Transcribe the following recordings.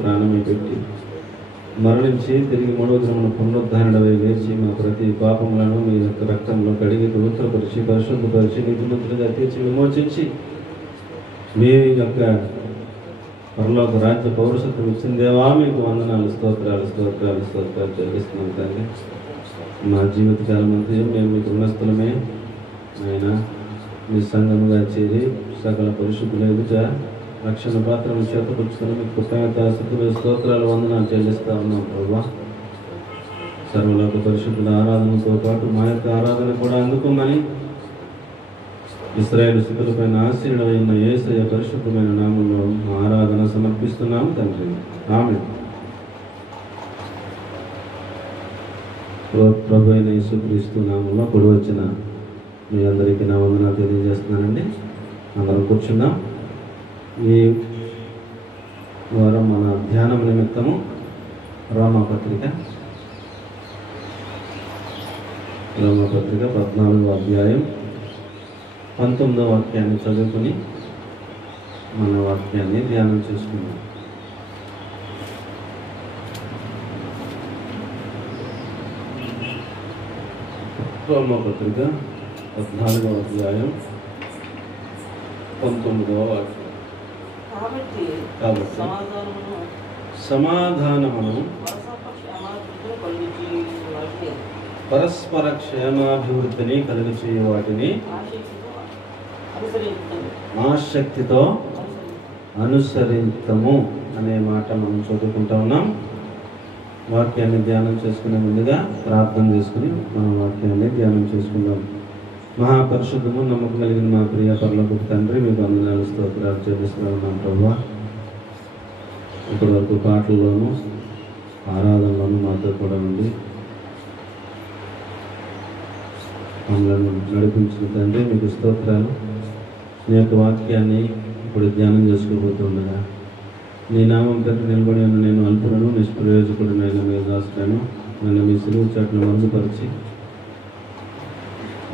ప్రాణమే పెట్టి మరణించి తిరిగి మూడవ దినమున పునరుద్ధరణవై లేచి మా ప్రతి పాపములను మీ యొక్క రక్తంలో కడిగి పవిత్రపరిచి పరిశుద్ధపరిచి నీతిమంతులుగా తీర్చి విమోచించి మీ యొక్క పరలోక రాజ్య పౌరుషత్వం ఇచ్చిన దేవా మీకు వందనాలు, స్తోత్రాలు స్తోత్రాలు స్తోత్రాలు చెల్లిస్తున్నాం తండ్రి. మా జీవితకాలం అంతా మేము మీకు రుణస్థలమే ఆయన మీ సంఘముగా చేరి సకల పరిశుద్ధుల ఎదుట రక్షణ పాత్రను చేతపుచ్చుకొని మీకు కృతజ్ఞతాస్తుతులు స్తోత్రాలు వందనాలు చెల్లిస్తా ఉన్నాం ప్రభువా. సర్వలోక పరిశుద్ధుల ఆరాధనతో పాటు మా యొక్క ఆరాధన కూడా అందుకోమని ఇశ్రాయేలు స్థితులపైన ఆశీర్వైన యేసయ్య పరిశుద్ధమైన నామంలో మా ఆరాధన సమర్పిస్తున్నాము తండ్రి. ఆమేన్. ప్రభు అయిన యేసుక్రీస్తు నామంలో కూడి వచ్చిన మీ అందరికీ నా వందనాలు తెలియజేస్తున్నానండి. అందరం కూర్చున్నాం. ఈ వారం మన ధ్యానం నిమిత్తము రోమాపత్రిక 14వ అధ్యాయం 19వ వాక్యాన్ని చదువుకుని మన వాక్యాన్ని ధ్యానం చేసుకుందాం. రోమాపత్రిక 14వ అధ్యాయం 19వ వాక్యం. కాబట్టి సమాధానమును పరస్పర క్షేమాభివృద్ధిని కలుగు చేయు వాటిని ఆసక్తితో అనుసరించము అనే మాట మనం చదువుకుంటా ఉన్నాం. వాక్యాన్ని ధ్యానం చేసుకునే ముందుగా ప్రార్థన చేసుకుని మనం వాక్యాన్ని ధ్యానం చేసుకుందాం. మహాపరిశుద్ధము నమ్మకం కలిగిన మా ప్రియ పరలోకపు తండ్రి, మీకు వందనాలు స్తోత్రాలు చెల్లిస్తూ ఉన్నాం ప్రభువా. ఇప్పటి వరకు పాటల్లోనూ ఆరాధనలోనూ మాతో కూడా ఉండి మమ్మల్ని నడిపించిన తండ్రి మీకు స్తోత్రాలు. నీ యొక్క వాక్యాన్ని ఇప్పుడు ధ్యానం చేసుకోబోతుండగా నీ నామం పెట్టి నిలబడి ఉన్న నేను అల్పులను నిష్ప్రయోజకుడునైన మీ దాసులను నన్ను మీ సిలువు చాటును మరుగుపరిచి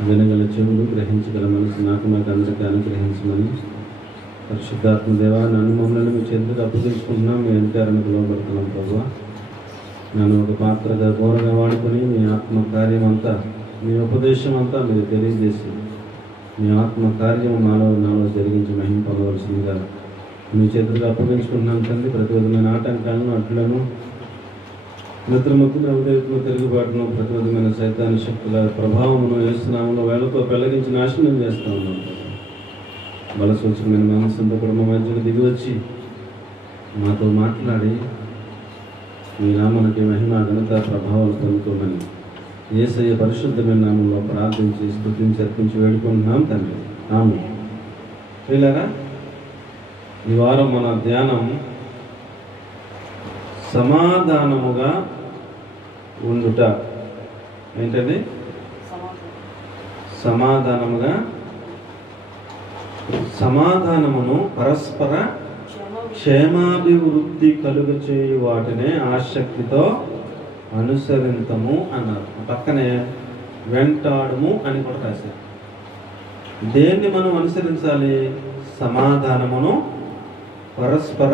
వినగల చెవులు, గ్రహించగల మనసు నాకు అందరికీ అనుగ్రహించమని పరిశుద్ధాత్మ దేవా నన్ను మమ్మల్ని మీ చేతులకు అప్పగించుకుంటున్నాం. మీ అధికారానికి లోబడుతున్నాం ప్రభువా. నన్ను ఒక పాత్రగా ఘోరంగా వాడుకొని మీ ఆత్మ కార్యం అంతా, మీ ఉపదేశం అంతా మీరు తెలియజేసి మీ ఆత్మ కార్యం నాలో జరిగించి మహిమ పొందవలసిందిగా మీ చేతులకు అప్పగించుకుంటున్నాం తండ్రి. ప్రతి విధమైన ఆటంకాలను, అడ్లను, మిత్రముఖుల ఉదయత్మ తిరుగుబాటును, ప్రతి విధమైన సైతాన్ శక్తుల ప్రభావమును యేసునామములో వేళతో పెళ్లగించి నాశనం చేస్తూ ఉన్నాం. బలసూచకమైన మనస్సుతో కూడా మా మధ్యలో దిగి వచ్చి మాతో మాట్లాడి మీ నామానికి మహిమ, ఘనత, ప్రభావాలు పొందుకోమని యేసయ్య పరిశుద్ధమైన నామంలో ప్రార్థించి స్తుతించి అర్పించి వేడుకుంటున్నాం తండ్రి. ఆమేన్. ప్రియులారా, ఈ వారం మన ధ్యానం సమాధానముగా ఉండుట. ఏంటది? సమాధానమును పరస్పర క్షేమాభివృద్ధి కలుగ చేయు వాటినే ఆసక్తితో అనుసరింతము అన్నారు. పక్కనే వెంటాడము అని కూడా రాశారు. దేన్ని మనం అనుసరించాలి? సమాధానమును, పరస్పర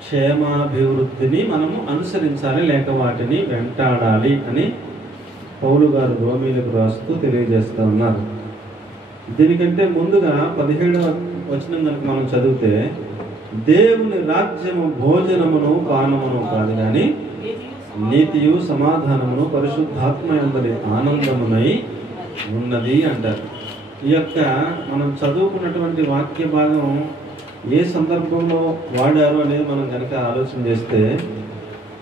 క్షేమాభివృద్ధిని మనము అనుసరించాలి, లేక వాటిని వెంటాడాలి అని పౌలు గారు రోమీలకు రాస్తూ తెలియజేస్తూ ఉన్నారు. దీనికంటే ముందుగా 17వ వచనం కనుక మనం చదివితే, దేవుని రాజ్యము భోజనమును పానమును కాదు కానీ నీతియు సమాధానమును పరిశుద్ధాత్మ యందలి ఆనందమునై ఉన్నది అంటారు. ఈ యొక్క మనం చదువుకున్నటువంటి వాక్య భాగం ఏ సందర్భంలో వాడారు అనేది మనం కనుక ఆలోచన చేస్తే,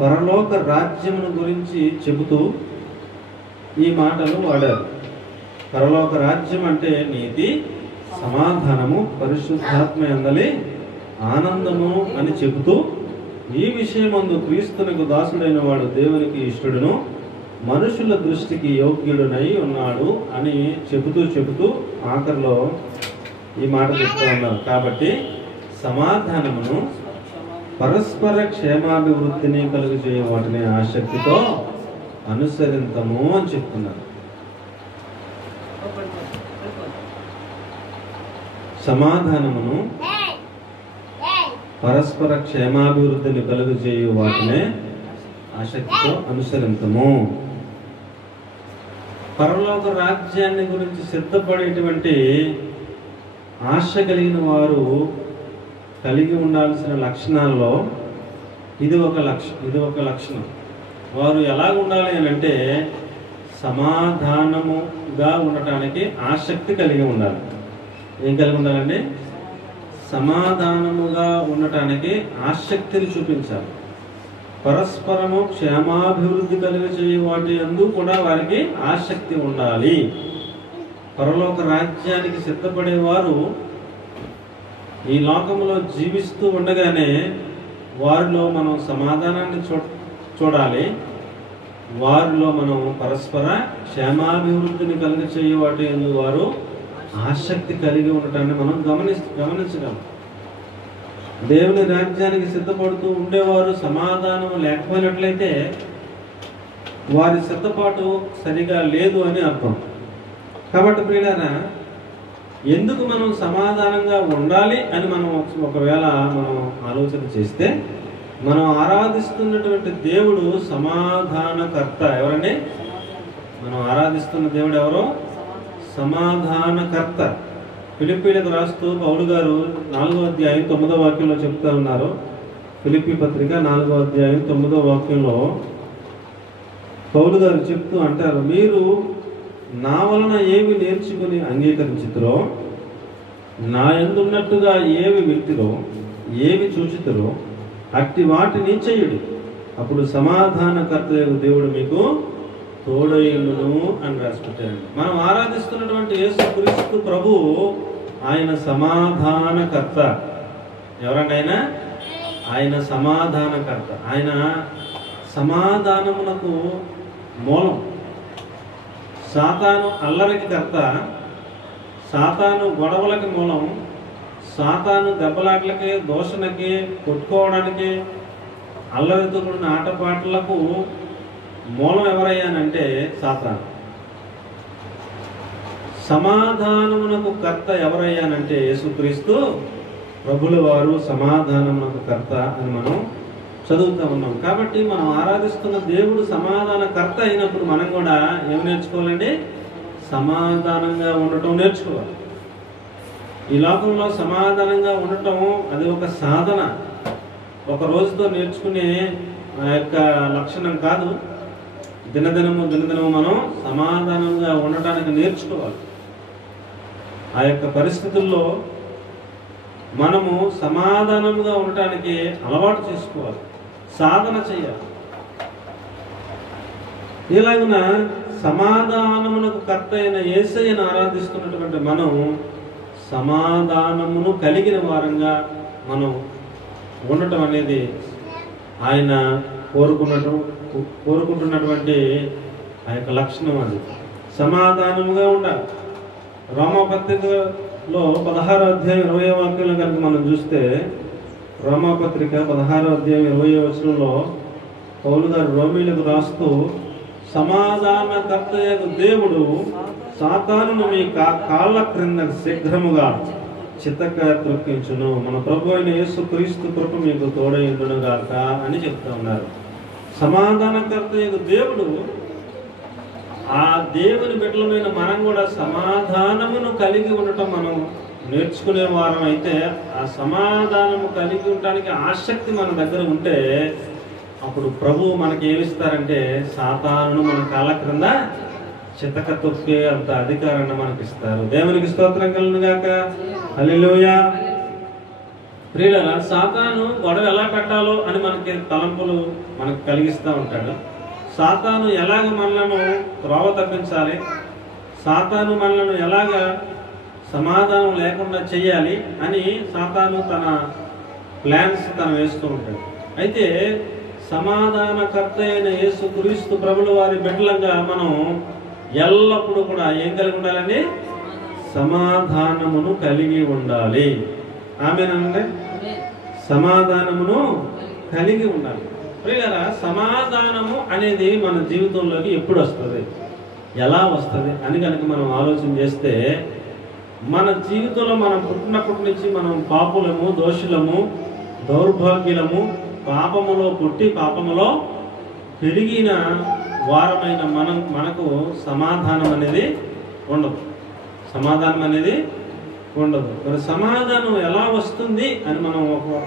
పరలోక రాజ్యమును గురించి చెబుతూ ఈ మాటలు వాడారు. పరలోక రాజ్యం అంటే నీతి, సమాధానము, పరిశుద్ధాత్మ యందలి ఆనందము అని చెబుతూ, ఈ విషయమందు క్రీస్తునకు దాసుడైన వాడు దేవునికి ఇష్టడును, మనుషుల దృష్టికి యోగ్యుడునై ఉన్నాడు అని చెబుతూ ఆఖరిలో ఈ మాట చెప్తూ ఉన్నారు. కాబట్టి సమాధానమును, పరస్పర క్షేమాభివృద్ధిని కలుగు చేయ వాటిని ఆసక్తితో అనుసరింతము అని చెప్తున్నారు. సమాధానమును పరస్పర క్షేమాభివృద్ధిని కలుగు చేయు వాటినే ఆసక్తితో అనుసరించము. పరలోక రాజ్యాన్ని గురించి సిద్ధపడేటువంటి ఆశ కలిగిన వారు కలిగి ఉండాల్సిన లక్షణాల్లో ఇది ఒక లక్షణం. వారు ఎలాగ ఉండాలి అని అంటే సమాధానముగా ఉండటానికి ఆసక్తి కలిగి ఉండాలి. ఏం కలిగి ఉండాలండి? సమాధానముగా ఉండటానికి ఆసక్తిని చూపించాలి. పరస్పరము క్షేమాభివృద్ధి కలిగి చేయు వాటి యందు కూడా వారికి ఆసక్తి ఉండాలి. పరలోక రాజ్యానికి సిద్ధపడేవారు ఈ లోకంలో జీవిస్తూ ఉండగానే వారిలో మనం సమాధానాన్ని చూడాలి. వారిలో మనం పరస్పర క్షేమాభివృద్ధిని కలిగి చేయు వాటి యందు వారు ఆసక్తి కలిగి ఉండటాన్ని మనం గమనించగలం. దేవుని రాజ్యానికి సిద్ధపడుతూ ఉండేవారు సమాధానం లేకపోయినట్లయితే వారి సిద్ధపాటు సరిగా లేదు అని అర్థం. కాబట్టి ప్రియులారా, ఎందుకు మనం సమాధానంగా ఉండాలి అని మనం ఒకవేళ మనం ఆలోచన చేస్తే, మనం ఆరాధిస్తున్నటువంటి దేవుడు సమాధానకర్త. ఎవరండి? మనం ఆరాధిస్తున్న దేవుడు ఎవరు? సమాధానకర్త. ఫిలిప్పీలకు రాస్తూ పౌలు గారు 4వ అధ్యాయం 9వ వాక్యంలో చెప్తా ఉన్నారు. ఫిలిప్పీ పత్రిక 4వ అధ్యాయం 9వ వాక్యంలో పౌలు గారు చెప్తూ అంటారు, మీరు నా వలన ఏమి నేర్చుకుని అంగీకరించుతురో, నా యందున్నట్టుగా ఏవి వింటిరో, ఏవి చూచుతురో అట్టి వాటిని చెయ్యుడి, అప్పుడు సమాధానకర్త దేవుడు మీకు తోడయుండును అని రాసుకుంటారండి. మనం ఆరాధిస్తున్నటువంటి యేసుక్రీస్తు ప్రభు ఆయన సమాధానకర్త. ఎవరండి ఆయన? ఆయన సమాధానకర్త. ఆయన సమాధానమునకు మూలం. సాతాను అల్లరికి కర్త, సాతాను గొడవలకి మూలం, సాతాను దెబ్బలాట్లకి, దోషణకి, కొట్టుకోవడానికి, అల్లరితో కూడిన ఆటపాటలకు మూలం ఎవరయ్యానంటే సాతాను. సమాధానమునకు కర్త ఎవరయ్యానంటే యేసుక్రీస్తు ప్రభుల వారు సమాధానమునకు కర్త అని మనం చదువుతూ ఉన్నాం. కాబట్టి మనం ఆరాధిస్తున్న దేవుడు సమాధాన కర్త అయినప్పుడు మనం కూడా ఏం నేర్చుకోవాలండి? సమాధానంగా ఉండటం నేర్చుకోవాలి. ఈ లోకంలో సమాధానంగా ఉండటం అది ఒక సాధన, ఒక రోజుతో నేర్చుకునే ఆ యొక్క లక్షణం కాదు. దినదినము మనం సమాధానంగా ఉండటానికి నేర్చుకోవాలి. ఆ యొక్క పరిస్థితుల్లో మనము సమాధానంగా ఉండటానికి అలవాటు చేసుకోవాలి, సాధన చేయాలి. ఇలాగున సమాధానమునకు కర్త అయిన యేసయ్యను ఆరాధిస్తున్నటువంటి మనం సమాధానమును కలిగిన వారంగా మనం ఉండటం అనేది ఆయన కోరుకుంటున్నటువంటి ఆ యొక్క లక్షణం. అది సమాధానముగా ఉండాలి. రోమాపత్రికలో 16వ అధ్యాయం 20వ వాక్యంలో కనుక మనం చూస్తే, రోమాపత్రిక 16వ అధ్యాయం 20వ వచనంలో పౌలు గారు రోమీలకు రాస్తూ, సమాధానకర్తయగు దేవుడు సాతానును మీ కాళ్ళ క్రింద శీఘ్రముగా చిత్తక త్రొక్కించును, మన ప్రభు అయిన యేసుక్రీస్తు కృప మీకు తోడయుండును గాక అని చెప్తా ఉన్నారు. సమాధానకర్తయగు దేవుడు, ఆ దేవుని బిడ్డలమైన మనం కూడా సమాధానమును కలిగి ఉండటం మనం నేర్చుకునే వారం అయితే, ఆ సమాధానము కలిగి ఉండటానికి ఆసక్తి మన దగ్గర ఉంటే అప్పుడు ప్రభువు మనకి ఏమిస్తారంటే సాతానును మన కాళ్ళ క్రింద చితక తొక్కే అంత అధికారాన్ని మనకి ఇస్తారు. దేవునికి స్తోత్రం కలుగును గాక. హల్లెలూయా. ప్రియులారా, సాతాను గొడవ ఎలా పెట్టాలో అని మనకి తలంపులు మనకు కలిగిస్తూ ఉంటాడు. సాతాను ఎలాగ మనలను త్రోవ తప్పించాలి, సాతాను మనలను ఎలాగ సమాధానం లేకుండా చెయ్యాలి అని సాతాను తన ప్లాన్స్ తను వేస్తూ ఉంటాడు. అయితే సమాధానకర్త అయిన యేసుక్రీస్తు ప్రభుల వారి బిడ్డలంగా మనం ఎల్లప్పుడూ కూడా ఏం కలిగి ఉండాలండి? సమాధానమును కలిగి ఉండాలి. ఆమేనండి. సమాధానమును కలిగి ఉండాలి. ప్రియులారా, సమాధానము అనేది మన జీవితంలోకి ఎప్పుడు వస్తుంది, ఎలా వస్తుంది అని కనుక మనం ఆలోచన చేస్తే, మన జీవితంలో మనం పుట్టినప్పటి నుంచి మనం పాపులము, దోషులము, దౌర్భాగ్యులము, పాపములో పుట్టి పాపములో పెరిగిన వారమైన మనకు సమాధానం అనేది ఉండదు. సమాధానం అనేది ఉండదు. మరి సమాధానం ఎలా వస్తుంది అని మనం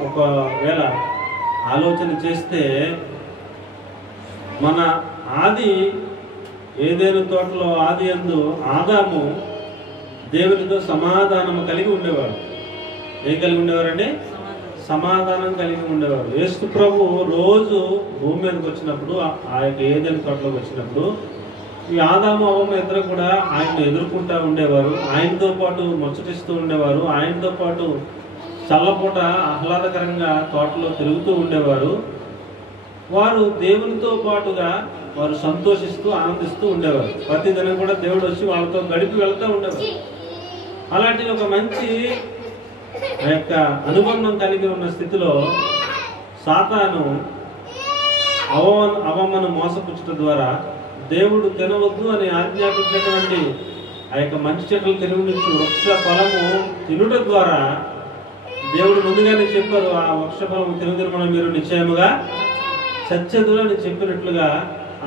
ఒకవేళ ఆలోచన చేస్తే, మన ఆది ఏదైనా తోటలో ఆది యందు ఆదాము దేవునితో సమాధానం కలిగి ఉండేవాడు. ఏం కలిగి ఉండేవారండి? సమాధానం కలిగి ఉండేవారు. యేసు ప్రభు రోజు భూమి మీదకి వచ్చినప్పుడు, ఆ యొక్క ఏదైనా తోటలోకి వచ్చినప్పుడు ఈ ఆదాము అవ్వ ఇద్దరు కూడా ఆయన్ని ఎదుర్కొంటూ ఉండేవారు. ఆయనతో పాటు ముచ్చటిస్తూ ఉండేవారు. ఆయనతో పాటు చల్లపూట ఆహ్లాదకరంగా తోటలో తిరుగుతూ ఉండేవారు. వారు దేవునితో పాటుగా వారు సంతోషిస్తూ ఆనందిస్తూ ఉండేవారు. ప్రతిదినం కూడా దేవుడు వచ్చి వాళ్ళతో గడిపి వెళ్తూ ఉండేవారు. అలాంటి ఒక మంచి ఆ యొక్క అనుబంధం కలిగి ఉన్న స్థితిలో సాతాను అవమ్మను మోసపుచ్చట ద్వారా దేవుడు తినవద్దు అని ఆజ్ఞాపించినటువంటి ఆ యొక్క మంచి చెట్లు తిరుగు నుంచి వృక్ష ఫలము తినుట ద్వారా దేవుడు ముందుగానే చెప్పారు, ఆ వృక్ష ఫలము తినుదిన మీరు నిశ్చయముగా చచ్చెదరు అని చెప్పినట్లుగా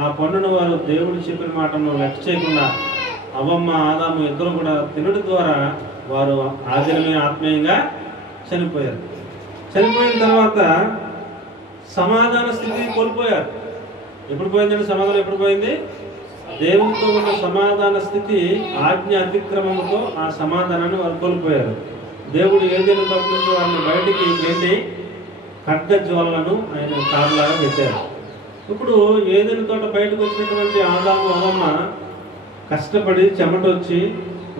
ఆ పండును వారు దేవుడు చెప్పిన మాటను లెక్క చేయకుండా అవ్వమ్మ ఆదాము ఇద్దరు కూడా తినడం ద్వారా వారు ఆదినమే ఆత్మీయంగా చనిపోయారు. చనిపోయిన తర్వాత సమాధాన స్థితిని కోల్పోయారు. ఎప్పుడు పోయిందండి సమాధానం? ఎప్పుడు పోయింది? దేవునితో ఉన్న సమాధాన స్థితి ఆజ్ఞ అతిక్రమంతో ఆ సమాధానాన్ని వారు కోల్పోయారు. దేవుడు ఏదైనా తప్పు నుంచి వారిని బయటికి వెళ్ళి ఖడ్గజ్వాలను ఆయన కారులాగా పెట్టారు. ఇప్పుడు ఏదైనా తోట బయటకు వచ్చినటువంటి ఆదాము అవ్వమ్మ కష్టపడి చెమట వచ్చి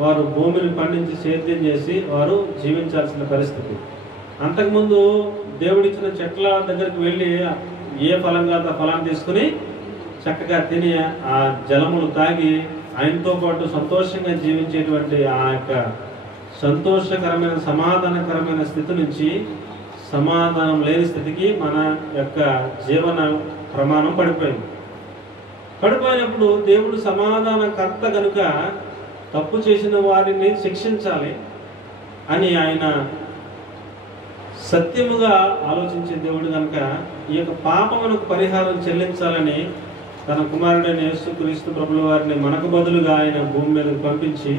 వారు భూమిని పండించి సేద్యం చేసి వారు జీవించాల్సిన పరిస్థితి. అంతకుముందు దేవుడిచ్చిన చెట్ల దగ్గరికి వెళ్ళి ఏ ఫలం కాదు ఆ ఫలాన్ని తీసుకుని చక్కగా తిని ఆ జలములు తాగి ఆయనతో పాటు సంతోషంగా జీవించేటువంటి ఆ యొక్క సంతోషకరమైన సమాధానకరమైన స్థితి నుంచి సమాధానం లేని స్థితికి మన యొక్క జీవన ప్రమాణం పడిపోయింది. పడిపోయినప్పుడు దేవుడు సమాధానకర్త కనుక తప్పు చేసిన వారిని శిక్షించాలి అని ఆయన సత్యముగా ఆలోచించే దేవుడు కనుక ఈ యొక్క పాపమునకు పరిహారం చెల్లించాలని తన కుమారుడైన యేసుక్రీస్తు ప్రభుల వారిని మనకు బదులుగా ఆయన భూమి మీదకు పంపించి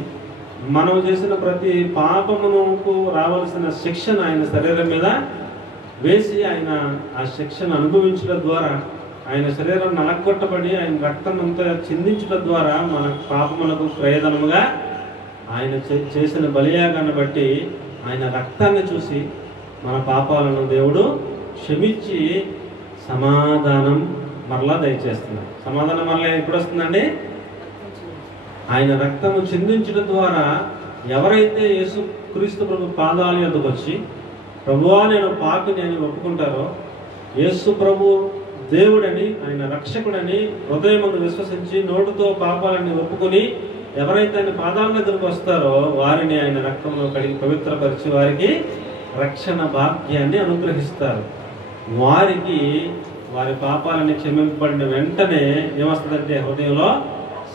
మనం చేసిన ప్రతి పాపమునకు రావాల్సిన శిక్షను ఆయన శరీరం మీద వేసి ఆయన ఆ శిక్షను అనుభవించడం ద్వారా ఆయన శరీరం నలగొట్టబడి ఆయన రక్తం అంతా చిందించడం ద్వారా మన పాపములకు ప్రయోజనముగా ఆయన చేసిన బలియాగాన్ని బట్టి ఆయన రక్తాన్ని చూసి మన పాపాలను దేవుడు క్షమించి సమాధానం మరలా దయచేస్తున్నాడు. సమాధానం మరలా ఎప్పుడు వస్తుందండి? ఆయన రక్తము చిందించడం ద్వారా ఎవరైతే యేసుక్రీస్తు ప్రభు పాదాల యొద్దకు వచ్చి ప్రభువా నేను పాపిని అని ఒప్పుకుంటారో, యేసు ప్రభు దేవుడని ఆయన రక్షకుడని హృదయమును విశ్వసించి నోటితో పాపాలని ఒప్పుకొని ఎవరైతే ఆయన పాదాల దగ్గరకు వస్తారో వారిని ఆయన రక్తంలో కడిగి పవిత్రపరిచి వారికి రక్షణ భాగ్యాన్ని అనుగ్రహిస్తారు. వారికి వారి పాపాలని క్షమింపబడిన వెంటనే ఏమొస్తుందంటే హృదయంలో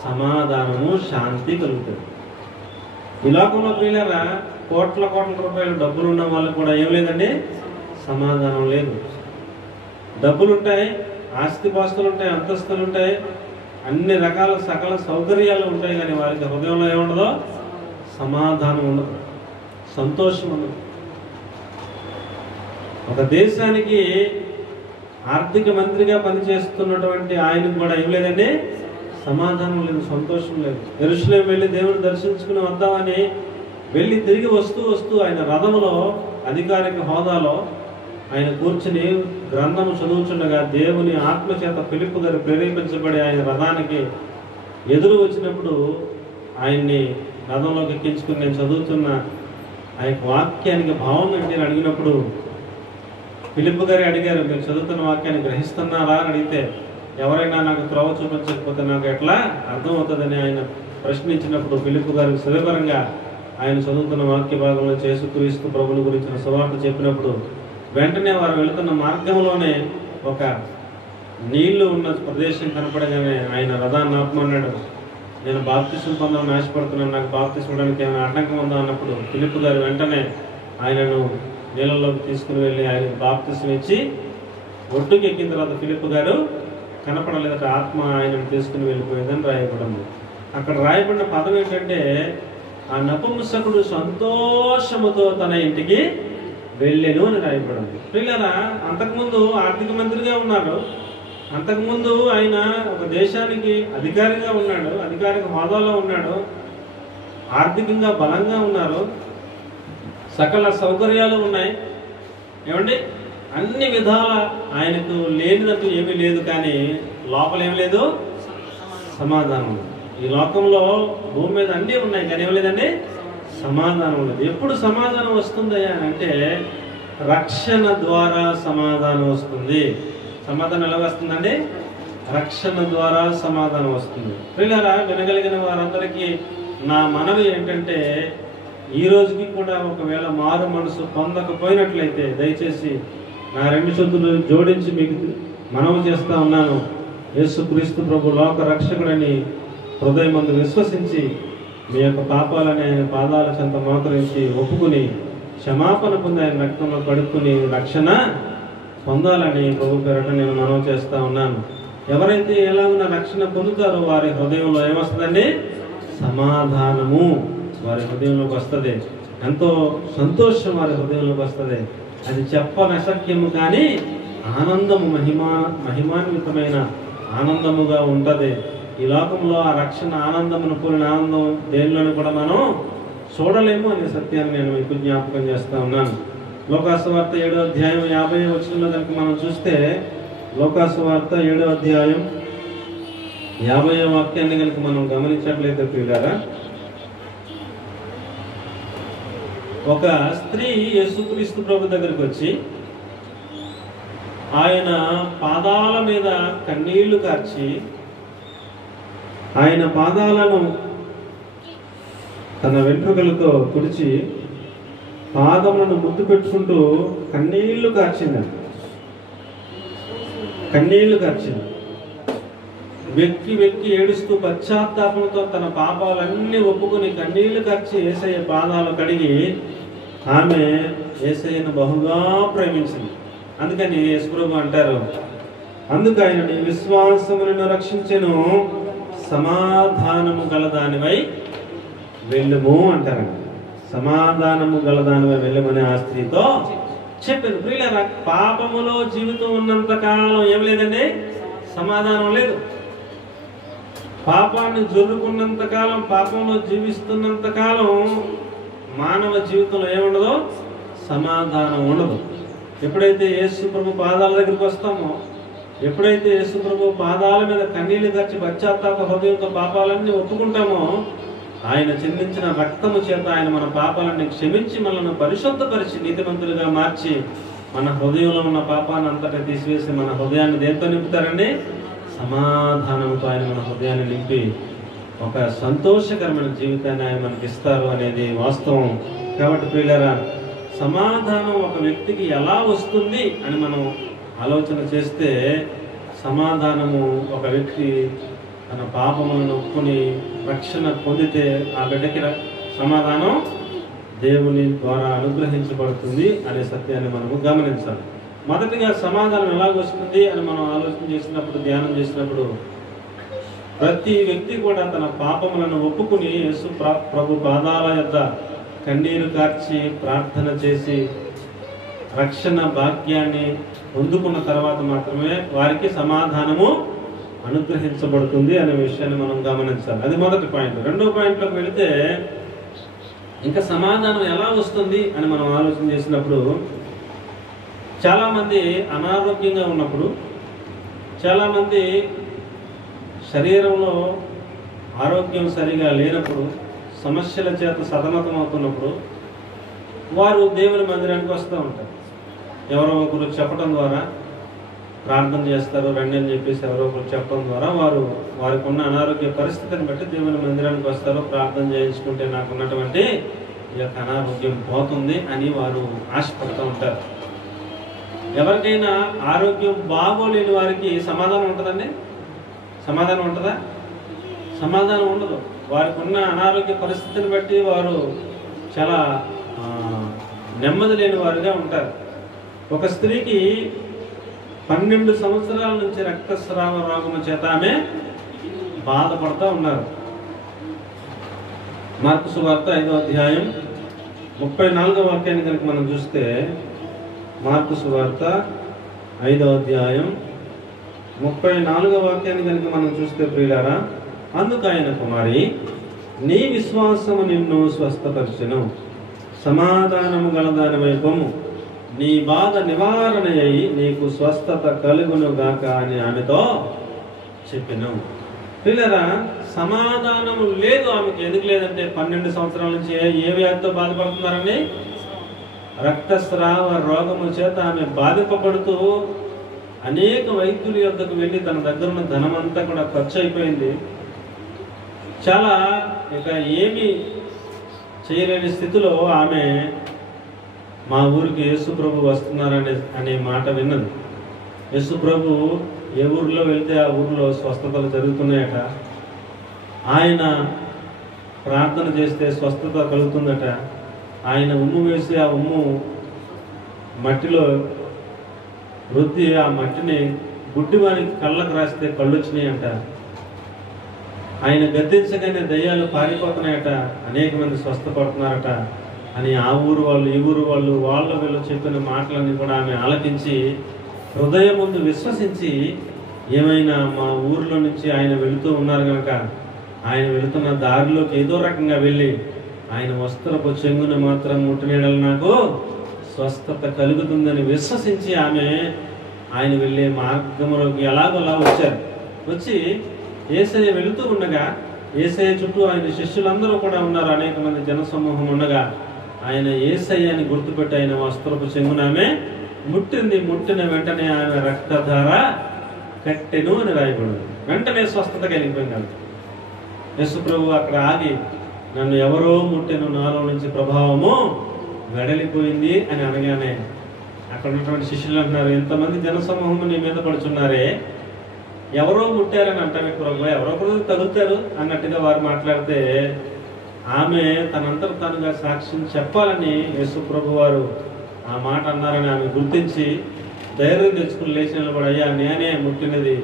సమాధానము శాంతి కలుగుతుంది. ఈ లోకంలో ప్రియులారా కోట్ల రూపాయలు డబ్బులు ఉన్న వాళ్ళు కూడా ఏం లేదండి, సమాధానం లేదు. డబ్బులు ఉంటాయి, ఆస్తిపాస్తులు ఉంటాయి, అంతస్తులు ఉంటాయి, అన్ని రకాల సకల సౌకర్యాలు ఉంటాయి, కానీ వారికి హృదయంలో ఏముండదో సమాధానం ఉండదు, సంతోషం ఉండదు. ఒక దేశానికి ఆర్థిక మంత్రిగా పనిచేస్తున్నటువంటి ఆయనకు కూడా ఏం లేదండి, సమాధానం లేదు, సంతోషం లేదు. యెరూషలేము వెళ్ళి దేవుడు దర్శించుకుని వద్దామని వెళ్ళి తిరిగి వస్తూ ఆయన రథములో అధికారిక హోదాలో ఆయన కూర్చుని గ్రంథము చదువుతుండగా దేవుని ఆత్మచేత ఫిలిప్పు గారు ప్రేరేపించబడి ఆయన రథానికి ఎదురు వచ్చినప్పుడు ఆయన్ని రథంలోకి ఎక్కించుకుని నేను చదువుతున్న ఆ యొక్క వాక్యానికి భావం ఏంటి అని అడిగినప్పుడు ఫిలిప్పు గారు అడిగారు, మీరు చదువుతున్న వాక్యాన్ని గ్రహిస్తున్నారా అని అడిగితే, ఎవరైనా నాకు త్రోవ చూపించకపోతే నాకు ఎట్లా అర్థమవుతుందని ఆయన ప్రశ్నించినప్పుడు ఫిలిప్పు గారు సులభంగా ఆయన చదువుతున్న వాక్య భాగంలో యేసుక్రీస్తు ప్రభువుని గురించిన సువార్త చెప్పినప్పుడు వెంటనే వారు వెళుతున్న మార్గంలోనే ఒక నీళ్లు ఉన్న ప్రదేశం కనపడగానే ఆయన రథాన్ని ఆపమన్నాడు. నేను బాప్తిసం పొందాలని ఆశపడుతున్నాను, నాకు బాప్తిసం ఇవ్వడానికి ఏమైనా ఆటంకం ఉందా అన్నప్పుడు ఫిలిప్పు గారు వెంటనే ఆయనను నీళ్ళలోకి తీసుకుని వెళ్ళి ఆయన బాప్తిసం ఇచ్చి ఒడ్డుకి ఎక్కిన తర్వాత ఫిలిప్ గారు కనపడలేదట, ఆత్మ ఆయనను తీసుకుని వెళ్ళిపోయిందని రాయబడింది. అక్కడ రాయబడిన పదం ఏంటంటే, ఆ నపుంసకుడు సంతోషముతో తన ఇంటికి వెళ్ళెను అని రాయబడింది. పిల్లరా, అంతకుముందు ఆర్థిక మంత్రిగా ఉన్నాడు, అంతకుముందు ఆయన ఒక దేశానికి అధికారిగా ఉన్నాడు, అధికారిక హోదాలో ఉన్నాడు, ఆర్థికంగా బలంగా ఉన్నారు, సకల సౌకర్యాలు ఉన్నాయి. ఏమండి, అన్ని విధాల ఆయనకు లేనిదంటూ ఏమీ లేదు. కానీ లోపల ఏం లేదు? సమాధానం. ఈ లోకంలో భూమి మీద అన్నీ ఉన్నాయి, కానీ ఏం లేదండి, సమాధానం లేదు. ఎప్పుడు సమాధానం వస్తుందయ్యా అని అంటే, రక్షణ ద్వారా సమాధానం వస్తుంది. సమాధానం ఎలా వస్తుందండి? రక్షణ ద్వారా సమాధానం వస్తుంది. పిల్లరా, వినగలిగిన వారందరికీ నా మనవి ఏంటంటే, ఈ రోజుకి కూడా ఒకవేళ మారు మనసు పొందకపోయినట్లయితే దయచేసి నా 2 చేతులు జోడించి మీకు మనవి చేస్తా ఉన్నాను. యేసుక్రీస్తు ప్రభు లోక రక్షకుడని హృదయమందు విశ్వసించి మీ యొక్క పాపాలని ఆయన పాదాల చెంత మోకరించి ఒప్పుకుని క్షమాపణ పొంది ఆయన రక్తంలో కడుక్కుని రక్షణ పొందాలని ప్రభు పేరట నేను మనవి చేస్తా ఉన్నాను. ఎవరైతే ఎలాగున్న రక్షణ పొందుతారో వారి హృదయంలో ఏమొస్తుందండి? సమాధానము వారి హృదయంలోకి వస్తుంది. ఎంతో సంతోషం వారి హృదయంలోకి వస్తుంది. అది చెప్పనశక్యము, కానీ ఆనందము, మహిమాన్వితమైన ఆనందముగా ఉంటుంది. ఈ లోకంలో ఆ రక్షణ ఆనందమును కూడిన ఆనందం దేనిలోని కూడా మనం చూడలేము అనే సత్యాన్ని నేను మీకు జ్ఞాపకం చేస్తా ఉన్నాను. లోకాసువార్త 7వ అధ్యాయం 50వ వచనంలో కనుక మనం చూస్తే, లోకాసువార్త 7వ అధ్యాయం 50వ వాక్యాన్ని కనుక మనం గమనించట్లయితే ప్రియులారా, ఒక స్త్రీ యేసుక్రీస్తు ప్రభు దగ్గరికి వచ్చి ఆయన పాదాల మీద కన్నీళ్లు కార్చి ఆయన పాదాలను తన వెంట్రుకలతో తుడిచి పాదములను ముద్దు పెట్టుకుంటూ కన్నీళ్లు కార్చిందండి. కన్నీళ్లు కార్చింది. వెక్కి వెక్కి ఏడుస్తూ పశ్చాత్తాపంతో తన పాపాలన్నీ ఒప్పుకుని కన్నీళ్లు కార్చి యేసయ్య పాదాలు కడిగి ఆమె యేసయ్యను బహుగా ప్రేమించింది. అందుకని యేసుప్రభు అంటారు, అందుకు ఆయన నీ విశ్వాసములను రక్షించెను, సమాధానము గలదానివై వెళ్ళుము అంటారండి. సమాధానము గలదానివై వెళ్ళమని ఆ స్త్రీతో చెప్పారు. ప్రియులారా, పాపములో జీవితం ఉన్నంత కాలం ఏం లేదండి, సమాధానం లేదు. పాపాన్ని జొర్రుకున్నంత కాలం, పాపంలో జీవిస్తున్నంత కాలం మానవ జీవితంలో ఏముండదో, సమాధానం ఉండదు. ఎప్పుడైతే యేసు ప్రభు పాదాల దగ్గరికి వస్తామో, ఎప్పుడైతే యేసు ప్రభు పాదాల మీద కన్నీళ్లు కార్చి పశ్చాత్తాప హృదయంతో పాపాలన్నీ ఒప్పుకుంటామో, ఆయన చెందించిన రక్తము చేత ఆయన మన పాపాలన్నీ క్షమించి మనల్ని పరిశుద్ధపరిచి నీతిమంతులుగా మార్చి మన హృదయంలో ఉన్న పాపాన్ని అంతటా తీసివేసి మన హృదయాన్ని దేంతో నింపుతారండి? సమాధానంతో ఆయన మన హృదయాన్ని నింపి ఒక సంతోషకరమైన జీవితాన్ని ఆయన మనకి ఇస్తారు అనేది వాస్తవం. కాబట్టి ప్రియులారా, సమాధానం ఒక వ్యక్తికి ఎలా వస్తుంది అని మనం ఆలోచన చేస్తే, సమాధానము ఒక వ్యక్తి తన పాపములను ఒప్పుకొని రక్షణ పొందితే ఆ బిడ్డకి సమాధానం దేవుని ద్వారా అనుగ్రహించబడుతుంది అనే సత్యాన్ని మనము గమనించాలి. మొదటిగా సమాధానం ఎలాగొస్తుంది అని మనం ఆలోచన చేసినప్పుడు, ధ్యానం చేసినప్పుడు, ప్రతి వ్యక్తి కూడా తన పాపములను ఒప్పుకుని యేసు ప్రభు పాదాల యొద్ద కన్నీరు కార్చి ప్రార్థన చేసి రక్షణ భాగ్యాన్ని పొందుకున్న తర్వాత మాత్రమే వారికి సమాధానము అనుగ్రహించబడుతుంది అనే విషయాన్ని మనం గమనించాలి. అది మొదటి పాయింట్. రెండో పాయింట్లోకి వెళితే, ఇంకా సమాధానం ఎలా వస్తుంది అని మనం ఆలోచన చేసినప్పుడు, చాలామంది అనారోగ్యంగా ఉన్నప్పుడు, చాలామంది శరీరంలో ఆరోగ్యం సరిగా లేనప్పుడు, సమస్యల చేత సతమతం అవుతున్నప్పుడు వారు దేవుని మందిరానికి వస్తూ ఉంటారు. ఎవరో ఒకరు చెప్పడం ద్వారా ప్రార్థన చేస్తారు, రండి అని చెప్పేసి ఎవరో ఒకరు చెప్పడం ద్వారా వారికి ఉన్న అనారోగ్య పరిస్థితిని బట్టి దేవుని మందిరానికి వస్తారు. ప్రార్థన చేయించుకుంటే నాకు ఉన్నటువంటి ఈ యొక్క అనారోగ్యం పోతుంది అని వారు ఆశపడుతూ ఉంటారు. ఎవరికైనా ఆరోగ్యం బాగోలేని వారికి సమాధానం ఉంటుందండి? సమాధానం ఉంటుందా? సమాధానం ఉండదు. వారికి ఉన్న అనారోగ్య పరిస్థితిని బట్టి వారు చాలా నెమ్మది లేని వారుగా ఉంటారు. ఒక స్త్రీకి 12 సంవత్సరాల నుంచి రక్తస్రావ రోగము చేత ఆమె బాధపడుతూ ఉన్నారు. మార్కు సువార్త 5వ అధ్యాయం 34వ వాక్యాన్ని కనుక మనం చూస్తే, మార్కు సువార్త 5వ అధ్యాయం 34వ వాక్యాన్ని కనుక మనం చూస్తే ప్రియులారా, అందుకు ఆయన కుమారి, నీ విశ్వాసము నిన్ను స్వస్థపరచెను, సమాధానము గలదానివై పొమ్ము, నీ బాధ నివారణ అయి నీకు స్వస్థత కలుగును గాక అని ఆమెతో చెప్పెను. పిల్లరా, సమాధానము లేదు ఆమెకి. ఎందుకు లేదంటే 12 సంవత్సరాల నుంచి ఏ వ్యాధితో బాధపడుతున్నారండి? రక్తస్రావ రోగము చేత ఆమె బాధింపబడుతూ అనేక వైద్యుల యొద్దకు వెళ్ళి తన దగ్గర ఉన్న ధనమంతా కూడా ఖర్చు అయిపోయింది. చాలా ఇక ఏమి చేయలేని స్థితిలో ఆమె మా ఊరికి యేసు ప్రభు వస్తున్నారనే మాట విన్నది. యేసు ప్రభు ఏ ఊరిలో వెళ్తే ఆ ఊరిలో స్వస్థతలు జరుగుతున్నాయట. ఆయన ప్రార్థన చేస్తే స్వస్థత కలుగుతుందట. ఆయన ఉమ్ము వేసి ఆ ఉమ్ము మట్టిలో రుద్ది ఆ మట్టిని గుడ్డివానికి కళ్ళకు రాస్తే కళ్ళు వచ్చినాయంట. ఆయన గద్దించగానే దయ్యాలు పారిపోతున్నాయట, అనేక మంది స్వస్థపడుతున్నారట అని ఆ ఊరు వాళ్ళు ఈ ఊరు వాళ్ళు వీళ్ళు చెప్పిన మాటలన్నీ కూడా ఆమె ఆలకించి హృదయం ముందు విశ్వసించి, ఏమైనా మా ఊరిలో నుంచి ఆయన వెళుతూ ఉన్నారు కనుక ఆయన వెళుతున్న దారిలోకి ఏదో రకంగా వెళ్ళి ఆయన వస్త్రపు చెంగును మాత్రం ముట్టినీడలు నాకు స్వస్థత కలుగుతుందని విశ్వసించి ఆమె ఆయన వెళ్ళే మార్గంలోకి ఎలాగోలా వచ్చారు. వచ్చి యేసయ్య వెళుతూ ఉండగా, యేసయ్య చుట్టూ ఆయన శిష్యులందరూ కూడా ఉన్నారు, అనేక మంది జనసమూహం ఉండగా ఆయన యేసయ్యని గుర్తుపెట్టి ఆయన వస్త్రపు చెంగున ఆమె ముట్టింది. ముట్టిన వెంటనే ఆమె రక్తధార కట్టెను అని రాయబడింది. వెంటనే స్వస్థత కలిగిపోయింది. యేసు ప్రభు అక్కడ ఆగి, నన్ను ఎవరో ముట్టెను, నాలో నుంచి ప్రభావము వెడలిపోయింది అని అనగానే అక్కడ ఉన్నటువంటి శిష్యులు అంటున్నారు, ఎంతమంది జనసమూహము నీ మీద పడుచున్నారే, ఎవరో ముట్టారని అంటారు ప్రభు, ఎవరొకరు తగులుతారు అన్నట్టుగా వారు మాట్లాడితే ఆమె తనంతట తానుగా సాక్ష్యం చెప్పాలని యేసు ప్రభు వారు ఆ మాట అన్నారని ఆమె గుర్తించి ధైర్యం తెచ్చుకుని లేచి నిలబడి, అయ్యా నేనే ముట్టినది,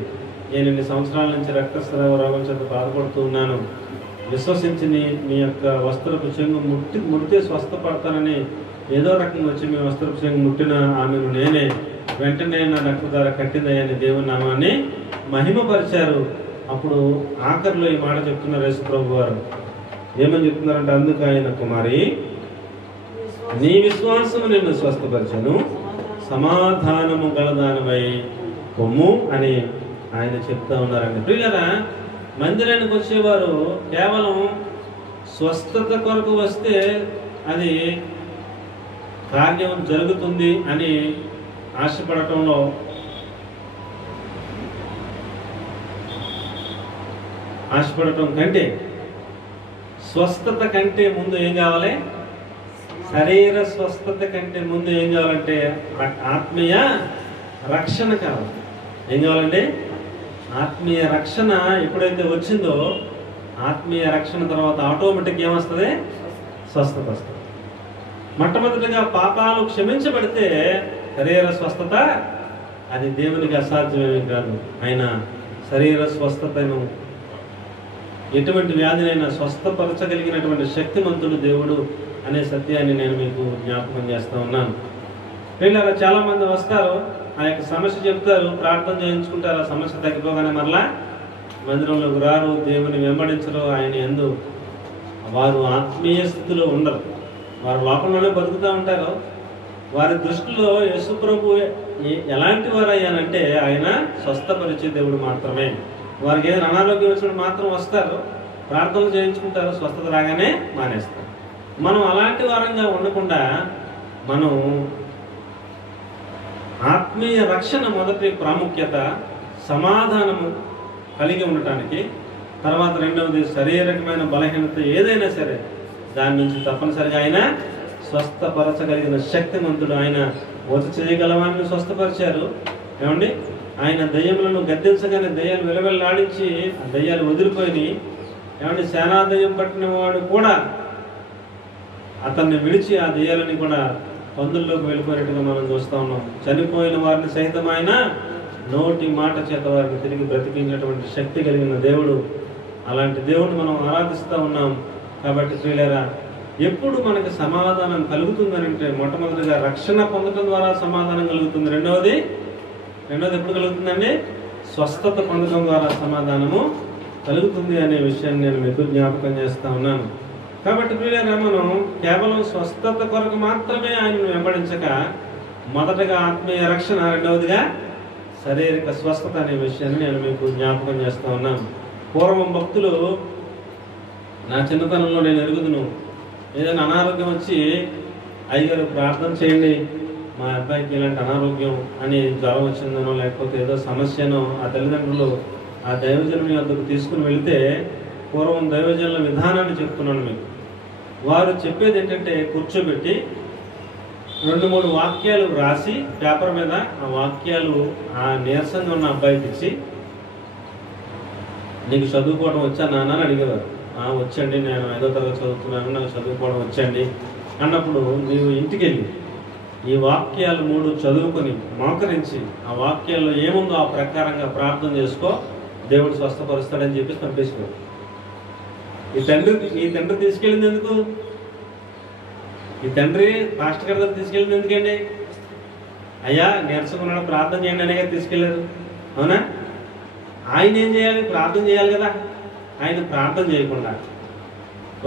నేను 2 సంవత్సరాల నుంచి రక్తస్రావ రోగం చేత బాధపడుతూ ఉన్నాను, విశ్వసించి మీ యొక్క వస్త్రపు చెంగు ముట్టితే స్వస్థపడతానని ఏదో రకంగా వచ్చి మీ వస్త్రపు చెంగు ముట్టిన ఆమెను నేనే, వెంటనే నా రక్తధార కట్టిందయ్యని దేవుని నామాన్ని మహిమపరిచారు. అప్పుడు ఆఖరిలో ఈ మాట చెప్తున్నారు యేసు ప్రభు వారు. ఏమని చెప్తున్నారంటే, అందుకు ఆయన కుమారి, నీ విశ్వాసము నిన్ను స్వస్థపరచను, సమాధానము గలదానివై పొమ్ము అని ఆయన చెప్తా ఉన్నారండి. ప్రియులారా, మందిరానికి వచ్చేవారు కేవలం స్వస్థత కొరకు వస్తే అది కార్యం జరుగుతుంది అని ఆశపడటంలో కంటే స్వస్థత కంటే ముందు ఏం కావాలి? శరీర స్వస్థత కంటే ముందు ఏం కావాలంటే ఆత్మీయ రక్షణ కావాలి. ఏం కావాలండి? ఆత్మీయ రక్షణ ఎప్పుడైతే వచ్చిందో, ఆత్మీయ రక్షణ తర్వాత ఆటోమేటిక్ ఏమొస్తుంది? స్వస్థత వస్తుంది. మొట్టమొదటిగా పాపాలు క్షమించబడితే శరీర స్వస్థత అది దేవునికి అసాధ్యమేమీ కాదు. ఆయన శరీర స్వస్థతను, ఎటువంటి వ్యాధినైనా స్వస్థపరచగలిగినటువంటి శక్తిమంతుడు దేవుడు అనే సత్యాన్ని నేను మీకు జ్ఞాపకం చేస్తూ ఉన్నాను. పిల్లలు చాలా మంది వస్తారు, ఆ యొక్క సమస్య చెప్తారు, ప్రార్థన చేయించుకుంటారు, ఆ సమస్య తగ్గిపోగానే మరలా మందిరంలోకి రారు, దేవుని వెంబడించరు. ఆయన యందు వారు ఆత్మీయ స్థితిలో ఉండరు, వారు లోకంలోనే బతుకుతూ ఉంటారు. వారి దృష్టిలో యేసు ప్రభు ఎలాంటి వారు అయ్యానంటే ఆయన స్వస్థపరిచే దేవుడు మాత్రమే. వారికి ఏదైనా అనారోగ్యం వచ్చినప్పుడు మాత్రం వస్తారు, ప్రార్థనలు చేయించుకుంటారు, స్వస్థత రాగానే మానేస్తారు. మనం అలాంటి వారంగా ఉండకుండా మనం ఆత్మీయ రక్షణ మొదటి ప్రాముఖ్యత సమాధానము కలిగి ఉండటానికి, తర్వాత రెండవది శారీరకమైన బలహీనత ఏదైనా సరే దాని నుంచి తప్పనిసరిగా ఆయన స్వస్థపరచగలిగిన శక్తిమంతుడు. ఆయన వచ చేయగలవాన్ని స్వస్థపరిచారు. ఏమండి, ఆయన దయ్యములను గద్దించగానే దయ్యాలు విలవెల్లాడించి ఆ దయ్యాలు వదిలిపోయి, ఏమంటే సేనాదయ్యం పట్టిన వాడు కూడా అతన్ని విడిచి ఆ దయ్యాలని కూడా పందుల్లోకి వెళ్ళిపోయినట్టుగా మనం చూస్తూ ఉన్నాం. చనిపోయిన వారిని సైతం ఆయన నోటి మాట చేత వారిని తిరిగి బ్రతికించేటువంటి శక్తి కలిగిన దేవుడు. అలాంటి దేవుడిని మనం ఆరాధిస్తూ ఉన్నాం. కాబట్టి ప్రియులారా, ఎప్పుడు మనకి సమాధానం కలుగుతుందని అంటే మొట్టమొదటిగా రక్షణ పొందడం ద్వారా సమాధానం కలుగుతుంది. రెండవది ఎప్పుడు కలుగుతుందండి? స్వస్థత పొందడం ద్వారా సమాధానము కలుగుతుంది అనే విషయాన్ని నేను మీకు జ్ఞాపకం చేస్తూ ఉన్నాను. కాబట్టి ప్రియులారా, మనం కేవలం స్వస్థత కొరకు మాత్రమే ఆయనను వెంబడించక మొదటగా ఆత్మీయ రక్షణ, రెండవదిగా శారీరక స్వస్థత అనే విషయాన్ని నేను మీకు జ్ఞాపకం చేస్తూ ఉన్నాను. పూర్వం భక్తులు, నా చిన్నతనంలో నేను ఎరుగుదును, ఏదైనా అనారోగ్యం వచ్చి అయ్యగారు ప్రార్థన చేయండి, మా అబ్బాయికి ఇలాంటి అనారోగ్యం అని జ్వరం వచ్చిందనో లేకపోతే ఏదో సమస్యనో ఆ తల్లిదండ్రులు ఆ దైవజనుని వద్దకు తీసుకుని వెళితే, పూర్వం దైవజనుల విధానాన్ని చెప్తున్నాను మీకు. వారు చెప్పేది ఏంటంటే, కూర్చోబెట్టి 2-3 వాక్యాలు రాసి పేపర్ మీద ఆ వాక్యాలు ఆ నీరసంగా ఉన్న అబ్బాయికి ఇచ్చి, నీకు చదువుకోవడం వచ్చా నాన్న అని అడిగేవారు. వచ్చండి, నేను 5వ తరగతి చదువుతున్నాను, నాకు చదువుకోవడం వచ్చండి అన్నప్పుడు నీవు ఇంటికి వెళ్ళి ఈ వాక్యాలు 3 చదువుకొని మోకరించి ఆ వాక్యాల్లో ఏముందో ఆ ప్రకారంగా ప్రార్థన చేసుకో, దేవుడు స్వస్థపరుస్తాడని చెప్పేసి పంపేసుకో. ఈ తండ్రి తీసుకెళ్ళింది ఎందుకు? ఈ తండ్రి పాస్టర్ గారి దగ్గర తీసుకెళ్ళింది ఎందుకండి? అయ్యా నీరసకున్నాడు, ప్రార్థన చేయండి అనేగా తీసుకెళ్ళారు, అవునా? ఆయన ఏం చేయాలి? ప్రార్థన చేయాలి కదా. ఆయన ప్రార్థన చేయకుండా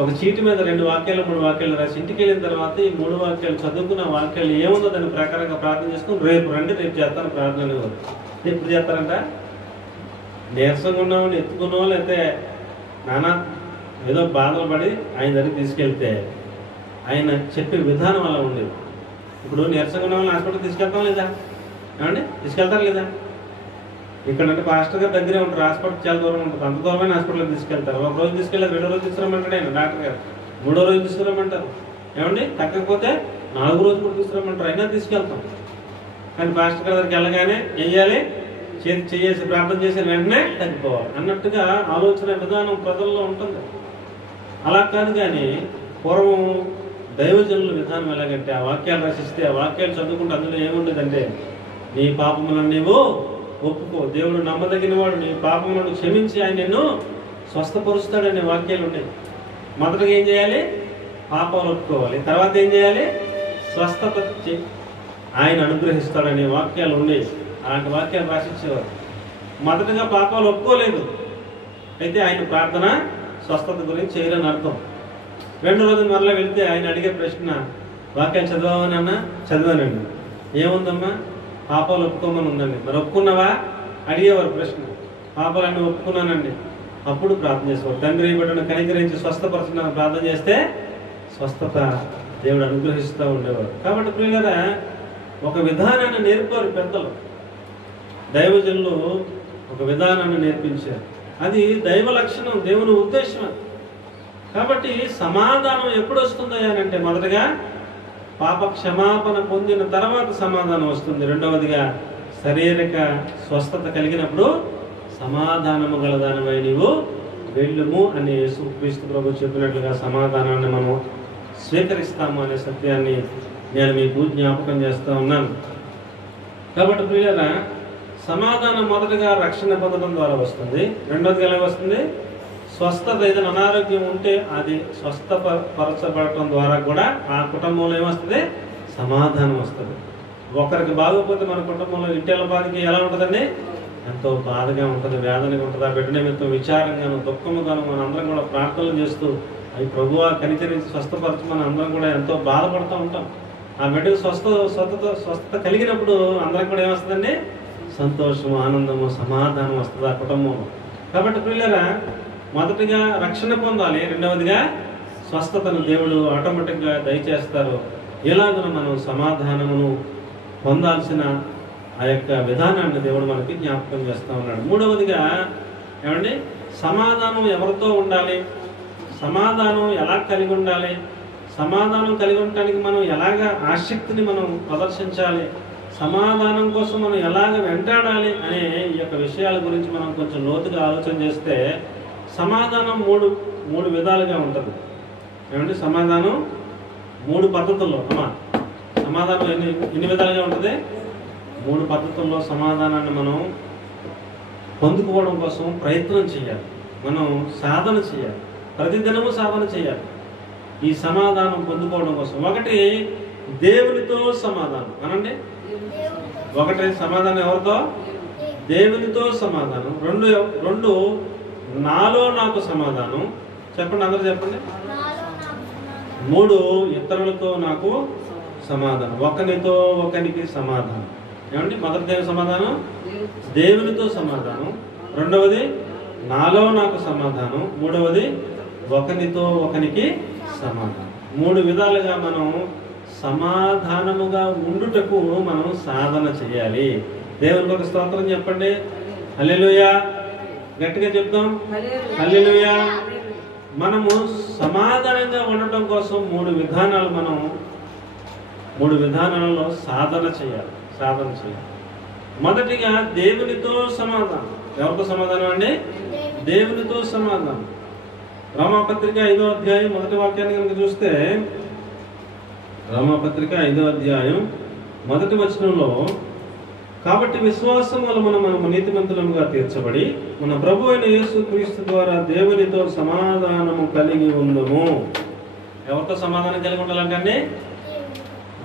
ఒక చీటి మీద 2 వాక్యాలు 3 వాక్యాలు రాసి ఇంటికి వెళ్ళిన తర్వాత ఈ 3 వాక్యాలు చదువుకున్న వాక్యాలు ఏముందో దాని ప్రకారంగా ప్రార్థన చేసుకుని రేపు రండి, రేపు చేస్తాను ప్రార్థన అనేవారు. ఎప్పుడు చేస్తారంట? నీరసంగా ఉన్నవాడిని ఎత్తుకున్నో లేకపోతే నానా ఏదో బాధలు పడి ఆయన దగ్గరికి తీసుకెళ్తే ఆయన చెప్పే విధానం అలా ఉండేది. ఇప్పుడు నీరసంగా ఉన్న వాళ్ళని హాస్పిటల్ తీసుకెళ్తాం లేదా? ఏమండి, తీసుకెళ్తారు లేదా? ఇక్కడంటే పాస్టర్ గారు దగ్గరే ఉంటారు, హాస్పిటల్ చాలా దూరం ఉంటుంది, అంత దూరమైన హాస్పిటల్కి తీసుకెళ్తారు. ఒక రోజు తీసుకెళ్ళారు, 2వ రోజు తీసుకురమ్మంటాడు ఆయన డాక్టర్ గారు, 3వ రోజు తీసుకురమ్మంటారు. ఏమండి, తగ్గకపోతే 4వ రోజు కూడా తీసుకురమ్మంటారు, అయినా తీసుకెళ్తాం. కానీ పాస్టర్ గారి దగ్గరికి వెళ్ళగానే ఏం చేయాలి? చేసి ప్రార్థన చేసి వెంటనే తగ్గిపోవాలి అన్నట్టుగా ఆలోచన విధానం ప్రజల్లో ఉంటుంది. అలా కాదు. కానీ పూర్వం దైవజనుల విధానం ఎలాగంటే, ఆ వాక్యాలు రచిస్తే ఆ వాక్యాలు చదువుకుంటే అందులో ఏముండేదంటే, నీ పాపములను నీవు ఒప్పుకో, దేవుడు నమ్మదగిన వాడు, నీ పాపములను క్షమించి ఆయన నిన్ను స్వస్థపరుస్తాడనే వాక్యాలు ఉన్నాయి. మొదటగా ఏం చేయాలి? పాపాలు ఒప్పుకోవాలి. తర్వాత ఏం చేయాలి? స్వస్థత ఆయన అనుగ్రహిస్తాడనే వాక్యాలు ఉండేవి. అలాంటి వాక్యాలు రాసిచ్చేవారు. మొదటగా పాపాలు ఒప్పుకోలేదు, అయితే ఆయన ప్రార్థన స్వస్థత గురించి చేయరని అర్థం. 2వ రోజు మరలా వెళితే ఆయన అడిగే ప్రశ్న, వాక్యాలు చదవానన్నా? చదివానండి. ఏముందమ్మా? పాపాలు ఒప్పుకోమని ఉందండి. మరి ఒప్పుకున్నావా అడిగేవారు ప్రశ్న. పాపాలన్నీ ఒప్పుకున్నానండి. అప్పుడు ప్రార్థన చేసేవారు. తండ్రి బిడ్డను కనికరించి స్వస్థపరచడానికి ప్రార్థన చేస్తే స్వస్థత దేవుడు అనుగ్రహిస్తూ ఉండేవారు. కాబట్టి ప్రియులారా, ఒక విధానాన్ని నేర్పారు పెద్దలు, దైవజనులు ఒక విధానాన్ని నేర్పించారు. అది దైవ లక్షణం, దేవుని ఉద్దేశం. కాబట్టి సమాధానం ఎప్పుడు వస్తుంది అని అంటే, మొదటగా పాప క్షమాపణ పొందిన తర్వాత సమాధానం వస్తుంది. రెండవదిగా శారీరక స్వస్థత కలిగినప్పుడు సమాధానము గలదానివై నీవు వెళ్ళుము అని యేసుక్రీస్తు ప్రభు చెప్పినట్లుగా సమాధానాన్ని మనం స్వీకరిస్తాము అనే సత్యాన్ని నేను మీకు జ్ఞాపకం చేస్తూ ఉన్నాను. కాబట్టి ప్రియులారా, సమాధానం మొదటగా రక్షణ పొందడం ద్వారా వస్తుంది. రెండవదిగా ఎలా వస్తుంది? స్వస్థత, ఏదైనా అనారోగ్యం ఉంటే అది స్వస్థపరచబడటం ద్వారా కూడా ఆ కుటుంబంలో ఏమొస్తుంది? సమాధానం వస్తుంది. ఒకరికి బాగోకపోతే మన కుటుంబంలో ఇంటిల బాధకి ఎలా ఉంటుందండి? ఎంతో బాధగా ఉంటుంది, వేదనగా ఉంటుంది. ఆ బిడ్డ నిమిత్తం విచారంగాను దుఃఖముగాను మన అందరం కూడా ప్రార్థనలు చేస్తూ, అవి ప్రభువా కనికరించి స్వస్థపరచమని అందరం కూడా ఎంతో బాధపడుతూ ఉంటాం. ఆ బిడ్డకు స్వస్థత కలిగినప్పుడు అందరం కూడా ఏమొస్తుందండి? సంతోషము, ఆనందము, సమాధానం వస్తుంది ఆ కుటుంబంలో. కాబట్టి ప్రియులారా, మొదటిగా రక్షణ పొందాలి, రెండవదిగా స్వస్థతను దేవుడు ఆటోమేటిక్గా దయచేస్తారు. ఎలాగో మనం సమాధానమును పొందాల్సిన ఆ యొక్క విధానాన్ని దేవుడు మనకి జ్ఞాపకం చేస్తూ ఉన్నాడు. మూడవదిగా ఏమండి, సమాధానం ఎవరితో ఉండాలి, సమాధానం ఎలా కలిగి ఉండాలి, సమాధానం కలిగి ఉండటానికి మనం ఎలాగ ఆసక్తిని మనం ప్రదర్శించాలి, సమాధానం కోసం మనం ఎలాగ వెంటాడాలి అనే ఈ యొక్క విషయాల గురించి మనం కొంచెం లోతుగా ఆలోచన చేస్తే, సమాధానం మూడు విధాలుగా ఉంటుంది. ఏమంటే సమాధానం 3 పద్ధతుల్లో. సమాధానం ఎన్ని విధాలుగా ఉంటుంది? 3 పద్ధతుల్లో సమాధానాన్ని మనం పొందుకోవడం కోసం ప్రయత్నం చేయాలి, మనం సాధన చేయాలి, ప్రతిదినము సాధన చేయాలి ఈ సమాధానం పొందుకోవడం కోసం. ఒకటి దేవునితో సమాధానం అనండి. ఒకటి సమాధానం ఎవరితో? దేవునితో సమాధానం. రెండు నాలో నాకు సమాధానం. చెప్పండి, అందరూ చెప్పండి. 3 ఇతరులతో నాకు సమాధానం. ఒకరితో ఒకరికి సమాధానం. ఏమండి? మొదటి సమాధానం దేవునితో సమాధానం, రెండవది నాలో నాకు సమాధానం, మూడవది ఒకరితో ఒకరికి సమాధానం. 3 విధాలుగా మనం సమాధానముగా ఉండుటకు మనం సాధన చేయాలి. దేవునికి ఒక స్తోత్రం చెప్పండి. హల్లెలూయా. గట్టిగా చెప్తాం, హల్లెలూయా. మనము సమాధానంగా ఉండటం కోసం 3 విధానాలలో సాధన చేయాలి. మొదటిగా దేవునితో సమాధానం. ఎవరితో సమాధానం అండి? దేవునితో సమాధానం. రోమాపత్రిక 5వ అధ్యాయం మొదటి వాక్యాన్ని కనుక చూస్తే, రోమాపత్రిక 5వ అధ్యాయం మొదటి వచనంలో, కాబట్టి విశ్వాసం వల్ల మనము నీతిమంతులముగా తీర్చబడి మన ప్రభు అయిన యేసుక్రీస్తు ద్వారా దేవునితో సమాధానము కలిగి ఉందము. ఎవరితో సమాధానం కలిగి ఉండాలంటే?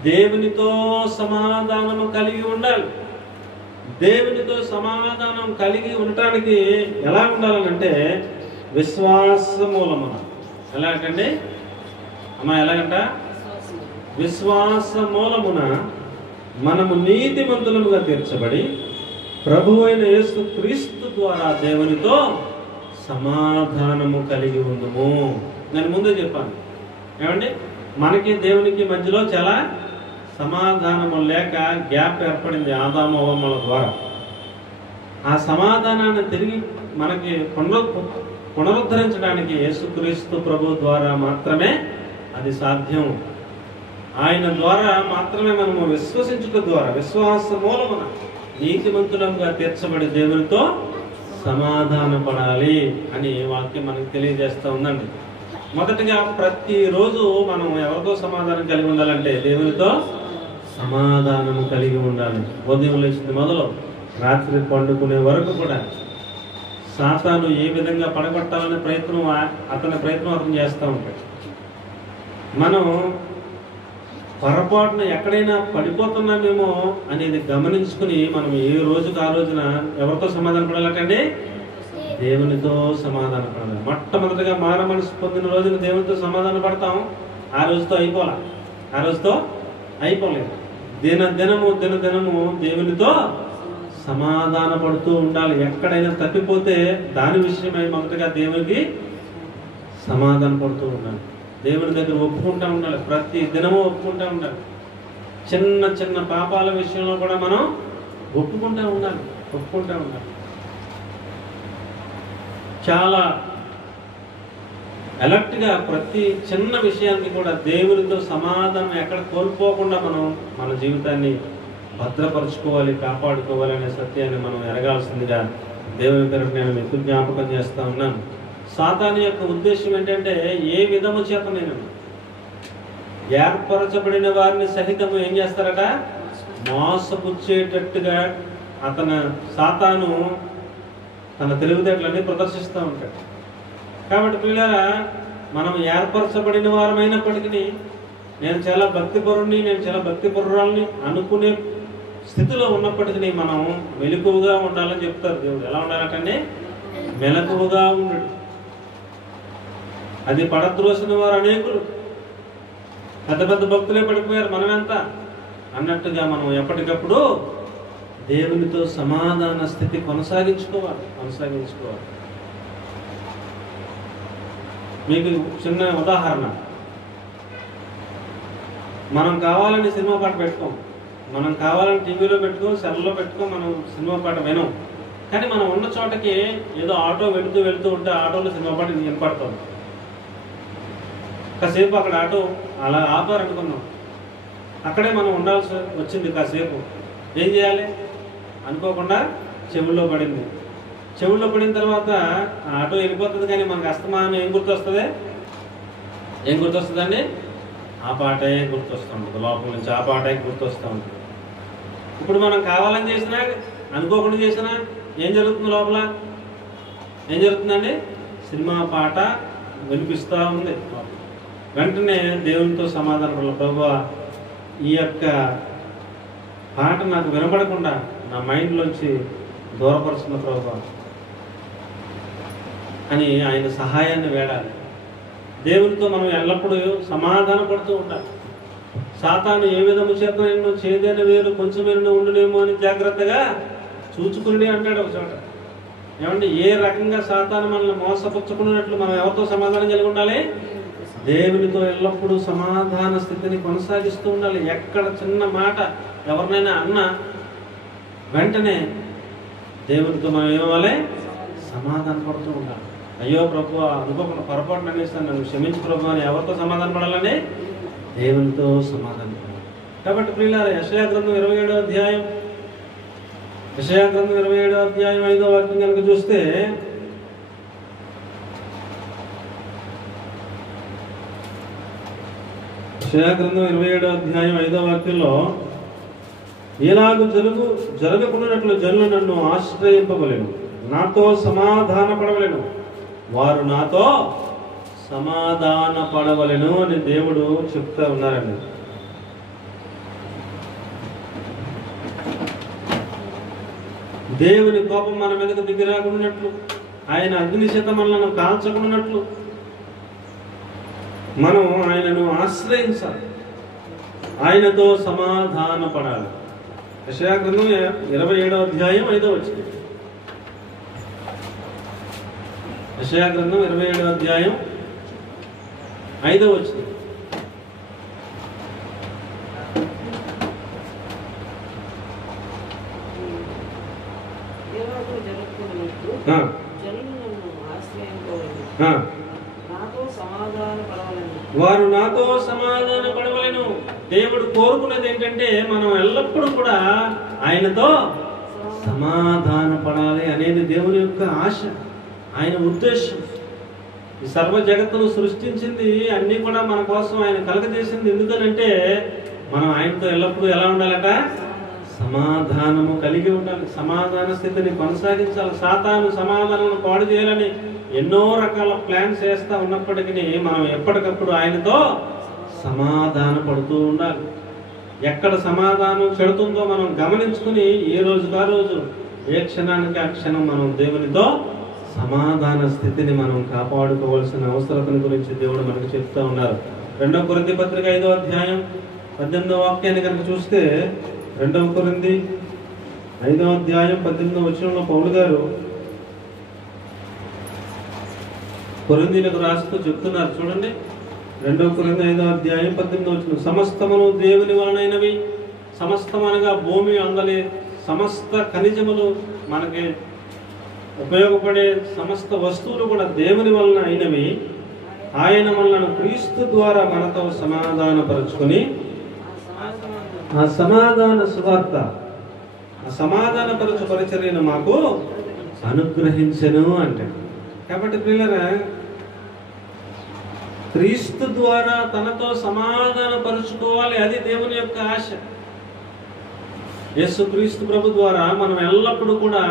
దేవునితో సమాధానము కలిగి ఉండాలి. దేవునితో సమాధానం కలిగి ఉండటానికి ఎలా ఉండాలంటే విశ్వాస మూలమున. ఎలాగండి అమ్మా? ఎలాగంట? విశ్వాస మూలమున మనము నీతిమంతులముగా తీర్చబడి ప్రభు అయిన యేసుక్రీస్తు ద్వారా దేవునితో సమాధానము కలిగి ఉందము. నేను ముందే చెప్పాను, ఏమండి? మనకి దేవునికి మధ్యలో చాలా సమాధానము లేక గ్యాప్ ఏర్పడింది ఆదాము అవ్వమ్మల ద్వారా. ఆ సమాధానాన్ని తిరిగి మనకి పునరుద్ధరించడానికి యేసుక్రీస్తు ప్రభు ద్వారా మాత్రమే అది సాధ్యం. ఆయన ద్వారా మాత్రమే మనము విశ్వసించుట ద్వారా విశ్వాస మూలమున నీతిమంతులంగా తీర్చబడి దేవునితో సమాధాన పడాలి అని వాక్యం మనకు తెలియజేస్తూ ఉందండి. మొదటిగా ప్రతిరోజు మనం ఎవరితో సమాధానం కలిగి ఉండాలంటే దేవునితో సమాధానము కలిగి ఉండాలి. ఉదయం లేచింది మొదలు రాత్రి పండుకునే వరకు కూడా సాతాను ఏ విధంగా పడగొట్టాలనే ప్రయత్నం అతను చేస్తూ ఉంటాడు. మనం పొరపాటున ఎక్కడైనా పడిపోతున్నామేమో అనేది గమనించుకుని మనం ఏ రోజుకు ఆ రోజున ఎవరితో సమాధాన పడాలంటే దేవునితో సమాధాన పడాలి. మొట్టమొదటిగా మాన మనసు పొందిన రోజున దేవునితో సమాధాన పడతాం. ఆ రోజుతో అయిపోలేదు. దినదినము దేవునితో సమాధాన పడుతూ ఉండాలి. ఎక్కడైనా తప్పిపోతే దాని విషయమై మొదటగా దేవునికి సమాధాన పడుతూ ఉండాలి. దేవుని దగ్గర ఒప్పుకుంటూ ఉండాలి. ప్రతి దినము ఒప్పుకుంటూ ఉండాలి. చిన్న చిన్న పాపాల విషయంలో కూడా మనం ఒప్పుకుంటూ ఉండాలి. చాలా అలర్ట్గా ప్రతి చిన్న విషయానికి కూడా దేవునితో సమాధానం ఎక్కడ కోల్పోకుండా మనం మన జీవితాన్ని భద్రపరచుకోవాలి, కాపాడుకోవాలి అనే సత్యాన్ని మనం ఎరగాల్సిందిగా దేవుని పేరు నేను మీకు జ్ఞాపకం చేస్తా ఉన్నాను. సాతాను యొక్క ఉద్దేశం ఏంటంటే ఏ విధము చేత నేను ఏర్పరచబడిన వారిని సహితము ఏం చేస్తారట? మోసపుచ్చేటట్టుగా సాతాను తన తెలివితేటలన్నీ ప్రదర్శిస్తూ ఉంటాడు. కాబట్టి పిల్లరా, మనం ఏర్పరచబడిన వారమైనప్పటికీ నేను చాలా భక్తిపరుణ్ణి, నేను చాలా భక్తిపరురాలని అనుకునే స్థితిలో ఉన్నప్పటికీ మనం మెలకువగా ఉండాలని చెప్తారు దేవుడు. ఎలా ఉండాలంటే మెలకువగా ఉండడు. అది పడద్రోసిన వారు అనేకులు, పెద్ద పెద్ద భక్తులే పడిపోయారు, మనమెంత అన్నట్టుగా మనం ఎప్పటికప్పుడు దేవునితో సమాధాన స్థితి కొనసాగించుకోవాలి. మీకు చిన్న ఉదాహరణ, మనం కావాలని సినిమా పాట పెట్టుకోం, మనం కావాలని టీవీలో పెట్టుకో, సెల్లో పెట్టుకో, మనం సినిమా పాట వినం. కానీ మనం ఉన్న చోటకి ఏదో ఆటో వెళుతూ ఉంటే ఆటోలో సినిమా పాట వినపడుతుంది. కాసేపు అక్కడ ఆటో అలా ఆపారనుకున్నాం, అక్కడే మనం ఉండాల్సి వచ్చింది. కాసేపు ఏం చేయాలి అనుకోకుండా చెవుల్లో పడింది. చెవుల్లో పడిన తర్వాత ఆటో వెళ్ళిపోతుంది. కానీ మనకు అస్తమానం ఏం గుర్తొస్తుందండి? ఆ పాటే గుర్తొస్తూ ఉంటుంది, లోపల నుంచి ఆ పాటే గుర్తొస్తూ ఉంటుంది. ఇప్పుడు మనం కావాలని చేసినా అనుకోకుండా చేసినా ఏం జరుగుతుంది? లోపల ఏం జరుగుతుందండి? సినిమా పాట వినిపిస్తూ ఉంది. వెంటనే దేవునితో సమాధానం, ప్రభువా ఈ యొక్క పాట నాకు వినపడకుండా నా మైండ్లోంచి దూరపరుస్తున్న ప్రభువా అని ఆయన సహాయాన్ని వేడాలి. దేవునితో మనం ఎల్లప్పుడూ సమాధాన పడుతూ ఉండాలి. సాతాను ఏ విధము చేత నేను చేదైన వేరు కొంచెమైనా ఉండునేమో అని జాగ్రత్తగా చూచుకుని అంటాడు ఒక చోట. ఏమంటే ఏ రకంగా సాతాను మనల్ని మోసపుచ్చుకున్నట్లు మనం ఎవరితో సమాధానం కలిగి ఉండాలి? దేవునితో ఎల్లప్పుడూ సమాధాన స్థితిని కొనసాగిస్తూ ఉండాలి. ఎక్కడ చిన్న మాట ఎవరినైనా అన్నా వెంటనే దేవునితో మనం ఏమవ్వాలి? సమాధాన పడుతూ ఉండాలి. అయ్యో ప్రభు అనుకోకుండా పొరపాటున అనేస్తాను, నన్ను క్షమించు ప్రభు అని ఎవరితో సమాధాన పడాలని? దేవునితో సమాధాన పడాలి. కాబట్టి ప్రియులారా, యెషయా గ్రంథం 27వ అధ్యాయం 5వ వాక్యం కనుక చూస్తే, యెషయా గ్రంథం 27వ అధ్యాయం 5వ వాక్యంలో, ఇలాగు జరగకున్నట్లు జనులు నన్ను ఆశ్రయింపవలెను, నాతో సమాధాన పడవలెను, వారు నాతో సమాధాన పడవలెను అని దేవుడు చెప్తా ఉన్నారండి. దేవుని కోపం మన మీదకు దిగిరాకున్నట్లు, ఆయన అగ్ని చేత మనలను కాల్చకున్నట్లు మనం ఆయనను ఆశ్రయించాలి, ఆయనతో సమాధాన పడాలి. యెషయా గ్రంథం 27వ అధ్యాయం 5వ వచనం. యెషయా గ్రంథం 27వ అధ్యాయం 5వ వచనం. వారు నాతో సమాధాన పడవలెను. దేవుడు కోరుకున్నది ఏంటంటే మనం ఎల్లప్పుడూ కూడా ఆయనతో సమాధాన పడాలి అనేది దేవుని యొక్క ఆశ, ఆయన ఉద్దేశం. ఈ సర్వ జగత్తును సృష్టించింది అన్నీ కూడా మన కోసం ఆయన కలగజేసింది. ఎందుకనంటే మనం ఆయనతో ఎల్లప్పుడూ ఎలా ఉండాలట? సమాధానము కలిగి ఉండాలి, సమాధాన స్థితిని కొనసాగించాలి. సాతాను సమాధానం పాడు చేయాలని ఎన్నో రకాల ప్లాన్స్ చేస్తూ ఉన్నప్పటికీ మనం ఎప్పటికప్పుడు ఆయనతో సమాధాన పడుతూ ఉండాలి. ఎక్కడ సమాధానం చెడుతుందో మనం గమనించుకుని ఏ రోజుగా రోజు, ఏ క్షణానికి ఆ క్షణం మనం దేవునితో సమాధాన స్థితిని మనం కాపాడుకోవాల్సిన అవసరతను గురించి దేవుడు మనకు చెప్తా ఉన్నారు. 2వ కొరింథీ పత్రిక 5వ అధ్యాయం 18వ వాక్యాన్ని కనుక చూస్తే, 2వ కొరింథీ 5వ అధ్యాయం 18వ వచనంలో పౌలు గారు కొరింథీలకు రాస్తూ చెప్తున్నారు. చూడండి, 2వ కొరింథీ 5వ అధ్యాయం 18వ వచనం. సమస్తమును దేవుని వలనైనవి, సమస్తమనగా భూమి అందలి సమస్త ఖనిజములు, మనకి ఉపయోగపడే సమస్త వస్తువులు కూడా దేవుని వలన అయినవి. ఆయన మనలను క్రీస్తు ద్వారా మనతో సమాధానపరుచుకుని ఆ సమాధాన సువార్త, ఆ సమాధానపరచు పరిచర్యను మాకు అనుగ్రహించెను అంటే. కాబట్టి ప్రియులారా, క్రీస్తు ద్వారా తనతో సమాధానపరుచుకోవాలి, అది దేవుని యొక్క ఆశ. యేసు క్రీస్తు ప్రభు ద్వారా మనం ఎల్లప్పుడూ కూడా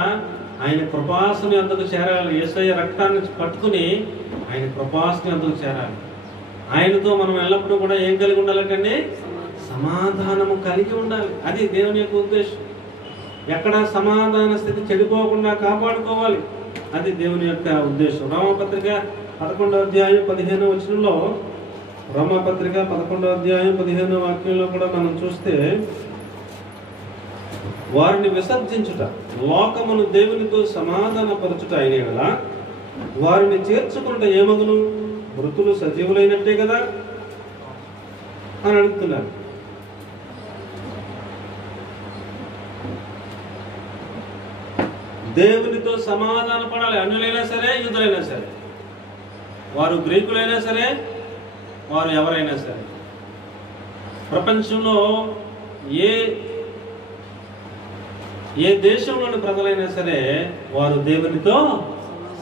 ఆయన కృపాసన యొద్దకు చేరాలి. యేసయ్య రక్తాన్ని పట్టుకుని ఆయన కృపాసన యొద్దకు చేరాలి. ఆయనతో మనం ఎల్లప్పుడూ కూడా ఏం కలిగి ఉండాలంటే? సమాధానము కలిగి ఉండాలి. అది దేవుని యొక్క ఉద్దేశం. ఎక్కడ సమాధాన స్థితి చెడిపోకుండా కాపాడుకోవాలి, అది దేవుని యొక్క ఉద్దేశం. రోమపత్రిక 11వ అధ్యాయం 15వ వచనంలో, రోమపత్రిక 11వ అధ్యాయం 15వ వాక్యంలో కూడా మనం చూస్తే, వారిని విసర్జించుట, లోకమును దేవునితో సమాధానపరచుట అయిన యెడల వారిని చేర్చుకుంట ఏమగును? మృతులు సజీవులైనట్టే కదా అని అడుగుతున్నారు. దేవునితో సమాధాన పడాలి. అన్యులైనా సరే, యూదులైనా సరే, వారు గ్రీకులైనా సరే, వారు ఎవరైనా సరే, ప్రపంచంలో ఏ దేశంలోని ప్రజలైనా సరే వారు దేవునితో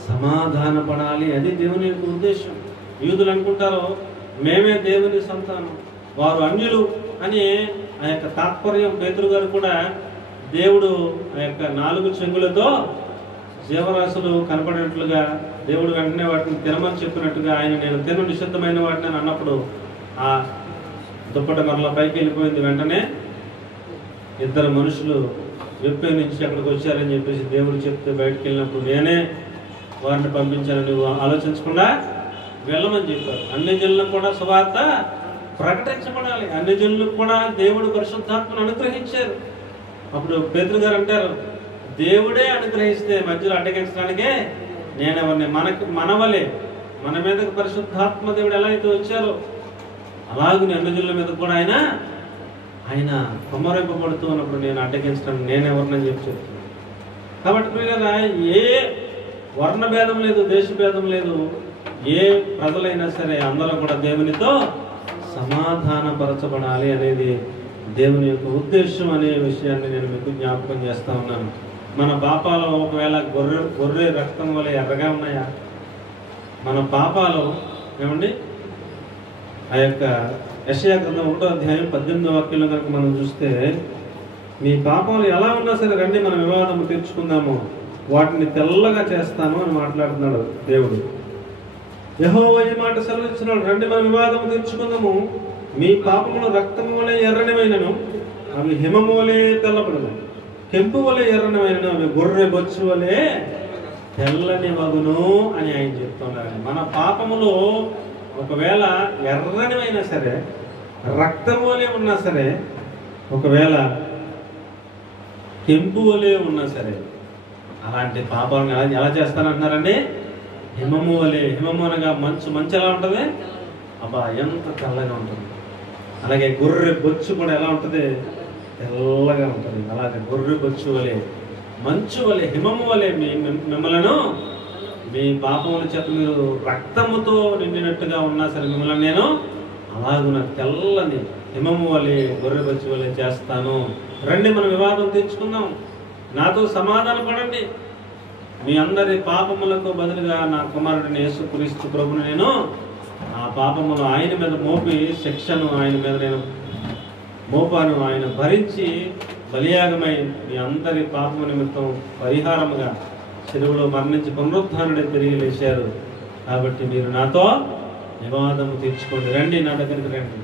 సమాధాన పడాలి. అది దేవుని యొక్క ఉద్దేశం. యూదులు అనుకుంటారు మేమే దేవుని సంతానం, వారు అన్యులు అని ఆ యొక్క తాత్పర్యం పేతురు గారు కూడా దేవుడు ఆ యొక్క 4 చెంగులతో జీవరాశులు కనపడినట్లుగా దేవుడు వెంటనే వాటిని తినమని చెప్పినట్టుగా ఆయన నేను తిను నిషిద్ధమైన వాటిని అని అన్నప్పుడు ఆ దుప్పట మరలా పైకి వెళ్ళిపోయింది. వెంటనే 2 మనుషులు వెప్పే నుంచి అక్కడికి వచ్చారని చెప్పేసి దేవుడు చెప్తే బయటకు వెళ్ళినప్పుడు నేనే వారిని పంపించాను, నువ్వు ఆలోచించకుండా వెళ్ళమని చెప్పారు. అన్ని జనులకు కూడా సువార్త ప్రకటించబడాలి. అన్ని జనులకు కూడా దేవుడు పరిశుద్ధాత్మను అనుగ్రహించారు. అప్పుడు పేతురు గారు అంటారు, దేవుడే అనుగ్రహిస్తే మధ్యలో అడ్డగించడానికే నేనెవరిని? మనవలే మన మీదకి పరిశుద్ధాత్మ దేవుడు ఎలా అయితే వచ్చారో అలాగే అన్ని జనుల మీద కూడా ఆయన కుమ్మరింపబడుతూ ఉన్నప్పుడు నేను అడ్డగించడానికి నేనెవరినని చెప్పి చెప్తున్నాను. కాబట్టి ప్రియులారా, ఏ వర్ణ భేదం లేదు, దేశ భేదం లేదు. ఏ ప్రజలైనా సరే అందరూ కూడా దేవునితో సమాధానపరచబడాలి అనేది దేవుని యొక్క ఉద్దేశం అనే విషయాన్ని నేను మీకు జ్ఞాపకం చేస్తా ఉన్నాను. మన పాపాలు ఒకవేళ గొర్రె రక్తం వల్ల ఎర్రగా ఉన్నాయా? మన పాపాలు ఏమండి? ఆ యొక్క యెషయా గ్రంథం 1వ అధ్యాయం 18వ వాక్యంలో కనుక మనం చూస్తే, మీ పాపాలు ఎలా ఉన్నా సరే రండి మనం వివాదం తీర్చుకుందాము, వాటిని తెల్లగా చేస్తాను అని మాట్లాడుతున్నాడు దేవుడు. యెహోవా ఈ మాట సెలవిస్తున్నాడు, రండి మనం వివాదం తీర్చుకుందాము, మీ పాపములు రక్తము వలె ఎర్రనివైనను అవి హిమము వలె తెల్లబడును, కెంపు వలె ఎర్రనివైనను అవి గొర్రె బొచ్చు వలె తెల్లని వగును అని ఆయన చెప్తున్నారు. మన పాపములు ఒకవేళ ఎర్రనివైనా సరే, రక్తము వలె ఉన్నా సరే, ఒకవేళ కెంపు వలె ఉన్నా సరే, అలాంటి పాపాలను ఎలా చేస్తానంటున్నారండి? హిమము వలె. హిమము అనగా మంచు ఎలా ఉంటుంది? అబ్బా ఎంత తెల్లగా ఉంటుంది. అలాగే గొర్రె బొచ్చు కూడా ఎలా ఉంటుంది? తెల్లగా ఉంటుంది. అలాగే గొర్రె బొచ్చు వలె, మంచు వలె, హిమము వలె మిమ్మలను, మీ పాపముల చేత మీరు రక్తముతో నిండినట్టుగా ఉన్నా సరే మిమ్మల్ని నేను అలాగున తెల్లని హిమము వలె, గొర్రె బొచ్చు వలె చేస్తాను. రండి మనం వివాదం తెచ్చుకుందాం, నాతో సమాధాన పడండి. మీ అందరి పాపములకు బదులుగా నా కుమారుడిని యేసుక్రీస్తు ప్రభుని నేను ఆ పాపములు ఆయన మీద మోపి శిక్షను ఆయన మీద నేను మోపాను. ఆయన భరించి బలియాగమై మీ అందరి పాపము నిమిత్తం పరిహారముగా చెరువులో మరణించి పునరుద్ధానుడే తిరిగి లేచారు. కాబట్టి మీరు నాతో వివాదము తీర్చుకోండి, రండి నా దగ్గరికి రండి,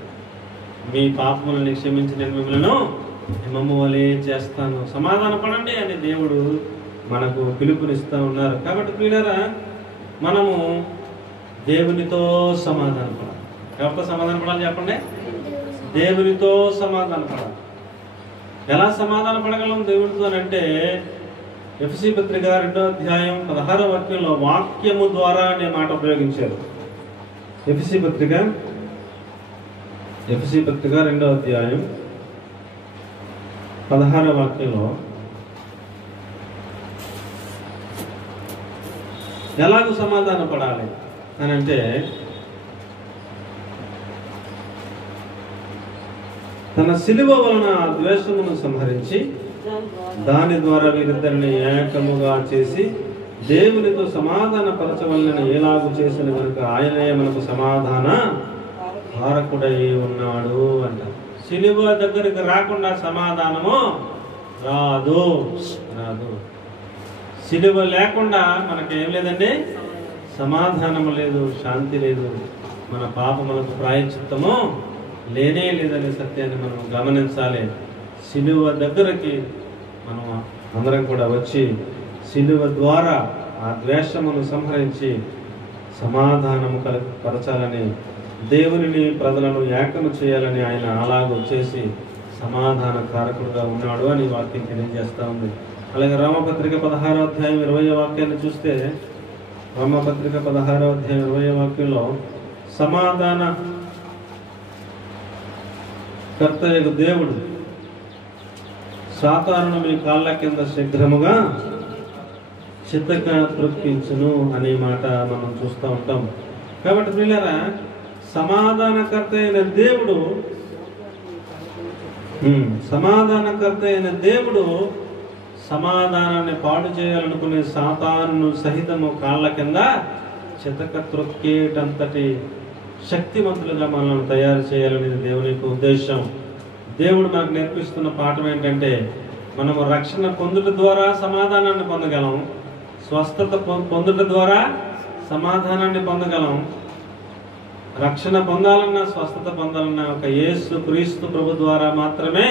మీ పాపములని క్షమించి నేను మిమ్మల్ని హిమము వలె చేస్తాను, సమాధాన పడండి అని దేవుడు మనకు పిలుపునిస్తూ ఉన్నారు. కాబట్టి ప్రియులారా, మనము దేవునితో సమాధాన పడాలి. ఎవరితో సమాధాన పడాలి చెప్పండి? దేవునితో సమాధాన పడాలి. ఎలా సమాధాన పడగలం దేవునితో అంటే, ఎఫెసీ పత్రిక 2వ అధ్యాయం 16వ వాక్యంలో వాక్యము ద్వారా అనే మాట ఉపయోగించారు. ఎఫెసీ పత్రిక 2వ అధ్యాయం 16వ వాక్యంలో ఎలాగూ సమాధాన పడాలి అని అంటే, తన సిలువ వలన ఆ ద్వేషమును సంహరించి దాని ద్వారా వీరిద్దరిని ఏకముగా చేసి దేవునితో సమాధాన పరచవలన ఎలాగూ చేసిన కనుక ఆయనే మనకు సమాధాన కారకుడై ఉన్నాడు అంట. సిలువ దగ్గరికి రాకుండా సమాధానము రాదు. సిలువ లేకుండా మనకేం లేదండి, సమాధానము లేదు, శాంతి లేదు, మన పాపములకు ప్రాయశ్చిత్తము లేనే లేదనే సత్యాన్ని మనం గమనించాలి. సిలువ దగ్గరికి మనం అందరం కూడా వచ్చి సిలువ ద్వారా ఆ ద్వేషమును సంహరించి సమాధానము పరచాలని, దేవునిని ప్రజలను ఏకము చేయాలని ఆయన అలాగూ చేసి సమాధాన కారకుడుగా ఉన్నాడు అని వాక్యం తెలియజేస్తూ ఉంది. అలాగే రోమపత్రిక 16వ అధ్యాయం 20వ వాక్యాన్ని చూస్తే, రోమపత్రిక 16వ అధ్యాయం 20వ వాక్యంలో సమాధాన కర్తయ్యకు దేవుడు సాతానును మీ కాళ్ళ కింద శీఘ్రముగా చిత్తక త్రొక్కించును అనే మాట మనం చూస్తూ ఉంటాం. కాబట్టి ప్రియులారా, సమాధానకర్త అయిన దేవుడు సమాధానాన్ని పాడు చేయాలనుకునే సాతానును సహితము కాళ్ళ కింద చితక త్రొక్కేటంతటి శక్తివంతులుగా మనల్ని తయారు చేయాలనేది దేవుని యొక్క ఉద్దేశం. దేవుడు మనకు నేర్పిస్తున్న పాఠం ఏంటంటే, మనము రక్షణ పొందుట ద్వారా సమాధానాన్ని పొందగలం, స్వస్థత పొందుట ద్వారా సమాధానాన్ని పొందగలం. రక్షణ పొందాలన్నా స్వస్థత పొందాలన్నా ఒక యేసు క్రీస్తు ప్రభు ద్వారా మాత్రమే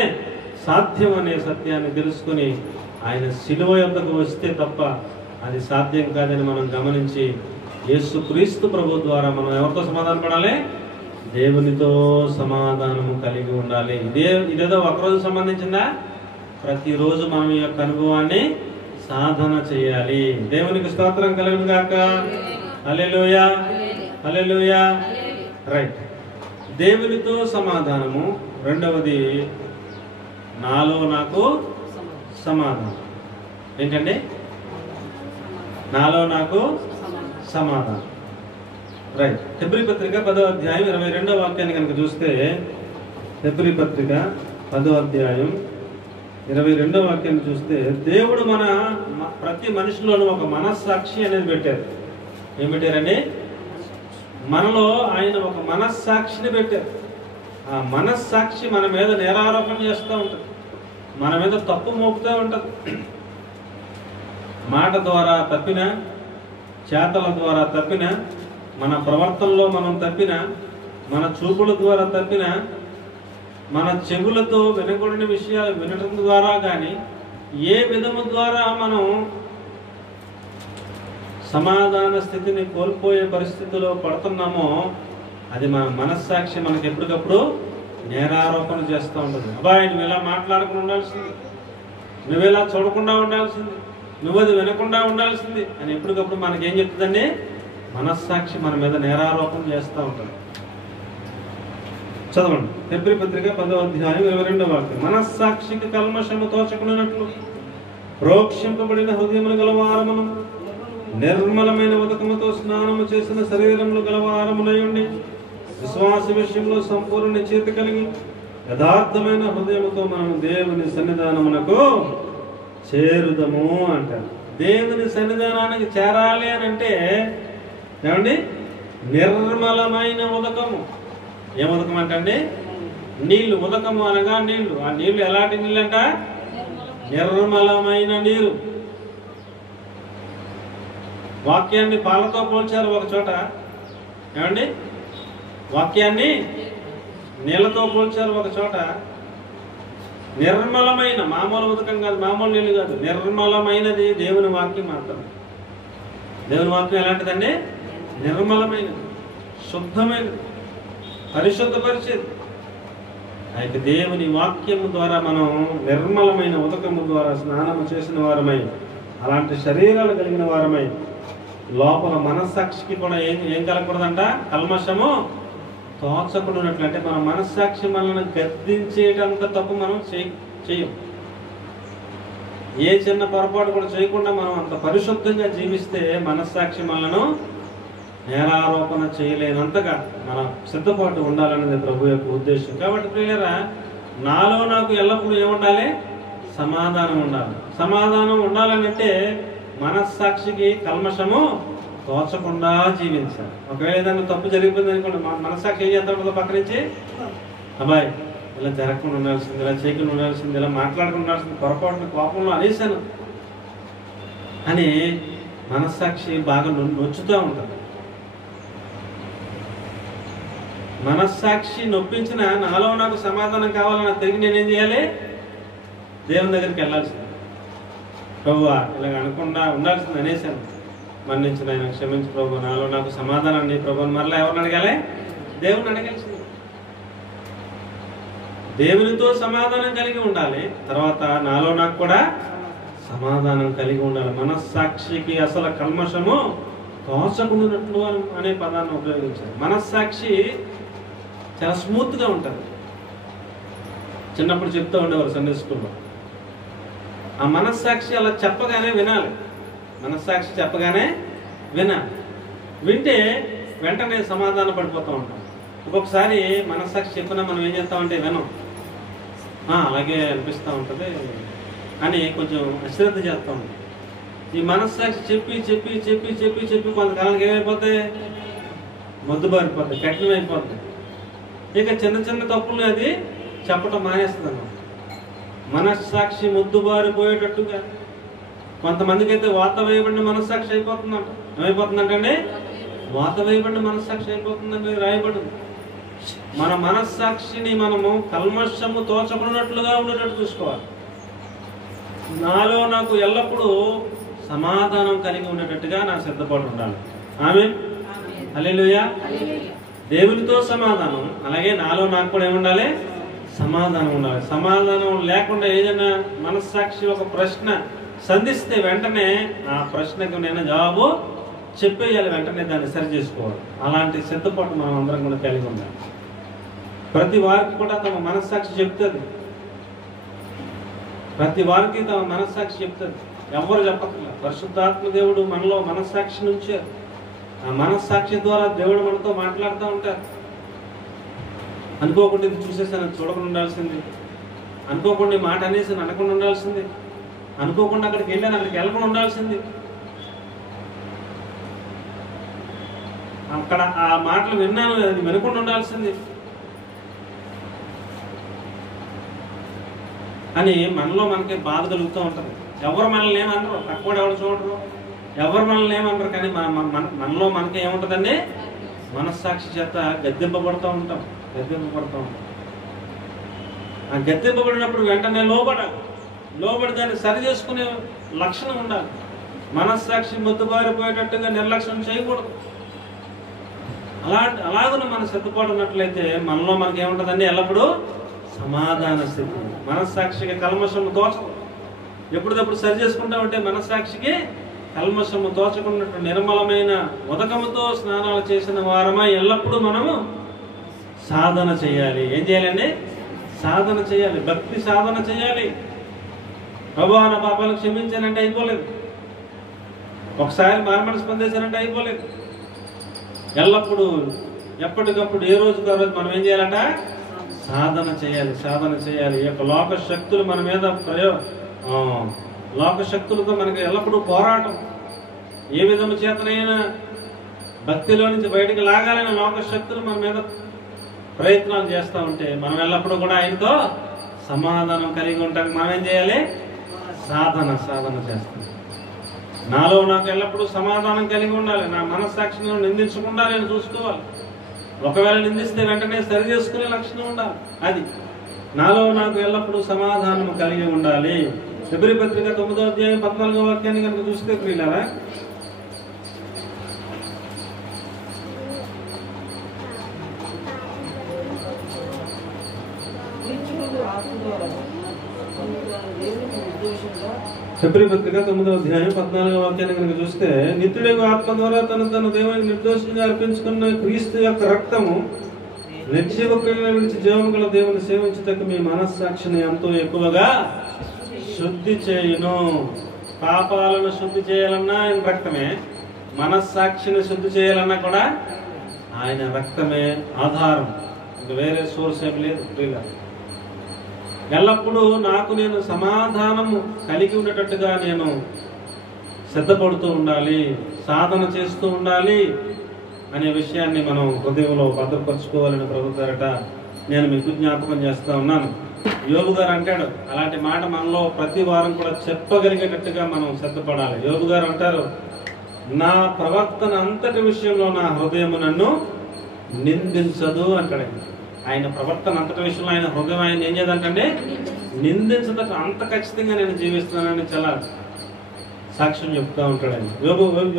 సాధ్యం అనే సత్యాన్ని తెలుసుకుని ఆయన శిలువ యొద్దకు వస్తే తప్ప అది సాధ్యం కాదని మనం గమనించి యేసు క్రీస్తు ప్రభు ద్వారా మనం ఎవరితో సమాధానం పడాలి? దేవునితో సమాధానము కలిగి ఉండాలి. ఇదేదో ఒకరోజు సంబంధించిందా? ప్రతిరోజు మనం ఈ యొక్క అనుభవాన్ని సాధన చేయాలి. దేవునికి స్తోత్రం కలుగును గాక. హల్లెలూయా, హల్లెలూయా. రైట్. దేవునితో సమాధానము. రెండవది, నాలో నాకు సమాధానం. ఏంటండి? నాలో నాకు సమాధానం. రైట్. హెబ్రీ పత్రిక 10వ అధ్యాయం 22వ వాక్యాన్ని కనుక చూస్తే, హెబ్రీ పత్రిక 10వ అధ్యాయం 22వ వాక్యాన్ని చూస్తే, దేవుడు మన ప్రతి మనిషిలోనూ ఒక మనస్సాక్షి అనేది పెట్టారు. ఏం పెట్టారండి? మనలో ఆయన ఒక మనస్సాక్షిని పెట్టారు. ఆ మనస్సాక్షి మన మీద నేరారోపణ చేస్తూ ఉంటుంది, మన మీద తప్పు మోపుతూ ఉంటుంది. మాట ద్వారా తప్పిన, చేతల ద్వారా తప్పిన, మన ప్రవర్తనలో మనం తప్పిన, మన చూపుల ద్వారా తప్పిన, మన చెవులతో వినకూడని విషయాలు వినటం ద్వారా కానీ, ఏ విధము ద్వారా మనం సమాధాన స్థితిని కోల్పోయే పరిస్థితిలో పడుతున్నామో అది మన మనస్సాక్షి మనకి ఎప్పటికప్పుడు నేరారోపణ చేస్తూ ఉంటుంది. అబ్బాయి, నువ్వు ఇలా మాట్లాడకుండా ఉండాల్సింది, నువ్వు ఇలా చూడకుండా ఉండాల్సింది, నువ్వు అది వినకుండా ఉండాల్సింది అని ఎప్పటికప్పుడు మనకేం చెప్తుందండి? మనస్సాక్షి మన మీద నేరారోపణ చేస్తూ ఉంటుంది. చదవండి. హెబ్రీ పత్రిక 10వ అధ్యాయం 22వ వాక్యం. మనస్సాక్షికి కల్మషము తోచకున్నట్లు ప్రోక్షింపబడిన హృదయములు గలవారమును, నిర్మలమైన ఉదకముతో స్నానము చేసిన శరీరములు గలవారమునయుండి, విశ్వాస విషయంలో సంపూర్ణ నిశ్చయిత కలిగి యథార్థమైన హృదయముతో మనము దేవుని సన్నిధానమునకు చేరుదము అంటారు. దేవుని సన్నిధానానికి చేరాలి అని అంటే ఏమండి? నిర్మలమైన ఉదకము. ఏం ఉదకం అంటండి? నీళ్లు. ఉదకము అనగా నీళ్లు. ఆ నీళ్లు ఎలాంటి నీళ్ళు అంట? నిర్మలమైన నీరు. వాక్యాన్ని పాలతో పోల్చారు ఒక చోట. ఏమండి? వాక్యాన్ని నీళ్లతో పోల్చారు ఒక చోట. నిర్మలమైన, మామూలు ఉదకం కాదు, మామూలు నీళ్ళు కాదు, నిర్మలమైనది దేవుని వాక్యం మాత్రం. దేవుని వాక్యం ఎలాంటిదండి? నిర్మలమైనది, శుద్ధమైనది, పరిశుద్ధపరిచేది. అయితే దేవుని వాక్యము ద్వారా మనం నిర్మలమైన ఉదకము ద్వారా స్నానము చేసిన వారమై, అలాంటి శరీరాలు కలిగిన వారమై, లోపల మనస్సాక్షికి కూడా ఏం కలగకూడదంట? కల్మషము తోచకుండానట్లు. అంటే మన మనస్సాక్షి మనల్ని గద్దించేటంత తప్పు మనం చెయ్యం. ఏ చిన్న పొరపాటు కూడా చేయకుండా మనం అంత పరిశుద్ధంగా జీవిస్తే మనస్సాక్షి మనలను నేరారోపణ చేయలేనంతగా మన సిద్ధపాటు ఉండాలనేది ప్రభు యొక్క ఉద్దేశం. కాబట్టి ప్రియులారా, నాలో నాకు ఎల్లప్పుడూ ఏముండాలి? సమాధానం ఉండాలి. సమాధానం ఉండాలని అంటే మనస్సాక్షికి కల్మషము తోచకుండా జీవించాలి. ఒకవేళ ఏదైనా తప్పు జరిగిపోయింది అనుకోండి, మనస్సాక్షి ఏం చేస్తా ఉంటుందో పక్క నుంచి, అబ్బాయి ఇలా జరగకుండా ఉండాల్సింది, ఇలా చేయకుండా ఉండాల్సింది, ఇలా మాట్లాడకుండా ఉండాల్సింది, పొరపాటున కోపంలో అనేసాను అని మనస్సాక్షి బాగా నొచ్చుతూ ఉంటుంది. మనస్సాక్షి నొప్పించిన నాలో నాకు సమాధానం కావాలన్నా తిరిగి నేనేం చేయాలి? దేవుని దగ్గరికి వెళ్ళాల్సింది. ప్రభువా, ఇలాగ అనకుండా ఉండాల్సింది అనేసాను, మన్నించిన ఆయన క్షమించి ప్రభు, నాలో నాకు సమాధానాన్ని ప్రభుని మరలా ఎవరిని అడగాలి? దేవుని అడగాల్సింది. దేవునితో సమాధానం కలిగి ఉండాలి. తర్వాత నాలో నాకు కూడా సమాధానం కలిగి ఉండాలి. మనస్సాక్షికి అసలు కల్మషము తోచకుండానట్లు అనే పదాన్ని ఉపయోగించారు. మనస్సాక్షి చాలా స్మూత్గా ఉంటుంది. చిన్నప్పుడు చెప్తూ ఉండేవారు సండే స్కూల్లో. ఆ మనస్సాక్షి అలా చెప్పగానే వినాలి. మనస్సాక్షి చెప్పగానే వినాలి. వింటే వెంటనే సమాధాన పడిపోతూ ఉంటాం. ఒక్కొక్కసారి మనస్సాక్షి చెప్పినా మనం ఏం చేస్తామంటే వినం, అలాగే అనిపిస్తూ ఉంటుంది అని కొంచెం అశ్రద్ధ చేస్తూ ఉంటాం. ఈ మనస్సాక్షి చెప్పి చెప్పి చెప్పి చెప్పి చెప్పి కొంతకాలానికి ఏమైపోతాయి? మొద్దుబారిపోద్ది, కఠినమైపోద్ది. ఇక చిన్న చిన్న తప్పులు అది చెప్పటం మానేస్తుంది అన్నమాట. మనస్సాక్షి మొద్దుబారిపోయేటట్టుగా కొంతమందికి అయితే వాత వేయబడిన మనస్సాక్షి అయిపోతుందంట. ఏమైపోతుందంటే వాత వేయబడిన మనస్సాక్షి అయిపోతుందంటే రాయబడింది. మన మనస్సాక్షిని మనము కల్మషము తోచకున్నట్లుగా ఉండేటట్టు చూసుకోవాలి. నాలో నాకు ఎల్లప్పుడూ సమాధానం కలిగి ఉండేటట్టుగా నా సిద్ధపాటు ఉండాలి. ఆమేన్, హల్లెలూయా. దేవునితో సమాధానం, అలాగే నాలో నాకు కూడా ఏముండాలి? సమాధానం ఉండాలి. సమాధానం లేకుండా ఏదైనా మనస్సాక్షి ఒక ప్రశ్న సంధిస్తే వెంటనే ఆ ప్రశ్నకు నేను జవాబు చెప్పేయాలి, వెంటనే దాన్ని సరి చేసుకోవాలి. అలాంటి సిద్ధపాటు మనం అందరం కూడా కలిగి ఉండాలి. ప్రతి వారికి కూడా తమ మనస్సాక్షి చెప్తుంది. ప్రతి వారికి తమ మనస్సాక్షి చెప్తుంది. ఎవరు చెప్పట్లేదు. పరిశుద్ధాత్మ దేవుడు మనలో మనస్సాక్షి నుంచే, ఆ మనస్సాక్షి ద్వారా దేవుడు మనతో మాట్లాడుతూ ఉంటారు. అనుకోకుండా ఇది చూసేసాను చూడకుండా ఉండాల్సింది, అనుకోకుండా ఈ మాట అనేసి అనకుండా ఉండాల్సింది, అనుకోకుండా అక్కడికి వెళ్ళాను అక్కడికి వెళ్ళకుండా ఉండాల్సింది, అక్కడ ఆ మాటలు విన్నాను అది వినకుండా ఉండాల్సింది అని మనలో మనకి బాధ కలుగుతూ ఉంటుంది. ఎవరు మనల్ని ఏమనరు, తక్కువ ఎవరు చూడరు, ఎవరు మనల్ని ఏమనరు. కానీ మనలో మనకి ఏముంటుందండి? మనస్సాక్షి చేత గద్దెంపబడుతూ ఉంటాం. ఆ గద్దెంపబడినప్పుడు వెంటనే లోబడి దాన్ని సరి చేసుకునే లక్షణం ఉండాలి. మనస్సాక్షి మొద్దుబారిపోయేటట్టుగా నిర్లక్ష్యం చేయకూడదు. అలాగనే మన సిద్ధపాటు ఉన్నట్లయితే మనలో మనకి ఏముంటుందండి? ఎల్లప్పుడూ సమాధాన స్థితి. మనస్సాక్షికి కల్మషము తోచదు. ఎప్పుడప్పుడు సరి చేసుకుంటా ఉంటే మనస్సాక్షికి కల్మషము తోచకున్నట్టు నిర్మలమైన ఉదకముతో స్నానాలు చేసిన వారమై ఎల్లప్పుడూ మనము సాధన చేయాలి. ఏం చేయాలండి? సాధన చేయాలి. భక్తి సాధన చేయాలి. ప్రభువా నా పాపాలు క్షమించానంటే అయిపోలేదు. ఒకసారి మారమనసు పొందేశానంటే అయిపోలేదు. ఎల్లప్పుడూ ఎప్పటికప్పుడు ఏ రోజుకు ఆ రోజు మనం ఏం చేయాలంట? సాధన చేయాలి. ఈ యొక్క లోక శక్తులు మన మీద లోక శక్తులతో మనకి ఎల్లప్పుడూ పోరాటం. ఏ విధము చేతనైనా భక్తిలో నుంచి బయటకు లాగాలని లోక శక్తులు మన మీద ప్రయత్నాలు చేస్తూ ఉంటే మనం ఎల్లప్పుడూ కూడా ఆయనతో సమాధానం కలిగి ఉంటాం. మనం ఏం చేయాలి? సాధన చేస్తాం. నాలో నాకు ఎల్లప్పుడూ సమాధానం కలిగి ఉండాలి. నా మనస్సాక్షిని నిందించకుండా నేను చూసుకోవాలి. ఒకవేళ నిందిస్తే వెంటనే సరి చేసుకునే లక్షణం ఉండాలి. అది నాలో నాకు ఎల్లప్పుడూ సమాధానం కలిగి ఉండాలి. ఫిబ్రవరి పత్రిక 9వ అధ్యాయం 14వ వాక్యాన్ని కనుక చూస్తే ప్రియులారా, ఫిబ్రవరి పత్రిక 9వ అధ్యాయం 14వ వాక్యాన్ని కనుక చూస్తే, నిత్యుడైన ఆత్మ ద్వారా తన దేవునికి నిర్దోషంగా అర్పించుకున్న క్రీస్తు యొక్క రక్తము నిర్జీవ క్రియలను విడిచి జీవము గల దేవుని సేవించుటకు మీ మనస్సాక్షిని ఎంతో ఎక్కువగా శుద్ధి చేయును. పాపాలను శుద్ధి చేయాలన్నా ఆయన రక్తమే, మనస్సాక్షిని శుద్ధి చేయాలన్నా కూడా ఆయన రక్తమే ఆధారం. ఇంకా వేరే సోర్స్ ఏమి లేదు. ఎల్లప్పుడూ నాకు నేను సమాధానము కలిగి ఉండేటట్టుగా నేను సిద్ధపడుతూ ఉండాలి, సాధన చేస్తూ ఉండాలి అనే విషయాన్ని మనం హృదయంలో భద్రపరచుకోవాలని ప్రభు పేరట నేను మీకు జ్ఞాపకం చేస్తూ ఉన్నాను. యోబు గారు అంటాడు, అలాంటి మాట మనలో ప్రతి వారం కూడా చెప్పగలిగేటట్టుగా మనం సిద్ధపడాలి. యోబు గారు అంటారు, నా ప్రవర్తన అంతటి విషయంలో నా హృదయము నన్ను నిందించదు అంటాడు. ఆయన ప్రవర్తన అంతటి విషయంలో ఆయన హృదయం ఆయన ఏం చేయదంటే నిందించదట. అంత ఖచ్చితంగా నేను జీవిస్తున్నానని చాలా సాక్ష్యం చెప్తూ ఉంటాడు ఆయన.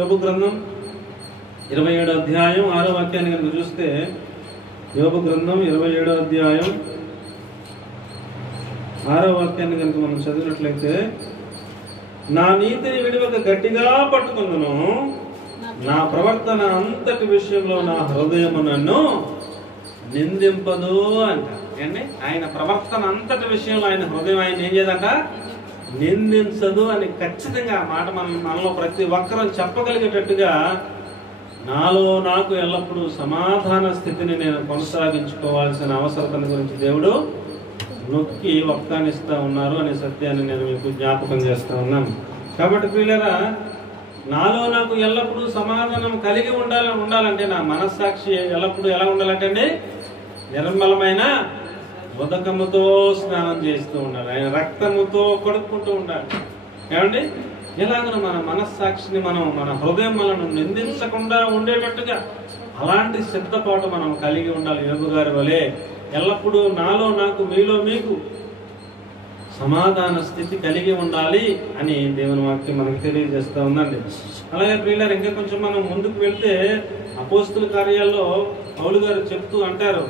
యోబు గ్రంథం 27వ అధ్యాయం 6వ వాక్యాన్ని కనుక చూస్తే, యోబు గ్రంథం 27వ అధ్యాయం 6వ వాక్యాన్ని కనుక మనం చదివినట్లయితే, నా నీతిని విడివక గట్టిగా పట్టుకుందును, నా ప్రవర్తన అంతటి విషయంలో నా హృదయము నన్ను నిందింపదు అంట. ఏంటి? ఆయన ప్రవర్తన అంతటి విషయంలో ఆయన హృదయం ఆయన ఏం చేయదంట? నిందించదు అని ఖచ్చితంగా ఆ మాట మనలో ప్రతి ఒక్కరూ చెప్పగలిగేటట్టుగా, నాలో నాకు ఎల్లప్పుడూ సమాధాన స్థితిని నేను కొనసాగించుకోవాల్సిన అవసరతను గురించి దేవుడు నొక్కి వక్కానిస్తూ ఉన్నారు అనే సత్యాన్ని నేను మీకు జ్ఞాపకం చేస్తూ ఉన్నాను. కాబట్టి ప్రియులారా, నాలో నాకు ఎల్లప్పుడూ సమాధానం కలిగి ఉండాలంటే నా మనస్సాక్షి ఎల్లప్పుడూ ఎలా ఉండాలంటే అండి, నిర్మలమైన ఉదకముతో స్నానం చేస్తూ ఉండాలి, ఆయన రక్తముతో కొడుక్కుంటూ ఉండాలి. ఏమండి, ఇలాగ మన మనస్సాక్షిని మన హృదయం మనను నిందించకుండా ఉండేటట్టుగా అలాంటి సిద్ధపాటు మనం కలిగి ఉండాలి. యోబు గారి వలె ఎల్లప్పుడూ నాలో నాకు మీలో మీకు సమాధాన స్థితి కలిగి ఉండాలి అని దేవుని వాక్యం మనకు తెలియజేస్తూ ఉందండి. అలాగే ప్రియులారు, ఇంకా కొంచెం మనం ముందుకు వెళ్తే అపోస్తుల కార్యాల్లో పౌలు గారు చెప్తూ అంటారు,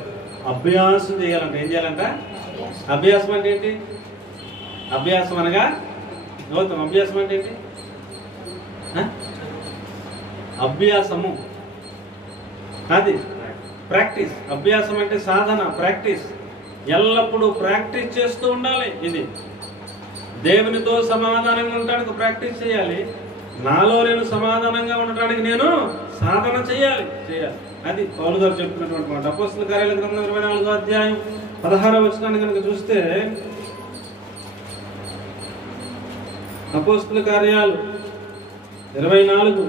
అభ్యాసం చేయాలంట. ఏం చేయాలంట? అభ్యాసం అంటే ఏంటి? అభ్యాసం అనగా గౌతమ్, అభ్యాసం అంటే ఏంటి? అభ్యాసము అది ప్రాక్టీస్. అభ్యాసం అంటే సాధన, ప్రాక్టీస్. ఎల్లప్పుడూ ప్రాక్టీస్ చేస్తూ ఉండాలి. ఇది దేవునితో సమాధానంగా ఉండటానికి ప్రాక్టీస్ చేయాలి, నాలో నేను సమాధానంగా ఉండటానికి నేను సాధన చేయాలి. అది పౌలు గారు చెప్తున్నటువంటి మాట. అపోస్తల కార్యాల గ్రంథం 24వ అధ్యాయం 16వ వచనాన్ని కనుక చూస్తే, అపోస్తల కార్యాలు 24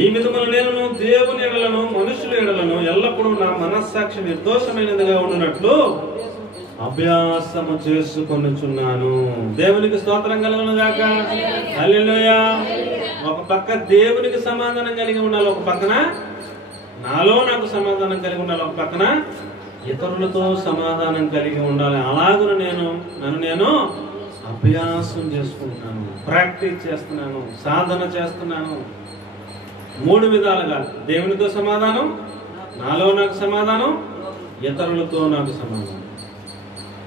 ఈ విధమున నేను దేవుని ఎడలను మనుషుల ఎడలను ఎల్లప్పుడూ నా మనస్సాక్షి నిర్దోషమైనదిగా ఉండునట్లు అభ్యాసము చేసుకొనుచున్నాను. దేవునికి స్తోత్రం కలుగును గాక. హల్లెలూయా. ఒక పక్క దేవునికి సమాధానం కలిగి ఉండాలి, ఒక పక్కన నాలో నాకు సమాధానం కలిగి ఉండాలి, ఒక పక్కన ఇతరులతో సమాధానం కలిగి ఉండాలి. అలాగున నన్ను నేను అభ్యాసం చేసుకుంటున్నాను, ప్రాక్టీస్ చేస్తున్నాను, సాధన చేస్తున్నాను. 3 విధాలుగా దేవునితో సమాధానం, నాలో నాకు సమాధానం, ఇతరులతో నాకు సమాధానం.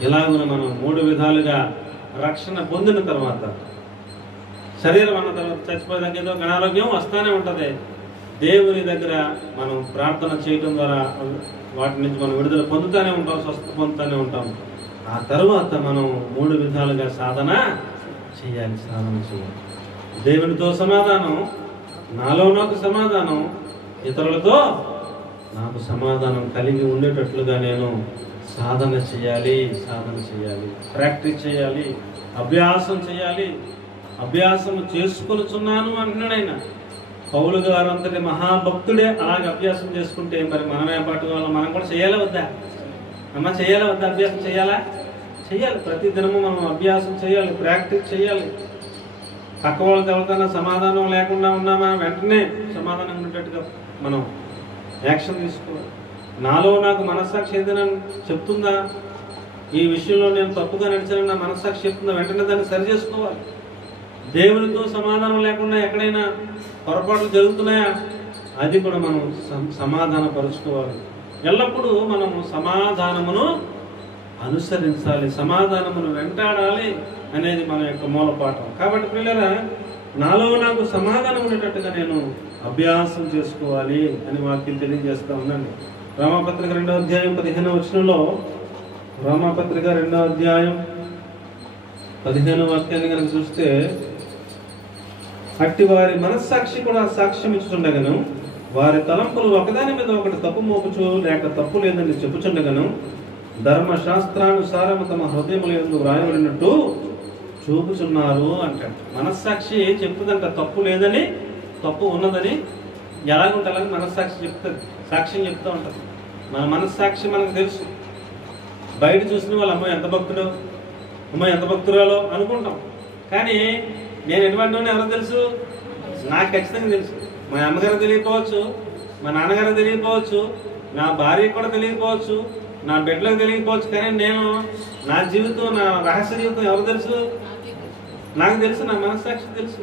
ఇలాగున మనం 3 విధాలుగా రక్షణ పొందిన తర్వాత, శరీరం అన్న తర్వాత చచ్చిపోయేదాకా ఏదో అనారోగ్యం వస్తానే ఉంటుంది. దేవుని దగ్గర మనం ప్రార్థన చేయడం ద్వారా వాటి నుంచి మనం విడుదల పొందుతూనే ఉంటాం, స్వస్థత పొందుతూనే ఉంటాం. ఆ తర్వాత మనం 3 విధాలుగా సాధన చేయాలి. దేవునితో సమాధానం, నాలో నాకు సమాధానం, ఇతరులతో నాకు సమాధానం కలిగి ఉండేటట్లుగా నేను సాధన చేయాలి, ప్రాక్టీస్ చేయాలి, అభ్యాసం చేయాలి. అభ్యాసం చేసుకొనుచున్నాను అంటున్నాడు ఆయన. పౌలు గారు అంతటి మహాభక్తుడే అలాగే అభ్యాసం చేసుకుంటే మరి మనమే పాటు మనం కూడా చేయాలా వద్దా? అమ్మ, చేయాలా వద్దా? అభ్యాసం చేయాలా? చేయాలి. ప్రతి దినము మనం అభ్యాసం చేయాలి, ప్రాక్టీస్ చేయాలి. పక్క వాళ్ళకి ఎవరికైనా సమాధానం లేకుండా ఉన్నామా, వెంటనే సమాధానం ఉండేటట్టుగా మనం యాక్షన్ తీసుకోవాలి. నాలో నాకు మనస్సాక్షి ఏదైనా చెప్తుందా, ఈ విషయంలో నేను తప్పుగా నడిచానని నా మనస్సాక్షి చెప్తుందా, వెంటనే దాన్ని సరి చేసుకోవాలి. దేవునితో సమాధానం లేకుండా ఎక్కడైనా పొరపాట్లు జరుగుతున్నాయా, అది కూడా మనం సమాధాన పరుచుకోవాలి. ఎల్లప్పుడూ మనము సమాధానమును అనుసరించాలి, సమాధానమును వెంటాడాలి అనేది మన యొక్క మూలపాఠం. కాబట్టి పిల్లరా, నాలో నాకు సమాధానం ఉండేటట్టుగా నేను అభ్యాసం చేసుకోవాలి అని వాక్యం తెలియజేస్తా ఉందండి. రోమాపత్రిక 2వ అధ్యాయం 15వ వచనంలో, రోమాపత్రిక 2వ అధ్యాయం 15వ వాక్యాన్ని కనుక చూస్తే, అట్టి వారి మనస్సాక్షి కూడా సాక్ష్యం ఇచ్చుచుండగను, వారి తలంపులు ఒకదాని మీద ఒకటి తప్పు మోపుచు లేక తప్పు లేదని చెప్పుచుండగను, ధర్మశాస్త్రానుసారము తమ హృదయముల యందు వ్రాయబడినట్టు చూపుచున్నారు అంటాడు. మనస్సాక్షి చెప్తుందంట తప్పు లేదని, తప్పు ఉన్నదని. ఎలాగుంటే అలాగే మనస్సాక్షి చెప్తుంది, సాక్ష్యం చెప్తూ ఉంటుంది. మన మనస్సాక్షి మనకు తెలుసు. బయట చూసిన వాళ్ళు అమ్మాయి ఎంత భక్తుడు, అమ్మాయి ఎంత భక్తురాలో అనుకుంటాం. కానీ నేను ఎటువంటి ఎవరో తెలుసు, నాకు ఖచ్చితంగా తెలుసు. మా అమ్మగారు తెలియకపోవచ్చు, మా నాన్నగారు తెలియకపోవచ్చు, నా భార్య కూడా తెలియకపోవచ్చు, నా బిడ్డలకు తెలియకపోవచ్చు. కానీ నేను నా జీవితం, నా రహస్య జీవితం ఎవరు తెలుసు? నాకు తెలుసు, నా మనస్సాక్షి తెలుసు.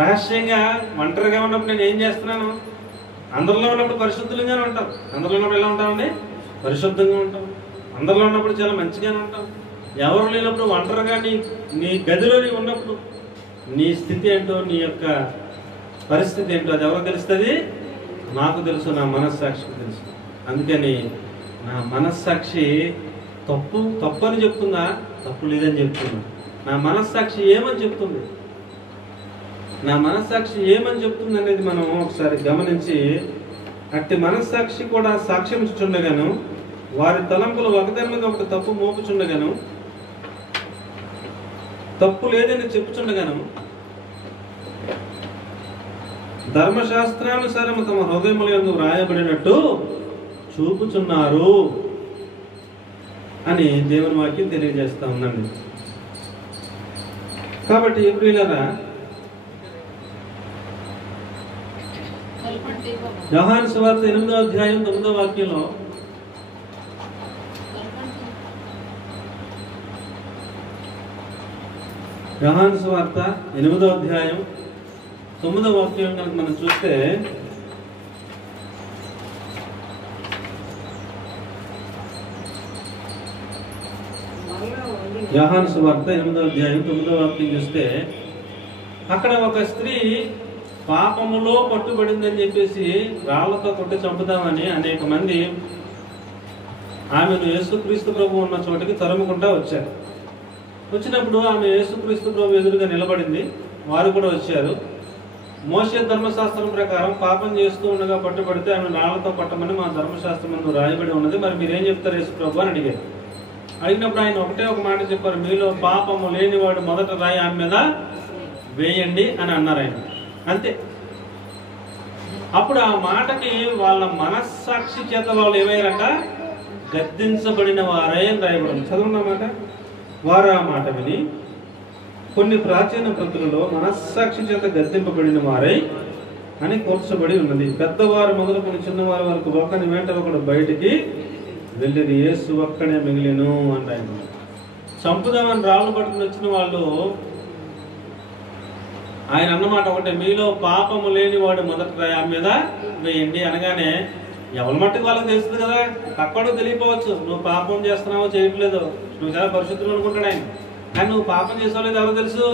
రహస్యంగా ఒంటరిగా ఉన్నప్పుడు నేను ఏం చేస్తున్నాను, అందరిలో ఉన్నప్పుడు పరిశుద్ధంగానే ఉంటాం. అందరిలో ఉన్నప్పుడు ఎలా ఉంటామండి? పరిశుద్ధంగా ఉంటాం. అందరిలో ఉన్నప్పుడు చాలా మంచిగానే ఉంటాం. ఎవరు లేనప్పుడు ఒంటరిగా నీ గదిలో ఉన్నప్పుడు నీ స్థితి ఏంటో, ని యొక్క పరిస్థితి ఏంటో అది ఎవరికి తెలుస్తుంది? నాకు తెలుసు, నా మనస్సాక్షికి తెలుసు. అందుకని నా మనస్సాక్షి తప్పు అని చెప్తుందా, తప్పు లేదని చెప్తున్నా. నా మనస్సాక్షి ఏమని చెప్తుంది, నా మనస్సాక్షి ఏమని చెప్తుంది అనేది మనం ఒకసారి గమనించి, అట్టి మనస్సాక్షి కూడా సాక్ష్యం ఇచ్చుచుండగాను, వారి తలంపులు ఒకదాని మీద ఒకటి తప్పు మోపుచుండగాను, తప్పు లేదని చెప్పుచుండగాను ధర్మశాస్త్రానుసారము తమ హృదయముల యందు వ్రాయబడినట్టు చూపుచున్నారు అని దేవుని వాక్యం తెలియజేస్తా ఉందండి. కాబట్టి ప్రియులారా, యోహాను సువార్త 8వ అధ్యాయం 9వ వాక్యంలో యోహాను సువార్త 8వ అధ్యాయం 9వ వాక్యం కనుక మనం చూస్తే, యోహాను సువార్త 8వ అధ్యాయం 9వ వాక్యం చూస్తే, అక్కడ ఒక స్త్రీ పాపములో పట్టుబడిందని చెప్పేసి రాళ్లతో కొట్టి చంపుతామని అనేక మంది ఆమెను యేసుక్రీస్తు ప్రభు ఉన్న చోటకి తరుముకుంటా వచ్చారు. వచ్చినప్పుడు ఆమె యేసుక్రీస్తు ప్రభు ఎదురుగా నిలబడింది. వారు కూడా వచ్చారు. మోషే ధర్మశాస్త్రం ప్రకారం పాపం చేస్తూ ఉండగా పట్టుబడితే ఆమె రాళ్లతో పట్టమని మా ధర్మశాస్త్రం ముందు రాయబడి ఉన్నది, మరి మీరేం చెప్తారు యేసు ప్రభు అని అడిగారు. అడిగినప్పుడు ఆయన ఒకటే ఒక మాట చెప్పారు, మీలో పాపము లేనివాడు మొదట రాయి ఆమె మీద వేయండి అని అన్నారు ఆయన. అంతే. అప్పుడు ఆ మాటకి వాళ్ళ మనస్సాక్షి చేత వాళ్ళు ఏమయ్యారట, గద్దించబడిన వారై అని రాయబడింది. చదవన్నమాట. వారు ఆ మాట విని కొన్ని ప్రాచీన ప్రతులలో మనస్సాక్షి చేత గద్దింపబడిన వారై అని కూర్చబడి ఉన్నది. పెద్దవారు మొదలుకొని చిన్నవారి వరకు ఒకని వెంట ఒకడు బయటికి వెళ్ళిది, యేసు ఒక్కడే మిగిలిను అని రాయబడింది. చంపుదామని రాళ్ళు పట్టుకుని వచ్చిన వాళ్ళు ఆయన అన్నమాట ఒకటే, మీలో పాపము లేని వాడు మొదట రాయి మీద వేయండి అనగానే ఎవరి మట్టుకు వాళ్ళకి తెలుస్తుంది కదా. తక్కువ తెలియపోవచ్చు, నువ్వు పాపం చేస్తున్నావో చేయట్లేదు, నువ్వు చాలా పరిశుద్ధులు అనుకుంటాడు ఆయన. కానీ నువ్వు పాపం చేసావు లేదు ఎవరు తెలుసు?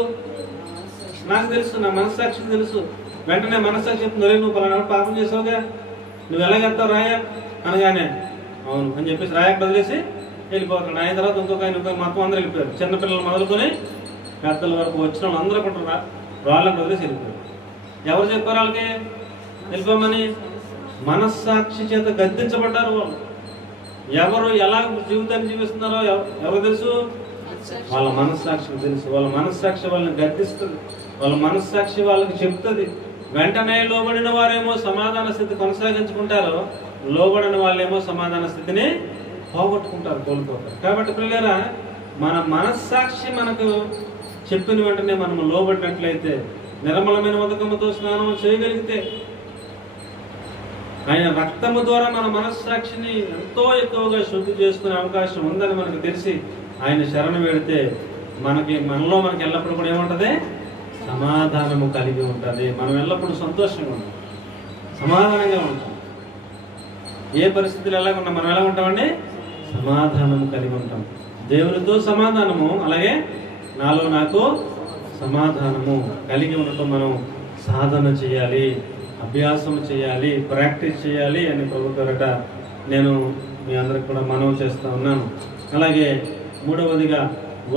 నాకు తెలుసు, నా మనస్సాక్షికి తెలుసు. వెంటనే మనస్సాక్షి చెప్తుంది, నువ్వు పలానా పాపం చేసావుగా, నువ్వు ఎలాగెత్తావు రాయ అనగానే అవును అని చెప్పేసి రాయకు వదిలేసి వెళ్ళిపోతాడు. ఆయన తర్వాత ఇంకొక ఆయన మొత్తం అందరూ వెళ్ళిపోయారు. చిన్నపిల్లలు మొదలుకొని పెద్దల వరకు వచ్చిన వాళ్ళు అందరూ కొంటారు రాళ్ళకు వదిలేసి వెళ్ళిపోయారు. ఎవరు చెప్పారు వాళ్ళకి వెళ్ళిపోమని? మనస్సాక్షి చేత గద్దించబడ్డారు వాళ్ళు. ఎవరు ఎలా జీవితాన్ని జీవిస్తున్నారో ఎవరు తెలుసు? వాళ్ళ మనస్సాక్షికి తెలుసు. వాళ్ళ మనస్సాక్షి వాళ్ళని గద్దిస్తుంది, వాళ్ళ మనస్సాక్షి వాళ్ళకి చెప్తుంది. వెంటనే లోబడిన వారేమో సమాధాన స్థితి కొనసాగించుకుంటారు, లోబడిన వాళ్ళేమో సమాధాన స్థితిని పోగొట్టుకుంటారు, కోల్పోతారు. కాబట్టి పిల్లరా, మన మనస్సాక్షి మనకు చెప్పిన వెంటనే మనం లోబడినట్లయితే, నిర్మలమైన ఉదకముతో స్నానం చేయగలిగితే, ఆయన రక్తము ద్వారా మన మనస్సాక్షిని ఎంతో ఎక్కువగా శుద్ధి చేసుకునే అవకాశం ఉందని మనకు తెలిసి ఆయన శరణు వేడితే మనలో ఎల్లప్పుడూ కూడా ఏముంటుంది? సమాధానము కలిగి ఉంటుంది. మనం ఎల్లప్పుడూ సంతోషంగా ఉంటాం, సమాధానంగా ఉంటాం. ఏ పరిస్థితులు ఎలా ఉంటాం? మనం ఎలా ఉంటామండి? సమాధానము కలిగి ఉంటాం. దేవునితో సమాధానము, అలాగే నాలో నాకు సమాధానము కలిగి ఉండటం మనం సాధన చేయాలి, అభ్యాసం చేయాలి, ప్రాక్టీస్ చేయాలి అని ప్రభు పేరట నేను మీ అందరికి కూడా మనవి చేస్తూ ఉన్నాను. అలాగే మూడవదిగా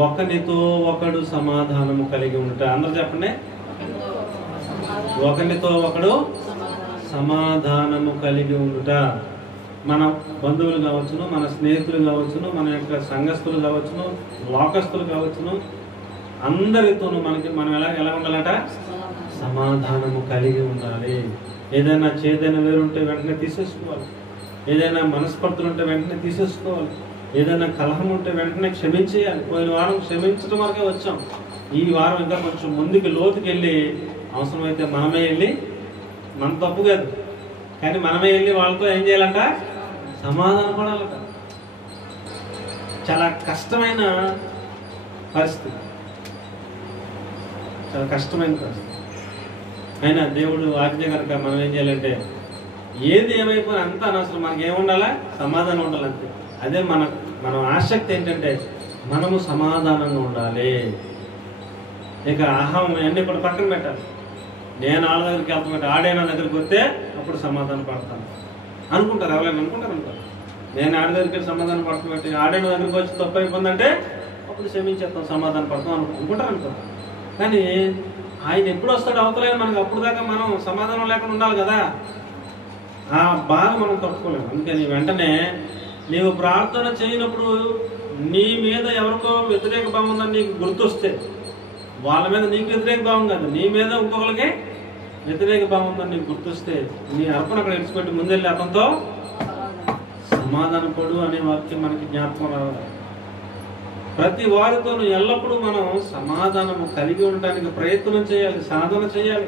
ఒకరితో ఒకడు సమాధానము కలిగి ఉంటా. అందరూ చెప్పండి, ఒకరితో ఒకడు సమాధానము కలిగి ఉండుట. మన బంధువులు కావచ్చును, మన స్నేహితులు కావచ్చును, మన యొక్క సంఘస్థులు కావచ్చును, లోకస్తులు కావచ్చును, అందరితోనూ మనం ఎలా ఉండాలట? సమాధానము కలిగి ఉండాలి. ఏదైనా చేదైన వేరుంటే వెంటనే తీసేసుకోవాలి, ఏదైనా మనస్పర్ధలు ఉంటే వెంటనే తీసేసుకోవాలి, ఏదైనా కలహం ఉంటే వెంటనే క్షమించేయాలి. పోయిన వారం క్షమించడం వరకే వచ్చాం. ఈ వారం ఇంకా కొంచెం ముందుకు లోతుకి వెళ్ళి అవసరమైతే మనమే వెళ్ళి, మన తప్పు కాదు కానీ మనమే వెళ్ళి వాళ్ళతో ఏం చేయాలంట? సమాధాన పడాలట. చాలా కష్టమైన పరిస్థితి, చాలా కష్టమైన పరిస్థితి. అయినా దేవుడు ఆజ్ఞ కనుక మనం ఏం చేయాలంటే, ఏది ఏమైపోయినా అంతా అనవసరం, మనకి ఏముండాలా? సమాధానం ఉండాలంతే. అదే మన ఆసక్తి ఏంటంటే మనము సమాధానంగా ఉండాలి. ఇక అహం అన్నీ కూడా పక్కన పెట్టాలి. నేను ఆడ దగ్గరికి వెళ్తాను, ఆడైనా దగ్గరికి వస్తే అప్పుడు సమాధానం పడతాను అనుకుంటారు. ఎవరైనా అనుకుంటారు. నేను ఆడ దగ్గరికి సమాధానం పడుతూ పెట్టి ఆడైన దగ్గరికి వచ్చి తప్పు అయిపోయిందంటే అప్పుడు క్షమించేస్తాం, సమాధానం పడతాం అనుకుంటారు. కానీ ఆయన ఎప్పుడు వస్తాడు అవతలే మనకు, అప్పుడు దాకా మనం సమాధానం లేకుండా ఉండాలి కదా. ఆ బాధ మనం తట్టుకోలేము. అందుకని వెంటనే నీవు ప్రార్థన చేయనప్పుడు నీ మీద ఎవరికో వ్యతిరేక భావం ఉందని నీకు గుర్తొస్తే, వాళ్ళ మీద నీకు వ్యతిరేక భావం కాదు, నీ మీద ఇంకొకరికి వ్యతిరేక భావం ఉందని నీకు గుర్తొస్తే నీ అర్పణ అక్కడ విడిచిపెట్టి ముందెళ్ళి అతనితో సమాధాన పడు అనే వాక్యం మనకి జ్ఞాపకం రావాలి. ప్రతి వారితోనూ ఎల్లప్పుడూ మనం సమాధానము కలిగి ఉండడానికి ప్రయత్నం చేయాలి, సాధన చేయాలి,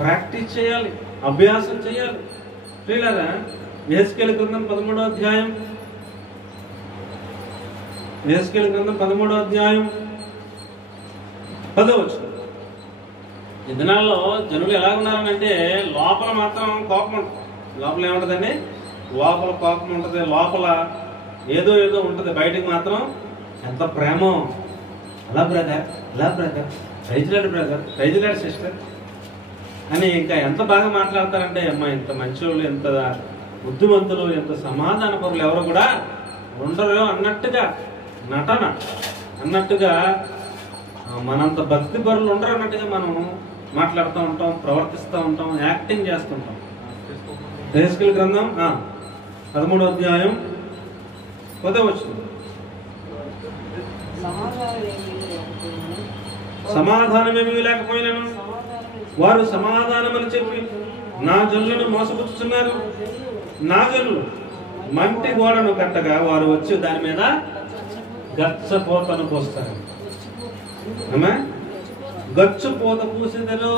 ప్రాక్టీస్ చేయాలి, అభ్యాసం చేయాలి. ప్రియులారా, యెహెజ్కేలు గ్రంథం 13వ అధ్యాయం, యెహెజ్కేలు గ్రంథం 13వ అధ్యాయం 10వ వచనం. ఈ దినాల్లో జనులు ఎలా ఉన్నారనంటే లోపల మాత్రం కోపం ఉంటుంది. లోపల ఏముంటుందండి? లోపల కోపం ఉంటుంది, లోపల ఏదో ఏదో ఉంటుంది, బయటకు మాత్రం ఎంత ప్రేమో. అలా బ్రదర్, ఇలా బ్రదర్, రైతులాడు బ్రదర్, రైతులాడు సిస్టర్ అని ఇంకా ఎంత బాగా మాట్లాడతారంటే, అమ్మ ఇంత మంచోళ్ళు, ఎంత బుద్ధిమంతులు, ఎంత సమాధాన పరులు ఎవరు కూడా ఉండరు అన్నట్టుగా, నటన అన్నట్టుగా, మనంత భక్తి పరులు ఉండరు అన్నట్టుగా మనం మాట్లాడుతూ ఉంటాం, ప్రవర్తిస్తూ ఉంటాం, యాక్టింగ్ చేస్తుంటాం. యెహెజ్కేలు గ్రంథం 13వ అధ్యాయం 10వ వచనం. సమాధానమేమీ లేకపోయినాను వారు సమాధానమని చెప్పి నా జనులను మోసపుచ్చుతున్నారు. నా జనులు మంటి గోడను కట్టగా వారు వచ్చి దాని మీద గచ్చపోతను పోస్తారు. గచ్చుపోత పూసేదరు.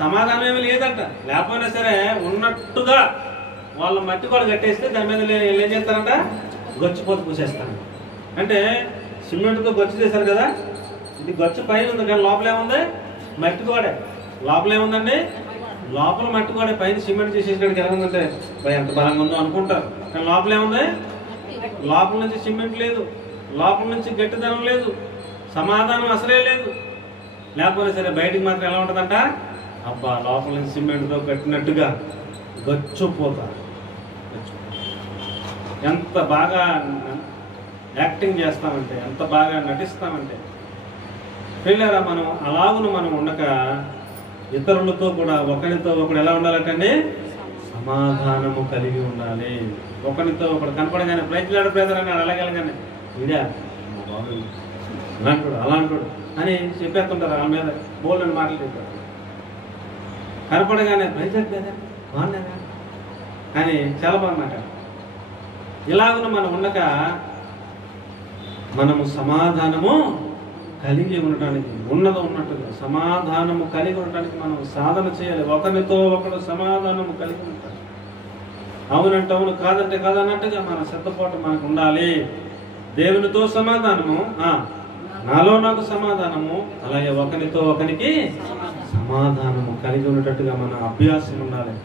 సమాధానం ఏమీ లేదంట. లేకపోయినా సరే ఉన్నట్టుగా వాళ్ళ మట్టి కూడా కట్టేస్తే దాని మీద ఏం చేస్తారంట? గచ్చుపోత పూసేస్తారు. అంటే సిమెంట్తో గచ్చు చేశారు కదా, ఇది గచ్చు పైన ఉంది కానీ లోపల ఏముంది? మట్టి గోడే. లోపల ఏముందండి? లోపల మట్టి గోడే, పైన సిమెంట్ చేసేసరికి ఎలా ఉందంటే భయ ఎంత బలంగా ఉందో అనుకుంటారు. కానీ లోపల ఏముంది? లోపల నుంచి సిమెంట్ లేదు, లోపల నుంచి గట్టిదనం లేదు, సమాధానం అసలే లేదు. లేకపోతే సరే బయటికి మాత్రం ఎలా ఉంటుందంట? అబ్బా లోపల నుంచి సిమెంట్తో కట్టినట్టుగా గచ్చుపోతారు. ఎంత బాగా యాక్టింగ్ చేస్తామంటే, ఎంత బాగా నటిస్తామంటే. పిల్లరా, మనం అలాగును మనం ఉండక ఇతరులతో కూడా ఒకరితో ఒకడు ఎలా ఉండాలంటే సమాధానము కలిగి ఉండాలి. ఒకరితో ఒకడు కనపడగానే ప్రయత్నాడు బ్రదర్ అని అలాగెలగానే ఇదా బాబు అలాంటాడు అలాంటాడు అని చెప్పేస్తుంటారు. వాళ్ళ మీద బోల్డ్ అని మాటలు చెప్పారు. కనపడగానే ప్రయత్నం బ్రదర్ బాగున్నారా అని చాలా బాగా మాట్లాడు. ఇలాగున మనం ఉండక మనము సమాధానము కలిగి ఉండటానికి, ఉన్నట్టుగా సమాధానము కలిగి ఉండటానికి మనం సాధన చేయాలి. ఒకరితో ఒకడు సమాధానము కలిగి ఉంటాడు. అవునంటే అవును, కాదంటే కాదన్నట్టుగా మన సిద్ధపాటు మనకు ఉండాలి. దేవునితో సమాధానము, నాలో నాకు సమాధానము, అలాగే ఒకరితో ఒకరికి సమాధానము కలిగి ఉన్నట్టుగా మన అభ్యాసం ఉండాలి,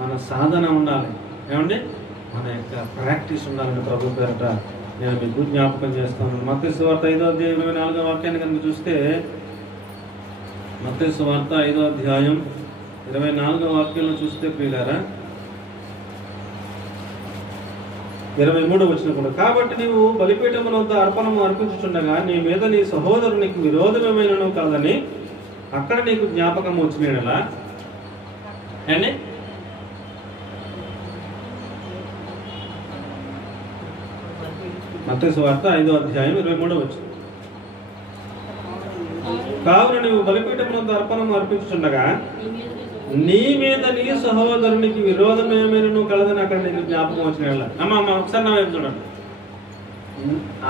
మన సాధన ఉండాలి. ఏమండి, మన యొక్క ప్రాక్టీస్ ఉండాలని ప్రభు పేరట నేను మీకు జ్ఞాపకం చేస్తాను. మత్తయి సువార్త 5వ అధ్యాయం 24వ వాక్యాన్ని కనుక చూస్తే, మత్తయి సువార్త 5వ అధ్యాయం 24వ వాక్యంలో చూస్తే ప్రియులారా, 23వ వచనం కూడా, కాబట్టి నీవు బలిపీఠముల వద్ద అర్పణము అర్పించుచుండగా నీ మీద నీ సహోదరునికి విరోధమేమైనను కాదని అక్కడ నీకు జ్ఞాపకం వచ్చినలా అండి. మత్తయి సువార్త 5వ అధ్యాయం 23వ వచనం. కావున నీవు బలిపీఠముల వద్ద అర్పణము అర్పించుచుండగా నీ మీద నీ సహోదరునికి విరోధం ఏమైనా కలదని అక్కడ నీకు జ్ఞాపకం వచ్చిన అమ్మ ఒకసారి నా వైపు చూడండి.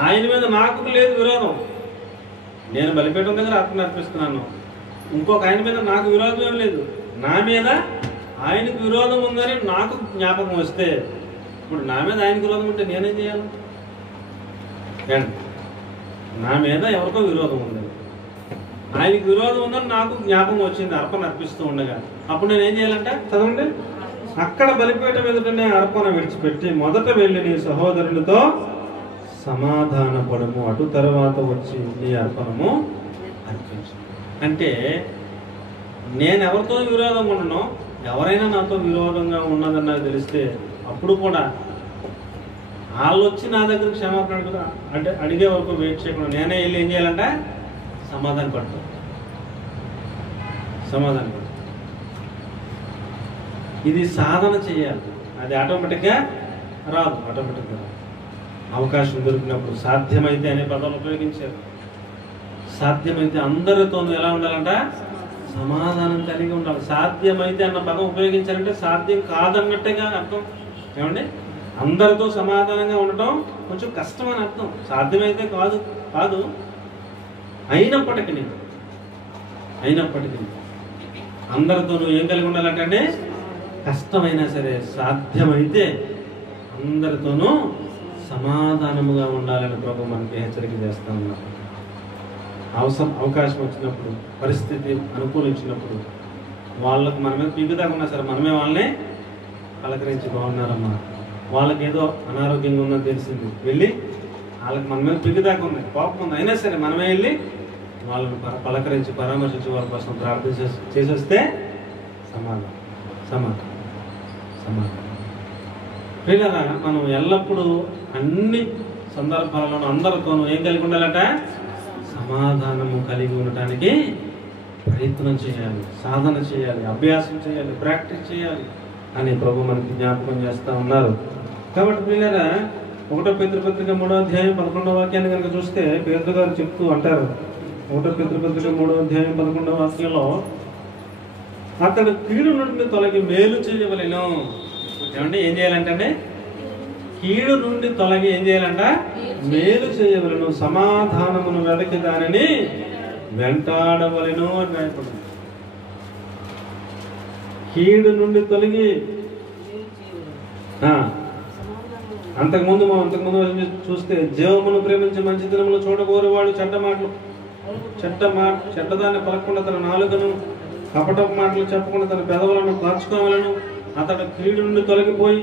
ఆయన మీద నాకు లేదు విరోధం, నేను బలిపీఠం దగ్గర అర్పణ అర్పిస్తున్నాను. ఇంకొక ఆయన మీద నాకు విరోధం ఏం లేదు, నా మీద ఆయనకు విరోధం ఉందని నాకు జ్ఞాపకం వస్తే, ఇప్పుడు నా మీద ఆయనకు విరోధం ఉంటే నేనేం చేయాలి? నా మీద ఎవరికో విరోధం ఉంది, ఆయనకు విరోధం ఉందని నాకు జ్ఞాపకం వచ్చింది అర్పణ అర్పిస్తూ ఉండగా, అప్పుడు నేను ఏం చేయాలంటే చదవండి, అక్కడ బలిపీఠం ఎదుటనే అర్పణ విడిచిపెట్టి మొదట వెళ్ళి నీ సహోదరునితో సమాధాన పడము, అటు తర్వాత వచ్చి నీ అర్పణము అర్పించు. అంటే నేను ఎవరితో విరోధంగా ఉండను, ఎవరైనా నాతో విరోధంగా ఉన్నదని నాకు తెలిస్తే అప్పుడు కూడా వాళ్ళు వచ్చి నా దగ్గర క్షమాపణ అంటే అడిగే వరకు వెయిట్ చేయకుండా నేనే వెళ్ళి ఏం చేయాలంటే సమాధానం పడతాను. ఇది సాధన చేయాలి, అది ఆటోమేటిక్గా రాదు. అవకాశం దొరికినప్పుడు సాధ్యమైతే అనే పదాలు ఉపయోగించారు. సాధ్యమైతే అందరితోనూ ఎలా ఉండాలంట? సమాధానం కలిగి ఉండాలి. సాధ్యమైతే అన్న పదం ఉపయోగించాలంటే సాధ్యం కాదన్నట్టుగా అర్థం. ఏమండి, అందరితో సమాధానంగా ఉండటం కొంచెం కష్టం అని అర్థం. సాధ్యమైతే కాదు కాదు అయినప్పటికీ అందరితోనూ ఏం కలిగి ఉండాలంటే కష్టమైనా సరే సాధ్యమైతే అందరితోనూ సమాధానముగా ఉండాలని ప్రభు మనకి హెచ్చరిక చేస్తూ ఉన్నారు. అవకాశం వచ్చినప్పుడు, పరిస్థితి అనుకూలించినప్పుడు వాళ్ళకు మన మీద పిగుదాకున్నా సరే మనమే వాళ్ళని పలకరించి, బాగున్నారమ్మా, వాళ్ళకి ఏదో అనారోగ్యంగా ఉందని తెలిసింది, వెళ్ళి వాళ్ళకి మన మీద పిగుదాకా ఉంది, కోపం ఉంది, అయినా సరే మనమే వెళ్ళి వాళ్ళని పలకరించి పరామర్శించి వాళ్ళ కోసం ప్రార్థన చేసేస్తే సమాధానం. పిల్లరా, మనం ఎల్లప్పుడూ అన్ని సందర్భాలను అందరితోనూ ఏం కలిగి ఉండాలట? సమాధానము కలిగి ఉండటానికి ప్రయత్నం చేయాలి, సాధన చేయాలి, అభ్యాసం చేయాలి, ప్రాక్టీస్ చేయాలి అని ప్రభు మనకి జ్ఞాపకం చేస్తూ ఉన్నారు. కాబట్టి పిల్లరా, 1 పేతురు పత్రిక 3వ అధ్యాయం 11వ వాక్యాన్ని కనుక చూస్తే పేతురు గారు చెప్తూ అంటారు. 1 పేతురు పత్రిక 3వ అధ్యాయం 11వ వాక్యంలో, అతడు కీడు నుండి తొలగి మేలు చేయవలెను. ఏమంటే ఏం చేయాలంటే కీడు నుండి తొలగి ఏం చేయాలంట? మేలు చేయవలను, సమాధానమును వెదకి దానిని వెంటాడవలను అని రాయబడింది. కీడు నుండి తొలగి అంతకుముందు చూస్తే జీవమును ప్రేమించి మంచి దినములు చూడగోరేవాడు చెడ్డదాన్ని పలకకుండా తన నాలుకను, కపటపు మాటలు చెప్పకుండా తన పెదవులను కాచుకోవలను. అతడు కీడు నుండి తొలగిపోయి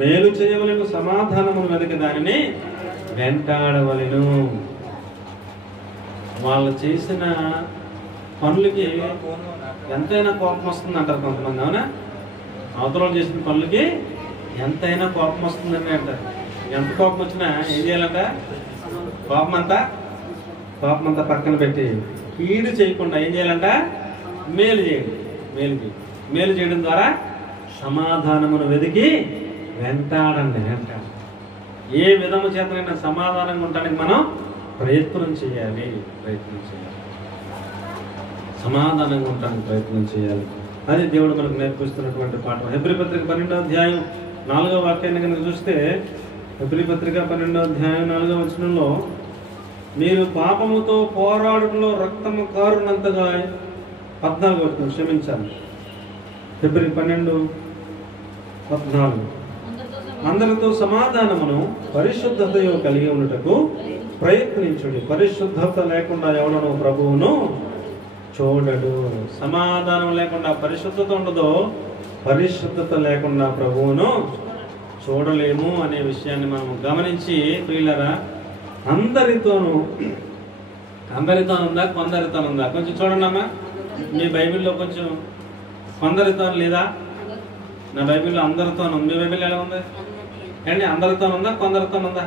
మేలు చేయవలను, సమాధానమును వెదకి దానిని వెంటాడవలను. వాళ్ళు చేసిన పనులకి ఎంతైనా కోపం వస్తుంది అంటారు కొంతమంది. అవునా? అవతల చేసిన పనులకి ఎంతైనా కోపం వస్తుందని అంటారు. ఎంత కోపం వచ్చినా ఏం చేయాలంట? కోపం అంతా పక్కన పెట్టి కీడు చేయకుండా ఏం చేయాలంట? మేలు చేయండి. మేలు చేయడం ద్వారా సమాధానమును వెతికి వెంటాడండి. ఏ విధము చేతనైనా సమాధానంగా ఉండడానికి మనం ప్రయత్నం చేయాలి. సమాధానంగా ఉండడానికి ప్రయత్నం చేయాలి. అది దేవుడు మనకు నేర్పిస్తున్నటువంటి పాఠం. హెబ్రీ పత్రిక 12వ అధ్యాయం 4వ వాక్యాన్ని కనుక చూస్తే, హెబ్రీ పత్రిక 12వ అధ్యాయం 4వ వచనంలో, మీరు పాపముతో పోరాడులో రక్తము కారునంతగా 14వ వచనం క్షమించాలి. హెబ్రీ 12:14 అందరితో సమాధానమును పరిశుద్ధతయో కలిగి ఉన్నటకు ప్రయత్నించుడి. పరిశుద్ధత లేకుండా ఎవడను ప్రభువును చూడడు. సమాధానం లేకుండా పరిశుద్ధత ఉండదో, పరిశుద్ధత లేకుండా ప్రభువును చూడలేము అనే విషయాన్ని మనం గమనించి, ప్రియులరా, అందరితో ఉందా, కొందరితో ఉందా? కొంచెం చూడండి అమ్మా, మీ బైబిల్లో కొంచెం కొందరితో లేదా? నా బైబిల్లో అందరితో ఉంది. మీ బైబిల్ ఎలా ఉంది అండి? అందరితో ఉందా, కొందరితో ఉందా?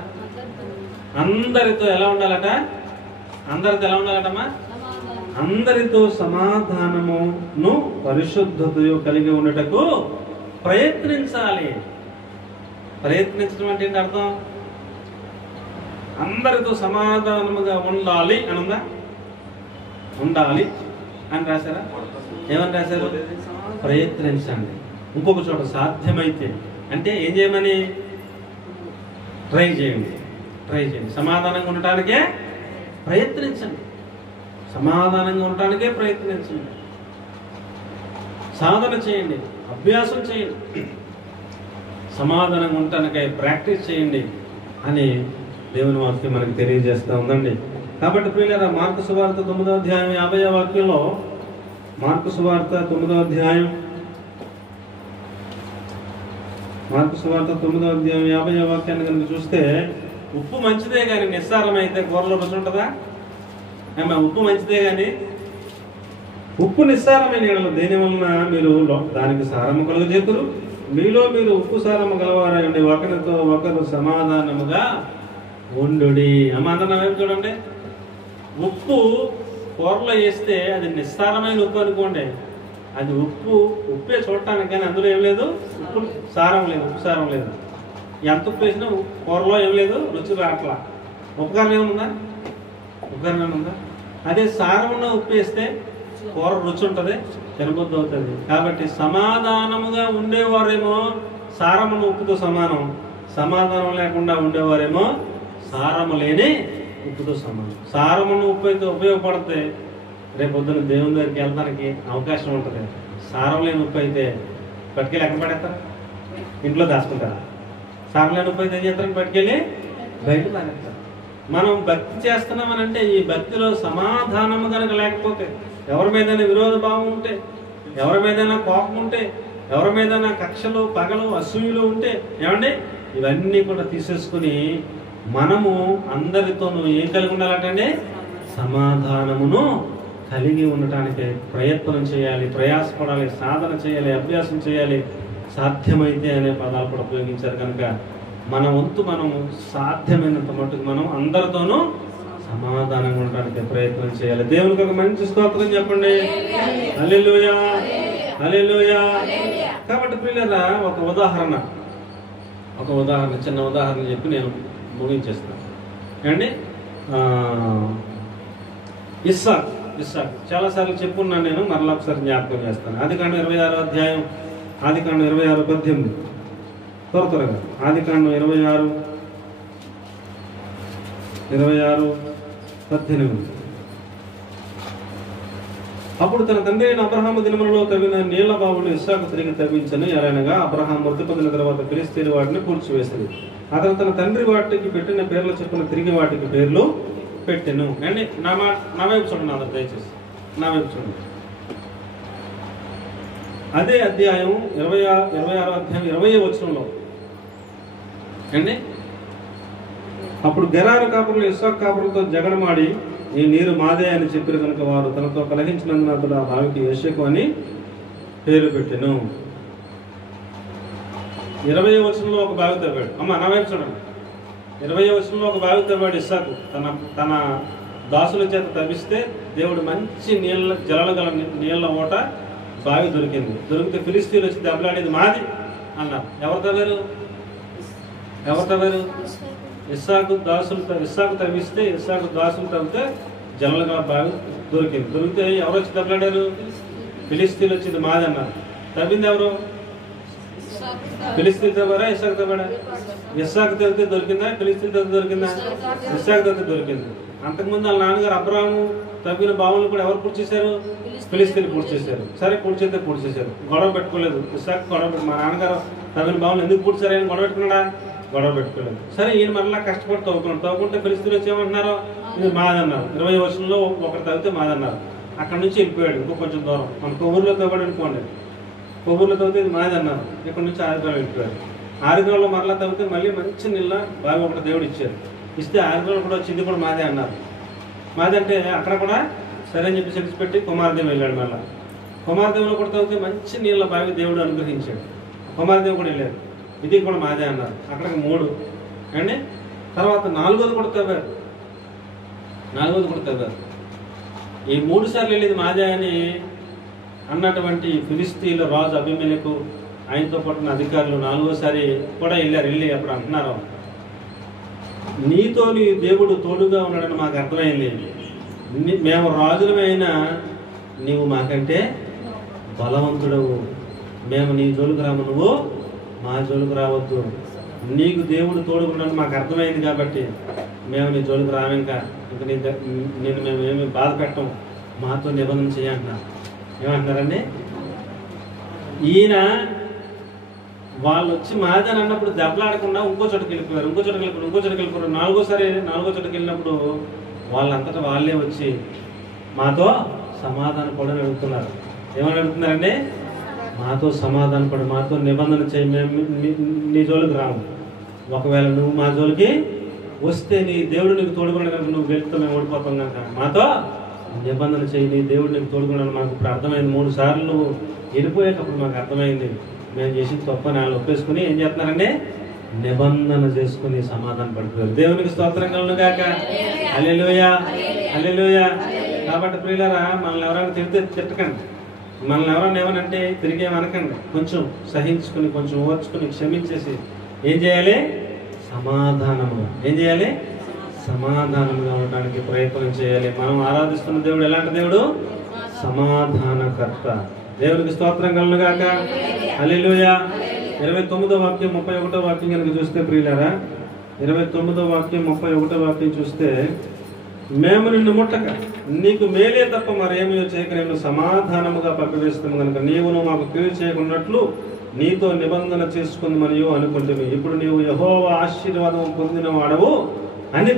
అందరితో ఎలా ఉండాలట? అందరితో ఎలా ఉండాలటమ్మా? అందరితో సమాధానమును పరిశుద్ధతయు కలిగి ఉండటకు ప్రయత్నించాలి. ప్రయత్నించడం అంటే ఏంటి అర్థం? అందరితో సమాధానముగా ఉండాలి అని ఉందా? ఉండాలి అని రాశారా? ఏమని రాశారు? ప్రయత్నించండి. ఇంకొక చోట సాధ్యమైతే అంటే ఏం చేయమని? ట్రై చేయండి. సమాధానంగా ఉండటానికే ప్రయత్నించండి. సాధన చేయండి, అభ్యాసం చేయండి, సమాధానంగా ఉండటానికై ప్రాక్టీస్ చేయండి అని దేవుని వాక్యం మనకు తెలియజేస్తూ ఉందండి. కాబట్టి ప్రియులారా, మార్కు సువార్త 9వ అధ్యాయం 50వ వాక్యంలో, మార్కు సువార్త 9వ అధ్యాయం 50వ వాక్యాన్ని కనుక చూస్తే, ఉప్పు మంచిదే కానీ నిస్సారం అయితే కూరలో రుచి ఉంటుందా? ఉప్పు మంచిదే కానీ ఉప్పు నిస్సారమైన నీళ్ళు దేని వలన మీరు దానికి సారము కలుగజేతురు. మీలో మీరు ఉప్పు సారము గలవారండి, ఒకరితో ఒకరు సమాధానముగా ఉండుడి. అందరం వైపు చూడండి. ఉప్పు కూరలో వేస్తే అది నిస్సారమైన ఉప్పు అనుకోండి, అది ఉప్పే చూడటానికి, కానీ అందులో ఏం లేదు, ఉప్పు సారం లేదు. ఎంత ఉప్పు వేసినా కూరలో ఏం లేదు, రుచి రాట్లా. ఉపకారం ఏముందా? అదే సారమున్న ఉప్పు వేస్తే కూర రుచి ఉంటుంది, తినబుద్ధి అవుతుంది. కాబట్టి సమాధానముగా ఉండేవారేమో సారమున్న ఉప్పుతో సమానం, సమాధానం లేకుండా ఉండేవారేమో సారము లేని ఉప్పుతో సమానం. సారమున్న ఉప్పు అయితే ఉపయోగపడితే రేపు పొద్దున దేవుని దగ్గరికి వెళ్ళడానికి అవకాశం ఉంటుంది. సారం లేని ఉప్పు అయితే పట్టుకెళ్ళి ఎక్కడ పడేస్తారు? ఇంట్లో దాచుకుంటారా? సారం లేని ఉప్పు అయితే ఏం చేస్తారు? పట్టుకెళ్ళి బయట పారేస్తారు. మనం భక్తి చేస్తున్నామనంటే ఈ భక్తిలో సమాధానము కనుక లేకపోతే, ఎవరి మీదైనా విరోధ భావం ఉంటే, ఎవరి మీదైనా కోపం ఉంటే, ఎవరి మీదైనా కక్షలు పగలు అసూయలు ఉంటే ఏమండి ఇవన్నీ కూడా తీసేసుకుని మనము అందరితోనూ ఏం కలిగి ఉండాలంటే సమాధానమును కలిగి ఉండటానికి ప్రయత్నం చేయాలి, ప్రయాసపడాలి, సాధన చేయాలి, అభ్యాసం చేయాలి. సాధ్యమైతే అనే పదాలు కూడా ఉపయోగించారు. కనుక మన వంతు మనము సాధ్యమైనంత మట్టుకు మనం అందరితోనూ సమాధానంగా ఉండడానికి ప్రయత్నం చేయాలి. దేవునికి ఒక మంచి స్తోత్రం చెప్పండి. హల్లెలూయా, హల్లెలూయా. కాబట్టి ప్రియులారా ఒక ఉదాహరణ చిన్న ఉదాహరణ చెప్పి నేను ముగించేస్తాను. ఏమండి ఇస్సాకు చాలాసార్లు చెప్పున్నాను, నేను మరలా ఒకసారి జ్ఞాపకం చేస్తాను. ఆదికాండం 26వ అధ్యాయం, ఆదికాండం 26:18 త్వరగా ఆదికాండం 26:18. అప్పుడు తన తండ్రి అయిన అబ్రహాము దినములలో తవ్విన నీళ్ల బావులు ఇస్సాకు తిరిగి తవ్వించను. ఎలానగా అబ్రహాం మృతి పొందిన తర్వాత ఫిలిష్తీయులు వాటిని కూల్చివేసింది. అతను తన తండ్రి వాటికి పెట్టిన పేర్ల చొప్పున తిరిగి వాటికి పేర్లు పెట్టెను. అండి నా వైపు చూడండి, అందరు దయచేసి నా వైపు చూడండి. అదే అధ్యాయం 26వ అధ్యాయం 20వ వచనంలో అండి, అప్పుడు గెరారు కాపురులు ఇస్సాకు కాపురులతో జగడమాడి ఈ నీరు మాదే అని చెప్పిన కనుక వారు తనతో కలహించినందున అతడు ఆ బావికి యేషెకు అని పేరు పెట్టెను. 20వ వచనంలో ఒక బావి తవ్వాడు. అమ్మ నా వైపు చూడండి. 20వ వచనంలో ఒక బావి తవ్వాడు ఇస్సాకు. తన దాసుల చేత తవ్విస్తే దేవుడు మంచి జలాలు గల నీళ్ళ ఓట బావి దొరికింది. దొరికితే ఫిలిష్తీయులు వచ్చి దెబ్బలాడేది మాది అన్నారు. ఎవరు తవ్వారు? ఇస్సాకు తవ్విస్తే ఇస్సాకు దాసులు తవ్వితే జలాలు గల బావి దొరికింది. దొరికితే ఎవరు వచ్చి దెబ్బలాడారు? ఫిలిష్తీయులు వచ్చింది మాది అన్నారు. తవ్వింది ఎవరు? ఫిలిష్తీయులు తవ్వారా? ఇస్సాకు తవ్వాడా? ఇస్సాకు తవ్వితే దొరికిందా? ఫిలిష్తీయులు తవ్వితే దొరికిందా? ఇస్సాకు తవ్వితే దొరికింది. అంతకుముందు వాళ్ళ నాన్నగారు అబ్రాహాము తవ్విన బావులు కూడా ఎవరు పూర్తి చేశారు? ఫిలిష్తీయులు పూర్తి చేశారు. సరే పూర్తి చేశారు, గొడవ పెట్టుకోలేదు. ఇస్సాకు మా నాన్నగారు తవ్విన బావులు ఎందుకు పూర్తి చేయాలని గొడవ పెట్టుకున్నాడా? గొడవ పెట్టుకోలేదు. సరే ఈయన మరలా కష్టపడి తవ్వుకుంటే ఫిలిష్తీయులు వచ్చి ఏమంటున్నారు? ఇది మాదన్నారు. 20వ వచనంలో ఒకటి తవ్వితే మాదన్నారు. అక్కడ నుంచి వెళ్ళిపోయాడు ఇంకో కొంచెం దూరం. మన కొవ్వూరులో తవ్వాడు అనుకోండి, కొవ్వూరులో తవ్వితే ఇది మాది అన్నారు. ఇక్కడ నుంచి ఆరిగ్రాలు వెళ్ళిపోయాడు. ఆరిగ్రాల్లో మరలా తవ్వితే మళ్ళీ మంచి నీళ్ళ బావి ఒకటి దేవుడు ఇచ్చారు. ఇస్తే ఆరిగ్రాలు కూడా వచ్చి ఇది కూడా మాదే అన్నారు. మాది అంటే అక్కడ కూడా సరే అని చెప్పి సెక్స్ పెట్టి కుమారదేవి వెళ్ళాడు. మళ్ళీ కుమారదేవిలో కూడా తవ్వితే మంచి నీళ్ళ బావి దేవుడు అనుగ్రహించాడు. కుమారదేవి కూడా వెళ్ళారు, ఇది కూడా మాదే అన్నారు. అక్కడికి 3 అండి. తర్వాత 4వది కూడా తవ్వారు. ఈ 3 సార్లు వెళ్ళేది మాదే అని అన్నటువంటి ఫిలిష్తీయుల రాజు అబీమెలెకు ఆయనతో పాటున్న అధికారులు 4వసారి కూడా వెళ్ళి అప్పుడు అంటున్నారు, నీతో నీ దేవుడు తోడుగా ఉన్నాడని మాకు అర్థమైంది. మేము రాజులమైనా నీవు మాకంటే బలవంతుడవు. మేము నీ జోలికి రాము, నువ్వు మా జోలికి రావద్దు. నీకు దేవుడు తోడుకున్నాడు మాకు అర్థమైంది కాబట్టి మేము నీ జోలికి రామింకా. ఇంకా నేను మేము ఏమి బాధ పెట్టం, మాతో నిబంధన చేయంటున్నారు. ఏమంటున్నారండి? ఈయన వాళ్ళు వచ్చి మాదని అన్నప్పుడు దెబ్బలాడకుండా ఇంకో చోటకి వెళ్ళిపోయారు. 4వ చోటకి వెళ్ళినప్పుడు వాళ్ళంతటా వాళ్ళే వచ్చి మాతో సమాధానం పడని అడుగుతున్నారు. ఏమని అడుగుతున్నారండి? మాతో సమాధానం పడు, మాతో నిబంధన చేయి, మేము నీ జోలికి రాము. ఒకవేళ నువ్వు మా జోలికి వస్తే నీ దేవుడు నీకు తోడుకున్నాడు కనుక నువ్వు గెలుపుతో మేము ఓడిపోతాం కనుక మాతో నిబంధన చేయి, నీ దేవుడు నీకు తోడుకున్నాడు. మాకు ఇప్పుడు అర్థమైంది. 3 సార్లు నువ్వు వెళ్ళిపోయేటప్పుడు మాకు అర్థమైంది. మేము చేసిన తప్పని వాళ్ళు ఒప్పేసుకుని ఏం చేస్తున్నారండి? నిబంధన చేసుకుని సమాధానం పడిపోయారు. దేవునికి స్తోత్రం కలుగును గాక. హల్లెలూయా, హల్లెలూయా. కాబట్టి ప్రియులారా, మనల్ని ఎవరైనా తిట్టకండి. మనల్ని ఎవరైనా ఏమనంటే తిరిగి ఏమనకండి. కొంచెం సహించుకుని, కొంచెం ఓర్చుకుని, క్షమించేసి ఏం చేయాలి? సమాధానముగా ఏం చేయాలి? సమాధానంగా ఉండడానికి ప్రయత్నం చేయాలి. మనం ఆరాధిస్తున్న దేవుడు ఎలాంటి దేవుడు? సమాధానకర్త. దేవునికి స్తోత్రం కలుగును గాక. హల్లెలూయా. 29వ వాక్యం 31వ వాక్యం కనుక చూస్తే ప్రియులారా, 29వ వాక్యం 31వ వాక్యం చూస్తే, మేము నిన్ను ముట్టక నీకు మేలే తప్ప మరేమీ చేయక నేను సమాధానముగా పంపివేస్తాము కనుక నీవును మాకు కీడు చేయకున్నట్లు నీతో నిబంధన చేసుకుంది మరియు అనుకుంటుంది. ఇప్పుడు నీవు యెహోవా ఆశీర్వాదం పొందిన వాడవు అని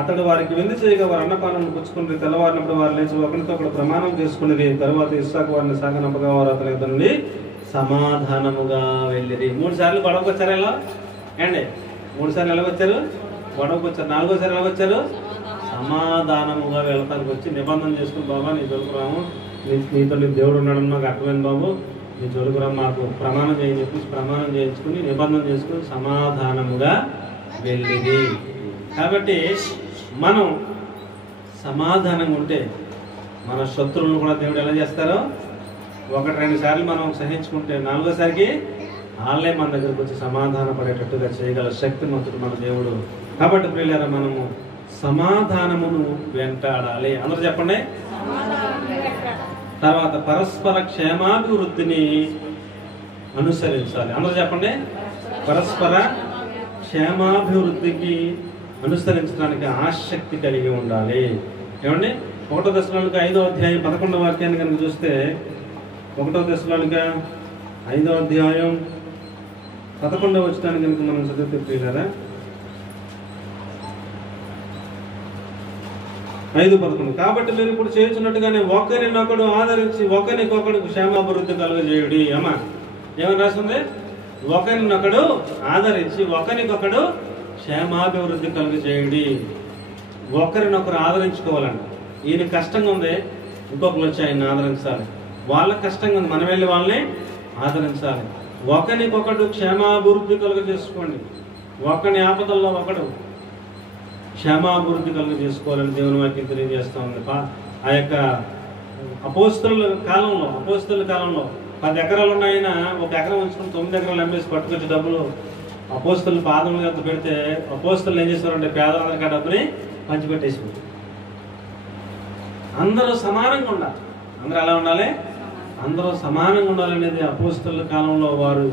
అతడు వారికి విందు చేయగా వారు అన్నపానం పుచ్చుకుని తెల్లవారినప్పుడు వారు లేచి ఒకరితో ఒకడు ప్రమాణం చేసుకుని తరువాత ఇస్సాకు వారిని సాగనంపగా వారు అతని యొద్ద నుండి సమాధానముగా వెళ్ళిరి. 3 సార్లు గొడవకు వచ్చారు. ఎలా అండి? 3 సార్లు ఎలాగొచ్చారు? గొడవకు వచ్చారు. 4వ సారి ఎలాగొచ్చారు? సమాధానముగా వెళ్తానికి వచ్చి నిబంధన చేసుకుని, బాబా నీ జోలుకురాము, నీతో నీ దేవుడు ఉన్నాడు మాకు అర్థమైంది బాబు, నీ జోలుకురాము మాకు ప్రమాణం చేయని చెప్పి ప్రమాణం చేయించుకుని నిబంధన చేసుకుని సమాధానముగా వెళ్ళింది. కాబట్టి మనం సమాధానంగా ఉంటే మన శత్రువులను కూడా దేవుడు ఎలా చేస్తారో, 1-2 సార్లు మనం సహించుకుంటే 4వసారికి వాళ్ళే మన దగ్గరకు వచ్చి సమాధాన పడేటట్టుగా చేయగల శక్తిమంతుడు మన దేవుడు. కాబట్టి ప్రియులారా, మనము సమాధానమును వెంటాడాలి. అందరూ చెప్పండి. తర్వాత పరస్పర క్షేమాభివృద్ధిని అనుసరించాలి. అందరూ చెప్పండి. పరస్పర క్షేమాభివృద్ధికి అనుసరించడానికి ఆసక్తి కలిగి ఉండాలి. ఏమండి? 1 దశలోనిక 5వ అధ్యాయం 11వ వాక్యాన్ని కనుక చూస్తే, 1 దశలోనిక 5వ అధ్యాయం 11వ వచనాన్ని కనుక మనం చదివితే ప్రియులారా, 5:11 కాబట్టి మీరు ఇప్పుడు చేస్తున్నట్టుగానే ఒకరినొకడు ఆదరించి ఒకరికొకడు క్షేమాభివృద్ధి కలుగజేయుడి. అమ్మా ఏమని రాస్తుంది? ఒకరినొకడు ఆదరించి ఒకరికొకడు క్షేమాభివృద్ధి కలుగజేయుడి. ఒకరినొకరు ఆదరించుకోవాలండి. ఈయన కష్టంగా ఉంది, ఇంకొకరు వచ్చి ఆయన ఆదరించాలి. వాళ్ళకి కష్టంగా ఉంది, మనం వెళ్ళి వాళ్ళని ఆదరించాలి. ఒకరికొకడు క్షేమాభివృద్ధి కలుగజేసుకోండి. ఒకని ఆపదల్లో ఒకడు క్షేమాభివృద్ధి కలుగ చేసుకోవాలని దేవుని వాక్యం తెలియజేస్తూ ఉంది. ఆ యొక్క అపోస్తలుల కాలంలో 10 ఎకరాలు ఉన్నాయన 1 ఎకరం ఉంచుకుని 9 ఎకరాలు అమ్మేసి పట్టుకొచ్చి డబ్బులు అపోస్తలు పాదముల వద్ద పెడితే అపోస్తలు ఏం చేస్తారంటే పేదలందరికీ ఆ డబ్బుని పంచిపెట్టేసి. అందరూ సమానంగా ఉండాలి. అందరూ ఎలా ఉండాలి? అందరూ సమానంగా ఉండాలనేది అపోస్తలుల కాలంలో వారు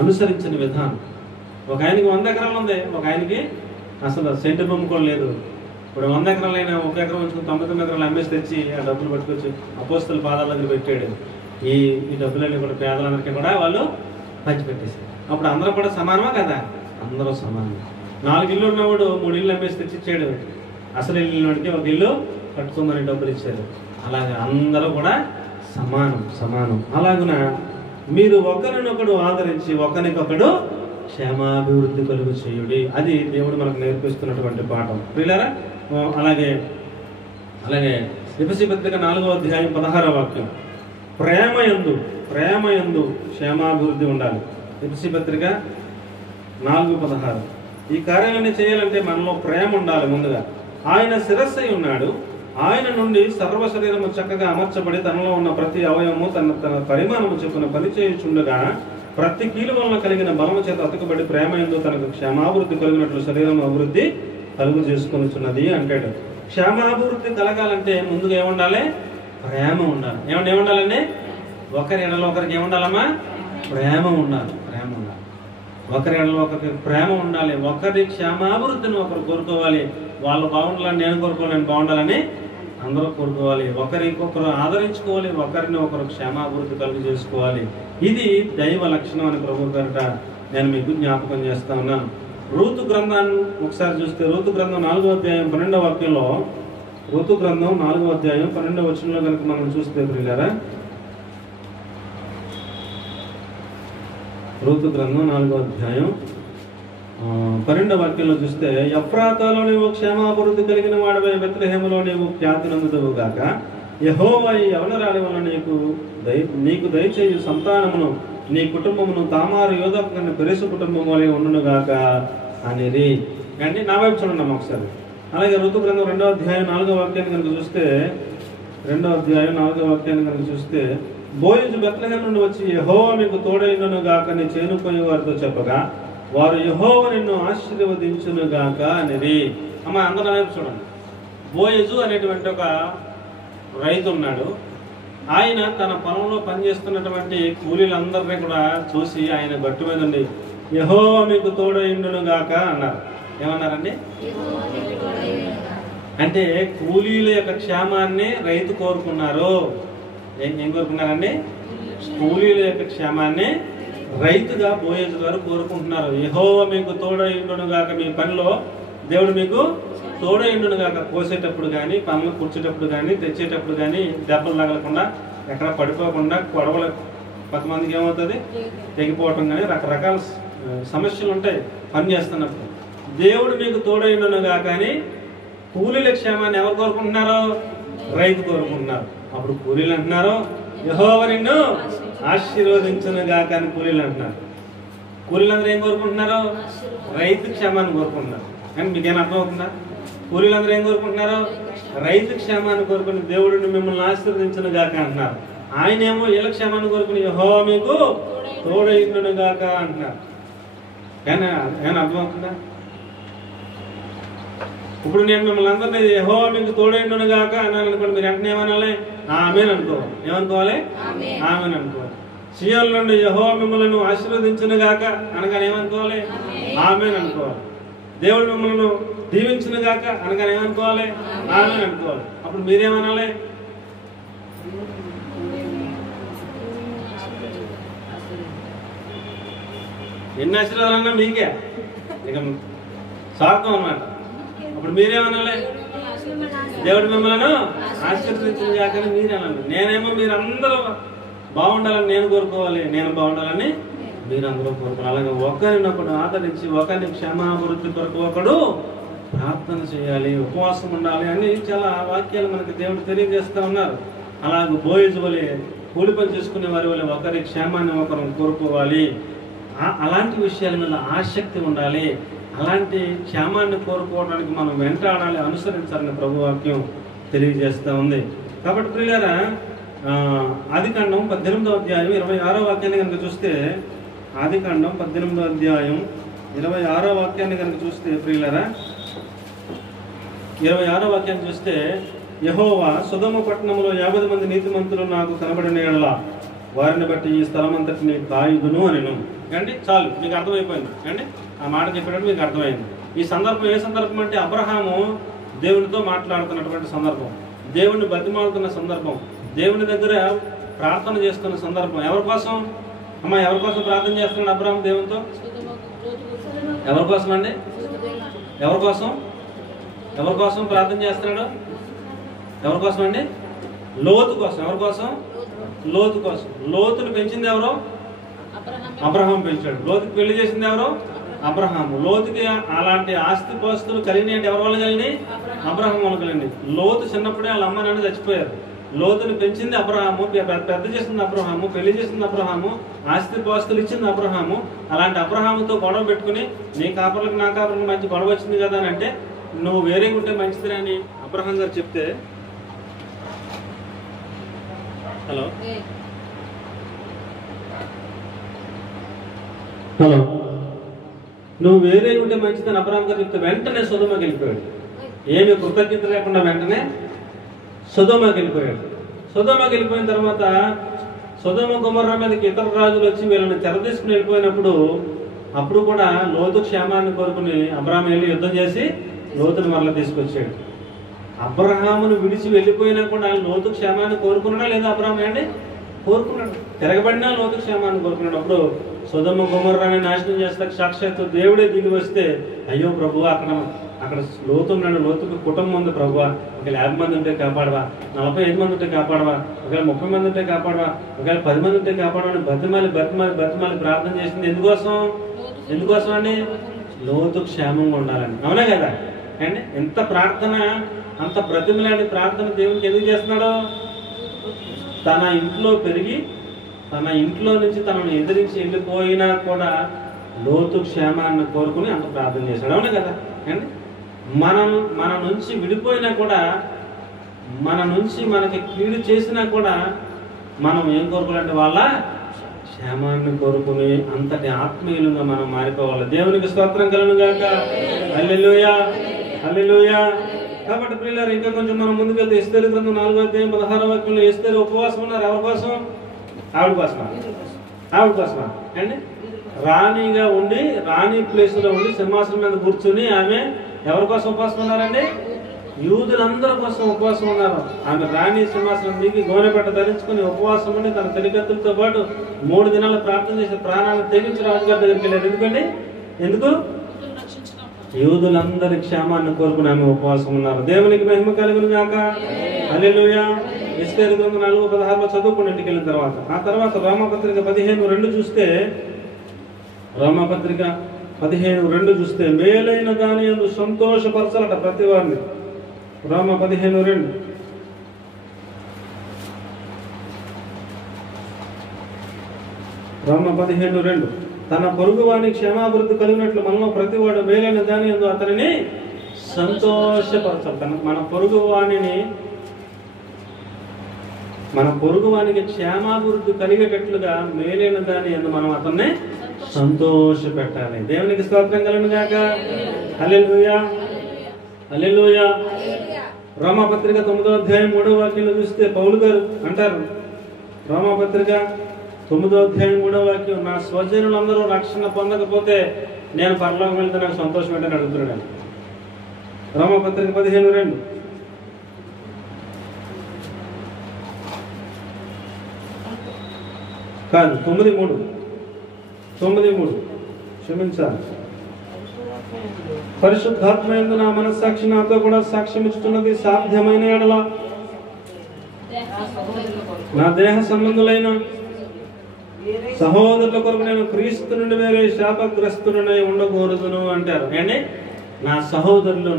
అనుసరించిన విధానం. ఒక ఆయనకి 100 ఎకరాలు ఉంది, ఒక ఆయనకి అసలు సెంటు భూమి కూడా లేదు. ఇప్పుడు 100 ఎకరాలైనా 1 ఎకరం ఉంచుకుని 99 ఎకరాలు అమ్మేసి తెచ్చి ఆ డబ్బులు పట్టుకొచ్చి అపోస్తల పాదాల దగ్గర పెట్టాడు. ఈ డబ్బులన్నీ కూడా పేదలందరికీ కూడా వాళ్ళు పంచిపెట్టేశారు. అప్పుడు అందరూ కూడా సమానమా కదా? అందరూ సమానం. 4 ఇల్లు ఉన్నవాడు 3 ఇల్లు అమ్మేసి తెచ్చి ఇచ్చాడు. అసలు ఇల్లుడికి 1 ఇల్లు కట్టుకుందని డబ్బులు ఇచ్చారు. అలాగే అందరూ కూడా సమానం. అలాగున మీరు ఒకరినొకడు ఆదరించి ఒకరికొకడు క్షేమాభివృద్ధి కలుగు చేయుడి. అది దేవుడు మనకు నేర్పిస్తున్నటువంటి పాఠం ప్రియులారా. అలాగే ఎఫెసీ పత్రిక 4వ అధ్యాయం 16వ వాక్యం, ప్రేమయందు క్షేమాభివృద్ధి ఉండాలి. ఎఫెసీ పత్రిక 4:16. ఈ కార్యాలన్నీ చేయాలంటే మనలో ప్రేమ ఉండాలి. ముందుగా ఆయన శిరస్సై ఉన్నాడు, ఆయన నుండి సర్వ శరీరము చక్కగా అమర్చబడి తనలో ఉన్న ప్రతి అవయవము తన పరిమాణము చొప్పున పనిచేయుచుండగా ప్రతి కీలు వలన కలిగిన బలము చేత అతుకబడి ప్రేమ యందు తనకు క్షేమాభివృద్ధి కలిగినట్లు శరీరం అభివృద్ధి కలుగు చేసుకొనిచున్నది అంటాడు. క్షేమాభివృద్ధి కలగాలంటే ముందుగా ఏముండాలి? ప్రేమ ఉండాలి. ఏముండాలండి? ఒకరి ఎడలో ఒకరికి ఏముండాలమ్మా? ప్రేమ ఉండాలి. ఒకరి ఎడలో ఒకరికి ప్రేమ ఉండాలి. ఒకరి క్షేమాభివృద్ధిని ఒకరు కోరుకోవాలి. వాళ్ళు బాగుండాలని నేను కోరుకోవాలి, నేను బాగుండాలని అందరూ కోరుకోవాలి. ఒకరికొకరు ఆదరించుకోవాలి, ఒకరిని ఒకరు క్షేమాభివృద్ధి కలుగు చేసుకోవాలి. ఇది దైవ లక్షణం అని ప్రభు గారట నేను మీకు జ్ఞాపకం చేస్తా ఉన్నాను. రూతు గ్రంథాన్ని ఒకసారి చూస్తే, రూతు గ్రంథం 4వ అధ్యాయం 12వ వాక్యంలో, రూతు గ్రంథం 4వ అధ్యాయం 12వ వచనంలో కనుక మనం చూస్తే ప్రియులారా, రూతు గ్రంథం 4వ అధ్యాయం 12వ వాక్యంలో చూస్తే, ఎఫ్రాతాలో నీవు క్షేమాభివృద్ధి కలిగిన వాడవై బెత్లెహేములో నీవు ఖ్యాతి నందుదువు గాక, యెహోవా ఈ యవనరాలి వలన నీకు దయచేయు సంతానమును నీ కుటుంబమును తామారు యోధకు కన్నా పెరెసు కుటుంబం వలె ఉండును గాక అనేది. అంటే నా వైపు చూడండి ఒకసారి. అలాగే ఋతు గ్రంథం 2వ అధ్యాయం 4వ వాక్యాన్ని కనుక చూస్తే, 2వ అధ్యాయం 4వ వాక్యాన్ని కనుక చూస్తే, బోయజు బెత్లెహేము నుండి వచ్చి యెహోవా మీకు తోడైనను గాక నీ చేనుపోయే వారితో చెప్పగా, వారు యెహోవా నిన్ను ఆశీర్వదించునుగాక అనేది. అమ్మ అందరూ వైపు చూడండి. బోయజు అనేటువంటి ఒక రైతు ఉన్నాడు. ఆయన తన పొలంలో పనిచేస్తున్నటువంటి కూలీలందరినీ కూడా చూసి ఆయన గట్టు మీద ఉండి యెహోవా మీకు తోడైండునుగాక అన్నారు. ఏమన్నారండి? అంటే కూలీల యొక్క క్షేమాన్ని రైతు కోరుకున్నారు. ఏం కోరుకున్నారండి? కూలీల యొక్క క్షేమాన్ని రైతుగా బోయజు గారు కోరుకుంటున్నారు. యెహోవా మీకు తోడైండునుగాక, మీ పనిలో దేవుడు మీకు తోడైండునుగాక. కోసేటప్పుడు కానీ, పనులు కూర్చేటప్పుడు కానీ, తెచ్చేటప్పుడు కానీ దెబ్బలు తగలకుండా, ఎక్కడ పడిపోకుండా, గొడవలు కొంతమందికి ఏమవుతుంది తెగిపోవటం కానీ రకరకాల సమస్యలు ఉంటాయి పని చేస్తున్నప్పుడు. దేవుడు మీకు తోడైండునుగా కానీ కూలీల క్షేమాన్ని ఎవరు కోరుకుంటున్నారో? రైతు కోరుకుంటున్నారు. అప్పుడు కూలీలు అంటున్నారు యెహోవా నిన్ను ఆశీర్వదించునుగా కానీ కూలీలు అంటున్నారు. కూలీలందరూ ఏం కోరుకుంటున్నారు? రైతు క్షేమాన్ని కోరుకుంటున్నారు. కానీ మీకేం అర్థమవుతుందా? కూలీలందరూ ఏం కోరుకుంటున్నారు? రైతు క్షేమాన్ని కోరుకుని దేవుడిని మిమ్మల్ని ఆశీర్వదించునుగాక అంటున్నారు. ఆయనేమో వీళ్ళ క్షేమాన్ని కోరుకుని యెహోవా మీకు తోడైండునుగాక అంటున్నారు. ఏమైనా అర్థమవుతుందా? ఇప్పుడు నేను మిమ్మల్ని అందరినీ యెహోవా మీకు తోడైండునుగాక అన్నాను అనుకోండి, మీరు వెంటనే ఏమనాలి? ఆమేన్ అనుకోవాలి. ఏమనుకోవాలి? ఆమేన్ అనుకోవాలి. సీయోను నుండి యెహోవా మిమ్మల్ని ఆశీర్వదించునుగాక అనగానే ఏమనుకోవాలి? ఆమేన్ అనుకోవాలి. దేవుడు మిమ్మల్ని దీవించునుగాక అనగానే ఏమనుకోవాలి? ఆమేన్ అనుకోవాలి. అప్పుడు మీరేమనాలి? ఎన్ని ఆశీర్వాదాలన్నా మీకే, ఇక స్వార్థం అన్నమాట. అప్పుడు మీరేమనాలి? దేవుడు మిమ్మల్ని ఆశీర్వదించునుగాక అని మీరే అనాలి. నేనేమో మీరందరూ బాగుండాలని నేను కోరుకోవాలి, నేను బాగుండాలని మీరందరూ కోరుకోవాలి. అలాగే ఒకరినొకడు ఆదరించి ఒకరిని క్షేమాభివృద్ధి కొరకు ఒకడు ప్రార్థన చేయాలి, ఉపవాసం ఉండాలి అని చాలా వాక్యాలు మనకి దేవుడు తెలియజేస్తూ ఉన్నారు. అలాగే బోయజు వలె కూలి పని చేసుకునే వారి వల్ల ఒకరి క్షేమాన్ని ఒకరు కోరుకోవాలి. అలాంటి విషయాల మీద ఆసక్తి ఉండాలి. అలాంటి క్షేమాన్ని కోరుకోవడానికి మనం వెంటాడాలి, అనుసరించాలని ప్రభు వాక్యం తెలియజేస్తూ ఉంది. కాబట్టి ప్రియులారా, ఆదికాండం 18వ అధ్యాయం 26వ వాక్యాన్ని కనుక చూస్తే, ఆదికాండం 18వ అధ్యాయం 26వ వాక్యాన్ని కనుక చూస్తే ప్రియులారా, 26వ వాక్యాన్ని చూస్తే, యెహోవా సొదొమ పట్టణంలో 50 మంది నీతిమంతులు నాకు కనబడిన యెడల వారిని బట్టి ఈ స్థలం అంతటిని కాయుదును అనెను. అంటే చాలు, మీకు అర్థమైపోయింది అంటే ఆ మాట చెప్పేటప్పుడు మీకు అర్థమైంది. ఈ సందర్భం ఏ సందర్భం అంటే అబ్రహాము దేవునితో మాట్లాడుతున్నటువంటి సందర్భం, దేవుణ్ణి బతిమాలుతున్న సందర్భం, దేవుని దగ్గర ప్రార్థన చేస్తున్న సందర్భం. ఎవరి కోసం అమ్మా? ఎవరి కోసం ప్రార్థన చేస్తున్నాడు అబ్రహాం దేవునితో? ఎవరి కోసం అండి? ఎవరి కోసం? ఎవరి కోసం ప్రార్థన చేస్తున్నాడు? ఎవరి కోసం అండి? లోతు కోసం. ఎవరి కోసం? లోతు కోసం. లోతుని పెంచింది ఎవరో? అబ్రహాం పెంచాడు. లోతుకి పెళ్లి చేసింది ఎవరో? అబ్రహాము. లోతుకి అలాంటి ఆస్తి పాస్తులు కలిగినాయి అంటే ఎవరి వల్ల కలిగినాయి? అబ్రహాం వల్ల కలిగినాయి. లోతు చిన్నప్పుడే వాళ్ళ అమ్మ నాన్న చచ్చిపోయారు. లోతుని పెంచింది అబ్రహాము, పెద్ద చేసింది అబ్రహాము, పెళ్లి చేసింది అబ్రహాము, ఆస్తి పాస్తులు ఇచ్చింది అబ్రహాము. అలాంటి అబ్రహాముతో గొడవ పెట్టుకుని నీ కాపర్లకు నా కాపర్లకు మంచి గొడవ వచ్చింది కదా అని అంటే నువ్వు వేరే ఉంటే మంచిది అని అబ్రహాం గారు చెప్తే, హలో హలో నువ్వు వేరే ఉంటే మంచిదని అబ్రహాం గారు చెప్తే వెంటనే సొదొమకి వెళ్ళిపోయాడు. ఏమి కృతజ్ఞత లేకుండా వెంటనే సొదొమకి వెళ్ళిపోయాడు. సొదొమకి వెళ్ళిపోయిన తర్వాత సొదొమ గొమొర్రా మీదకి ఇతర రాజులు వచ్చి వీళ్ళని తెరదీసుకుని వెళ్ళిపోయినప్పుడు అప్పుడు కూడా లోతు క్షేమాన్ని కోరుకుని అబ్రహాం వెళ్ళి యుద్ధం చేసి లోతుని మరలా తీసుకొచ్చాడు. అబ్రహామును విడిచి వెళ్ళిపోయినా కూడా లోతు క్షేమాన్ని కోరుకున్నాడా లేదా? అబ్రహాం అండి కోరుకున్నాడు. తిరగబడినా లోతు క్షేమాన్ని కోరుకున్నాడు. అప్పుడు సొదొమ గొమొర్రాని నాశనం చేస్తే సాక్షాత్తు దేవుడే దిగి వస్తే, అయ్యో ప్రభు అక్కడ లోతు ఉన్నాడు, లోతుకు కుటుంబం ఉంది ప్రభు, ఒకవేళ 50 మంది ఉంటే కాపాడవా, 45 మంది ఉంటే కాపాడవా, ఒకవేళ 30 మంది ఉంటే కాపాడవా, ఒకవేళ 10 మంది ఉంటే కాపాడవని బతిమాలి ప్రార్థన చేసింది. ఎందుకోసం అండి? లోతు క్షేమంగా ఉండాలని. అవునా కదా అండి? ఎంత ప్రార్థన, అంత బ్రతిమలాంటి ప్రార్థన దేవునికి ఎందుకు చేస్తున్నాడు? తన ఇంట్లో పెరిగి తన ఇంట్లో నుంచి తనను ఎదిరించి వెళ్ళిపోయినా కూడా లోతు క్షేమాన్ని కోరుకుని అంత ప్రార్థన చేశాడు. అవునా కదా అండి? మన నుంచి విడిపోయినా కూడా, మన నుంచి మనకి కీడు చేసినా కూడా మనం ఏం కోరుకోవాలంటే వాళ్ళ క్షేమాన్ని కోరుకుని అంతటి ఆత్మీయులుగా మనం మారిపోవాలి. దేవునికి స్తోత్రం కలుగును గాక. హల్లెలూయా, హల్లెలూయా. కాబట్టి ప్రియులారా, ఇంకా కొంచెం మనం ముందుకెళ్తే ఎస్తేరు గ్రంథం 4వ అధ్యాయం 16వ వాక్యంలో ఎస్తేరు ఉపవాసం ఉన్నారు. ఎవరి కోసం? ఆవిడ కోసమా? ఆవిడ కోసమా అండి? రాణిగా ఉండి, రాణి ప్లేస్లో ఉండి సింహాసనం మీద కూర్చుని ఆమె ఎవరి కోసం ఉపవాసం ఉన్నారండి? యూదులందరి కోసం ఉపవాసం ఉన్నారు. ఆమె రాణి సింహాసనం దిగి గోనెపట్ట ధరించుకుని ఉపవాసం ఉండి తన తెలికత్తులతో పాటు 3 దినాలు ప్రార్థన చేసి ప్రాణాలను తెగించి రాజుగారి దగ్గరికి వెళ్ళారు. ఎందుకండి? ఎందుకు? యూదులందరి క్షేమాన్ని కోరుకుని ఆమె ఉపవాసం ఉన్నారు. దేవునికి మహిమ కలుగును గాక. హల్లెలూయా. ఎస్తేరు గ్రంథం 4:16 చదువుకుని ఇంటికి వెళ్ళిన తర్వాత, ఆ తర్వాత రోమాపత్రిక 15:2 చూస్తే, రోమాపత్రిక 15:2 చూస్తే మేలైన దాని యందు సంతోషపరచాలట ప్రతి వారిని. రోమ 15:2 రోమ 15:2 తన పొరుగువాని క్షేమాభివృద్ధి కలిగినట్లు మనలో ప్రతివాడు మేలైన దాని యందు అతనిని సంతోషపరచాలి. మన పొరుగువానికి క్షేమాభివృద్ధి కలిగేటట్లుగా మేలైన దాని యందు మనం అతన్ని సంతోష పెట్టాలి. దేవునికి స్తోత్రం కలుగును గాక. హల్లెలూయా, హల్లెలూయా. రోమాపత్రిక 9వ అధ్యాయం 3వ వాక్యంలో చూస్తే పౌలు గారు అంటారు, రోమాపత్రిక 9వ అధ్యాయం 3వ వాక్యం, నా స్వజనులందరూ రక్షణ పొందకపోతే నేను పరలోకం వెళ్తే నాకు సంతోషం ఏంటని అడుగుతున్నాడు. రోమాపత్రిక 15:2 కాదు 9:3 క్షమించాలి. పరిశుద్ధాత్మయందు నా మనస్సాక్షి నాతో కూడా సాక్ష్యం ఇస్తున్నది, సాధ్యమైన ఎడల నా దేహ సంబంధులైన సహోదరుల కొరకు నేను క్రీస్తు నుండి వేరే శాపగ్రస్తుడనై ఉండకూడదును అంటారు. అంటే నా సహోదరులు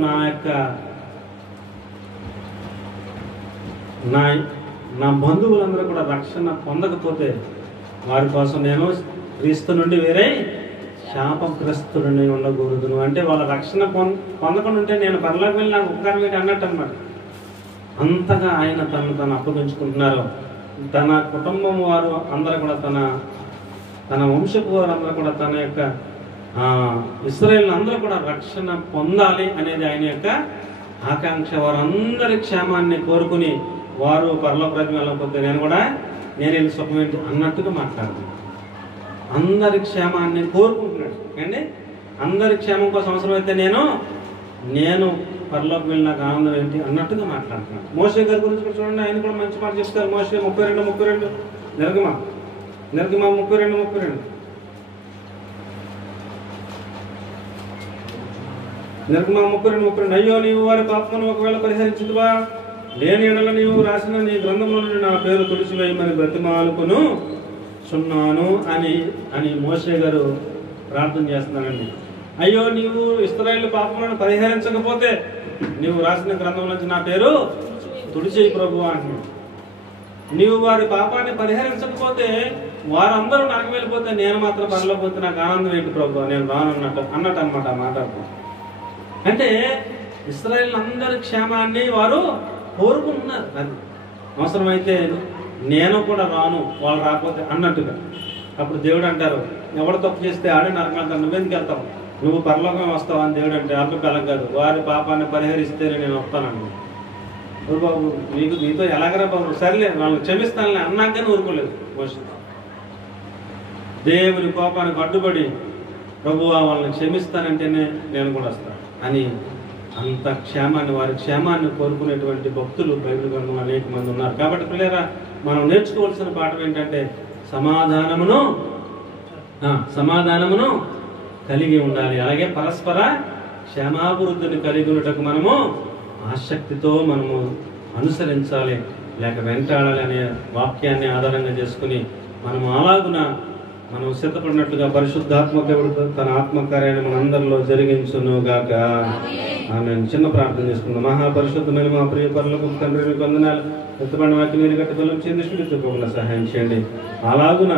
నా బంధువులందరూ కూడా రక్షణ పొందకపోతే వారి కోసం నేను క్రీస్తు నుండి వేరే శాపగ్రస్తుడనై ఉండకూడదును. అంటే వాళ్ళ రక్షణ పొందకుండా ఉంటే నేను పరలోకి వెళ్ళి నాకు ఉపకారం ఏంటి అన్నట్టు అనమాట. అంతగా ఆయన తను అప్పగించుకుంటున్నారు. తన కుటుంబం వారు అందరూ కూడా తన వంశపు వారు అందరూ కూడా తన యొక్క ఇశ్రాయేలు అందరూ కూడా రక్షణ పొందాలి అనేది ఆయన యొక్క ఆకాంక్ష. వారందరి క్షేమాన్ని కోరుకుని వారు పరలోక రాజ్యం వెళ్ళకపోతే నేను సుఖం ఏంటి అన్నట్టుగా మాట్లాడుతున్నాను. అందరి క్షేమాన్ని కోరుకుంటున్నాడు అండి. అందరి క్షేమం కోసం అవసరమైతే నేను పరలోకి వెళ్ళి నాకు ఆనందం ఏంటి అన్నట్టుగా మాట్లాడుతున్నాను. మోషే గారి గురించి కూడా చూడండి, ఆయన కూడా మంచి మాట చెప్తారు. మోషే 32:32 నిర్గమ 32:32 నిర్గమ 32:32 అయ్యో నీవు వారి పాపమును ఒకవేళ పరిహరించుదువా, లేని ఎడల నీవు రాసిన నీ గ్రంథంలో నుండి నా పేరు తుడిచివేయమని బ్రతిమాలుకును చున్నాను అని మోషే గారు ప్రార్థన చేస్తున్నానండి. అయ్యో నీవు ఇశ్రాయేలు పాపములను పరిహరించకపోతే నీవు రాసిన గ్రంథం నుంచి నా పేరు తుడిచేయి ప్రభు అంటున్నాడు. నీవు వారి పాపాన్ని పరిహరించకపోతే వారందరూ నాకు వెళ్ళిపోతే నేను మాత్రం పరలోకపోతే నాకు ఆనందం ఏంటి ప్రభు, నేను రాను అన్నట్టు అనమాట మాట్లాడుతున్నాను. అంటే ఇశ్రాయేలు అందరి క్షేమాన్ని వారు కోరుకుంటున్నారు. అది అవసరమైతే నేను కూడా రాను వాళ్ళు రాకపోతే అన్నట్టుగా. అప్పుడు దేవుడు అంటారు, ఎవడు తప్పు చేస్తే ఆడే నరకం అంటారు, నువ్వెందుకు వెళ్తావు, నువ్వు పరలోకం వస్తావు అని దేవుడు అంటే అల్పకాలం కాదు, వారి పాపాన్ని పరిహరిస్తేనే నేను వస్తానండి. బాబు మీతో ఎలాగరా బాబు, సర్లే వాళ్ళని క్షమిస్తానులే అన్నాకనే ఊరుకోలేదు మోషే. దేవుని కోపానికి అడ్డుపడి ప్రభువా వాళ్ళని క్షమిస్తానంటేనే నేను కూడా వస్తాను అని అంత క్షేమాన్ని వారి క్షేమాన్ని కోరుకునేటువంటి భక్తులు బైబిల్ గ్రంథంలో అనేక మంది ఉన్నారు. కాబట్టి పిల్లరా, మనం నేర్చుకోవాల్సిన పాఠం ఏంటంటే సమాధానమును కలిగి ఉండాలి. అలాగే పరస్పర క్షేమాభివృద్ధిని కలిగి ఉన్నటకు మనము ఆసక్తితో మనము అనుసరించాలి, లేక వెంటాడాలి అనే వాక్యాన్ని ఆధారంగా చేసుకుని మనము అలాగున మనం సిద్ధపడినట్లుగా పరిశుద్ధాత్మ దేవుడు తన ఆత్మకార్యాన్ని మనందరిలో జరిగించును గాక. ఆమె చిన్న ప్రార్థన చేసుకుందాం. మహాపరిశుద్ధమైన మా ప్రియ పరలోకపు తండ్రి, మీకు వందనాలు. ఎత్తబడిన వాక్యం మీరు గట్టి బలం చెందించుకోకుండా సహాయం చేయండి. అలాగున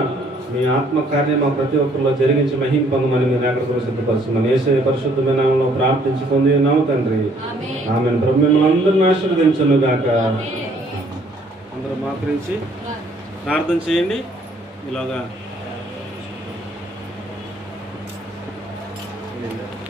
మీ ఆత్మకార్యం మా ప్రతి ఒక్కరిలో జరిగించి మహిమ పొందమని మీరు ఎక్కడ సిద్ధపరచమని యేసయ్య పరిశుద్ధమైన నామములో ప్రార్థించి పొంది ఉన్నాము తండ్రి. ఆమెను ప్రభు మిమ్మల్ని అందరిని ఆశీర్వదించును గాక. అందరూ మోకరించి ప్రార్థన చేయండి. ఇలాగా Amen.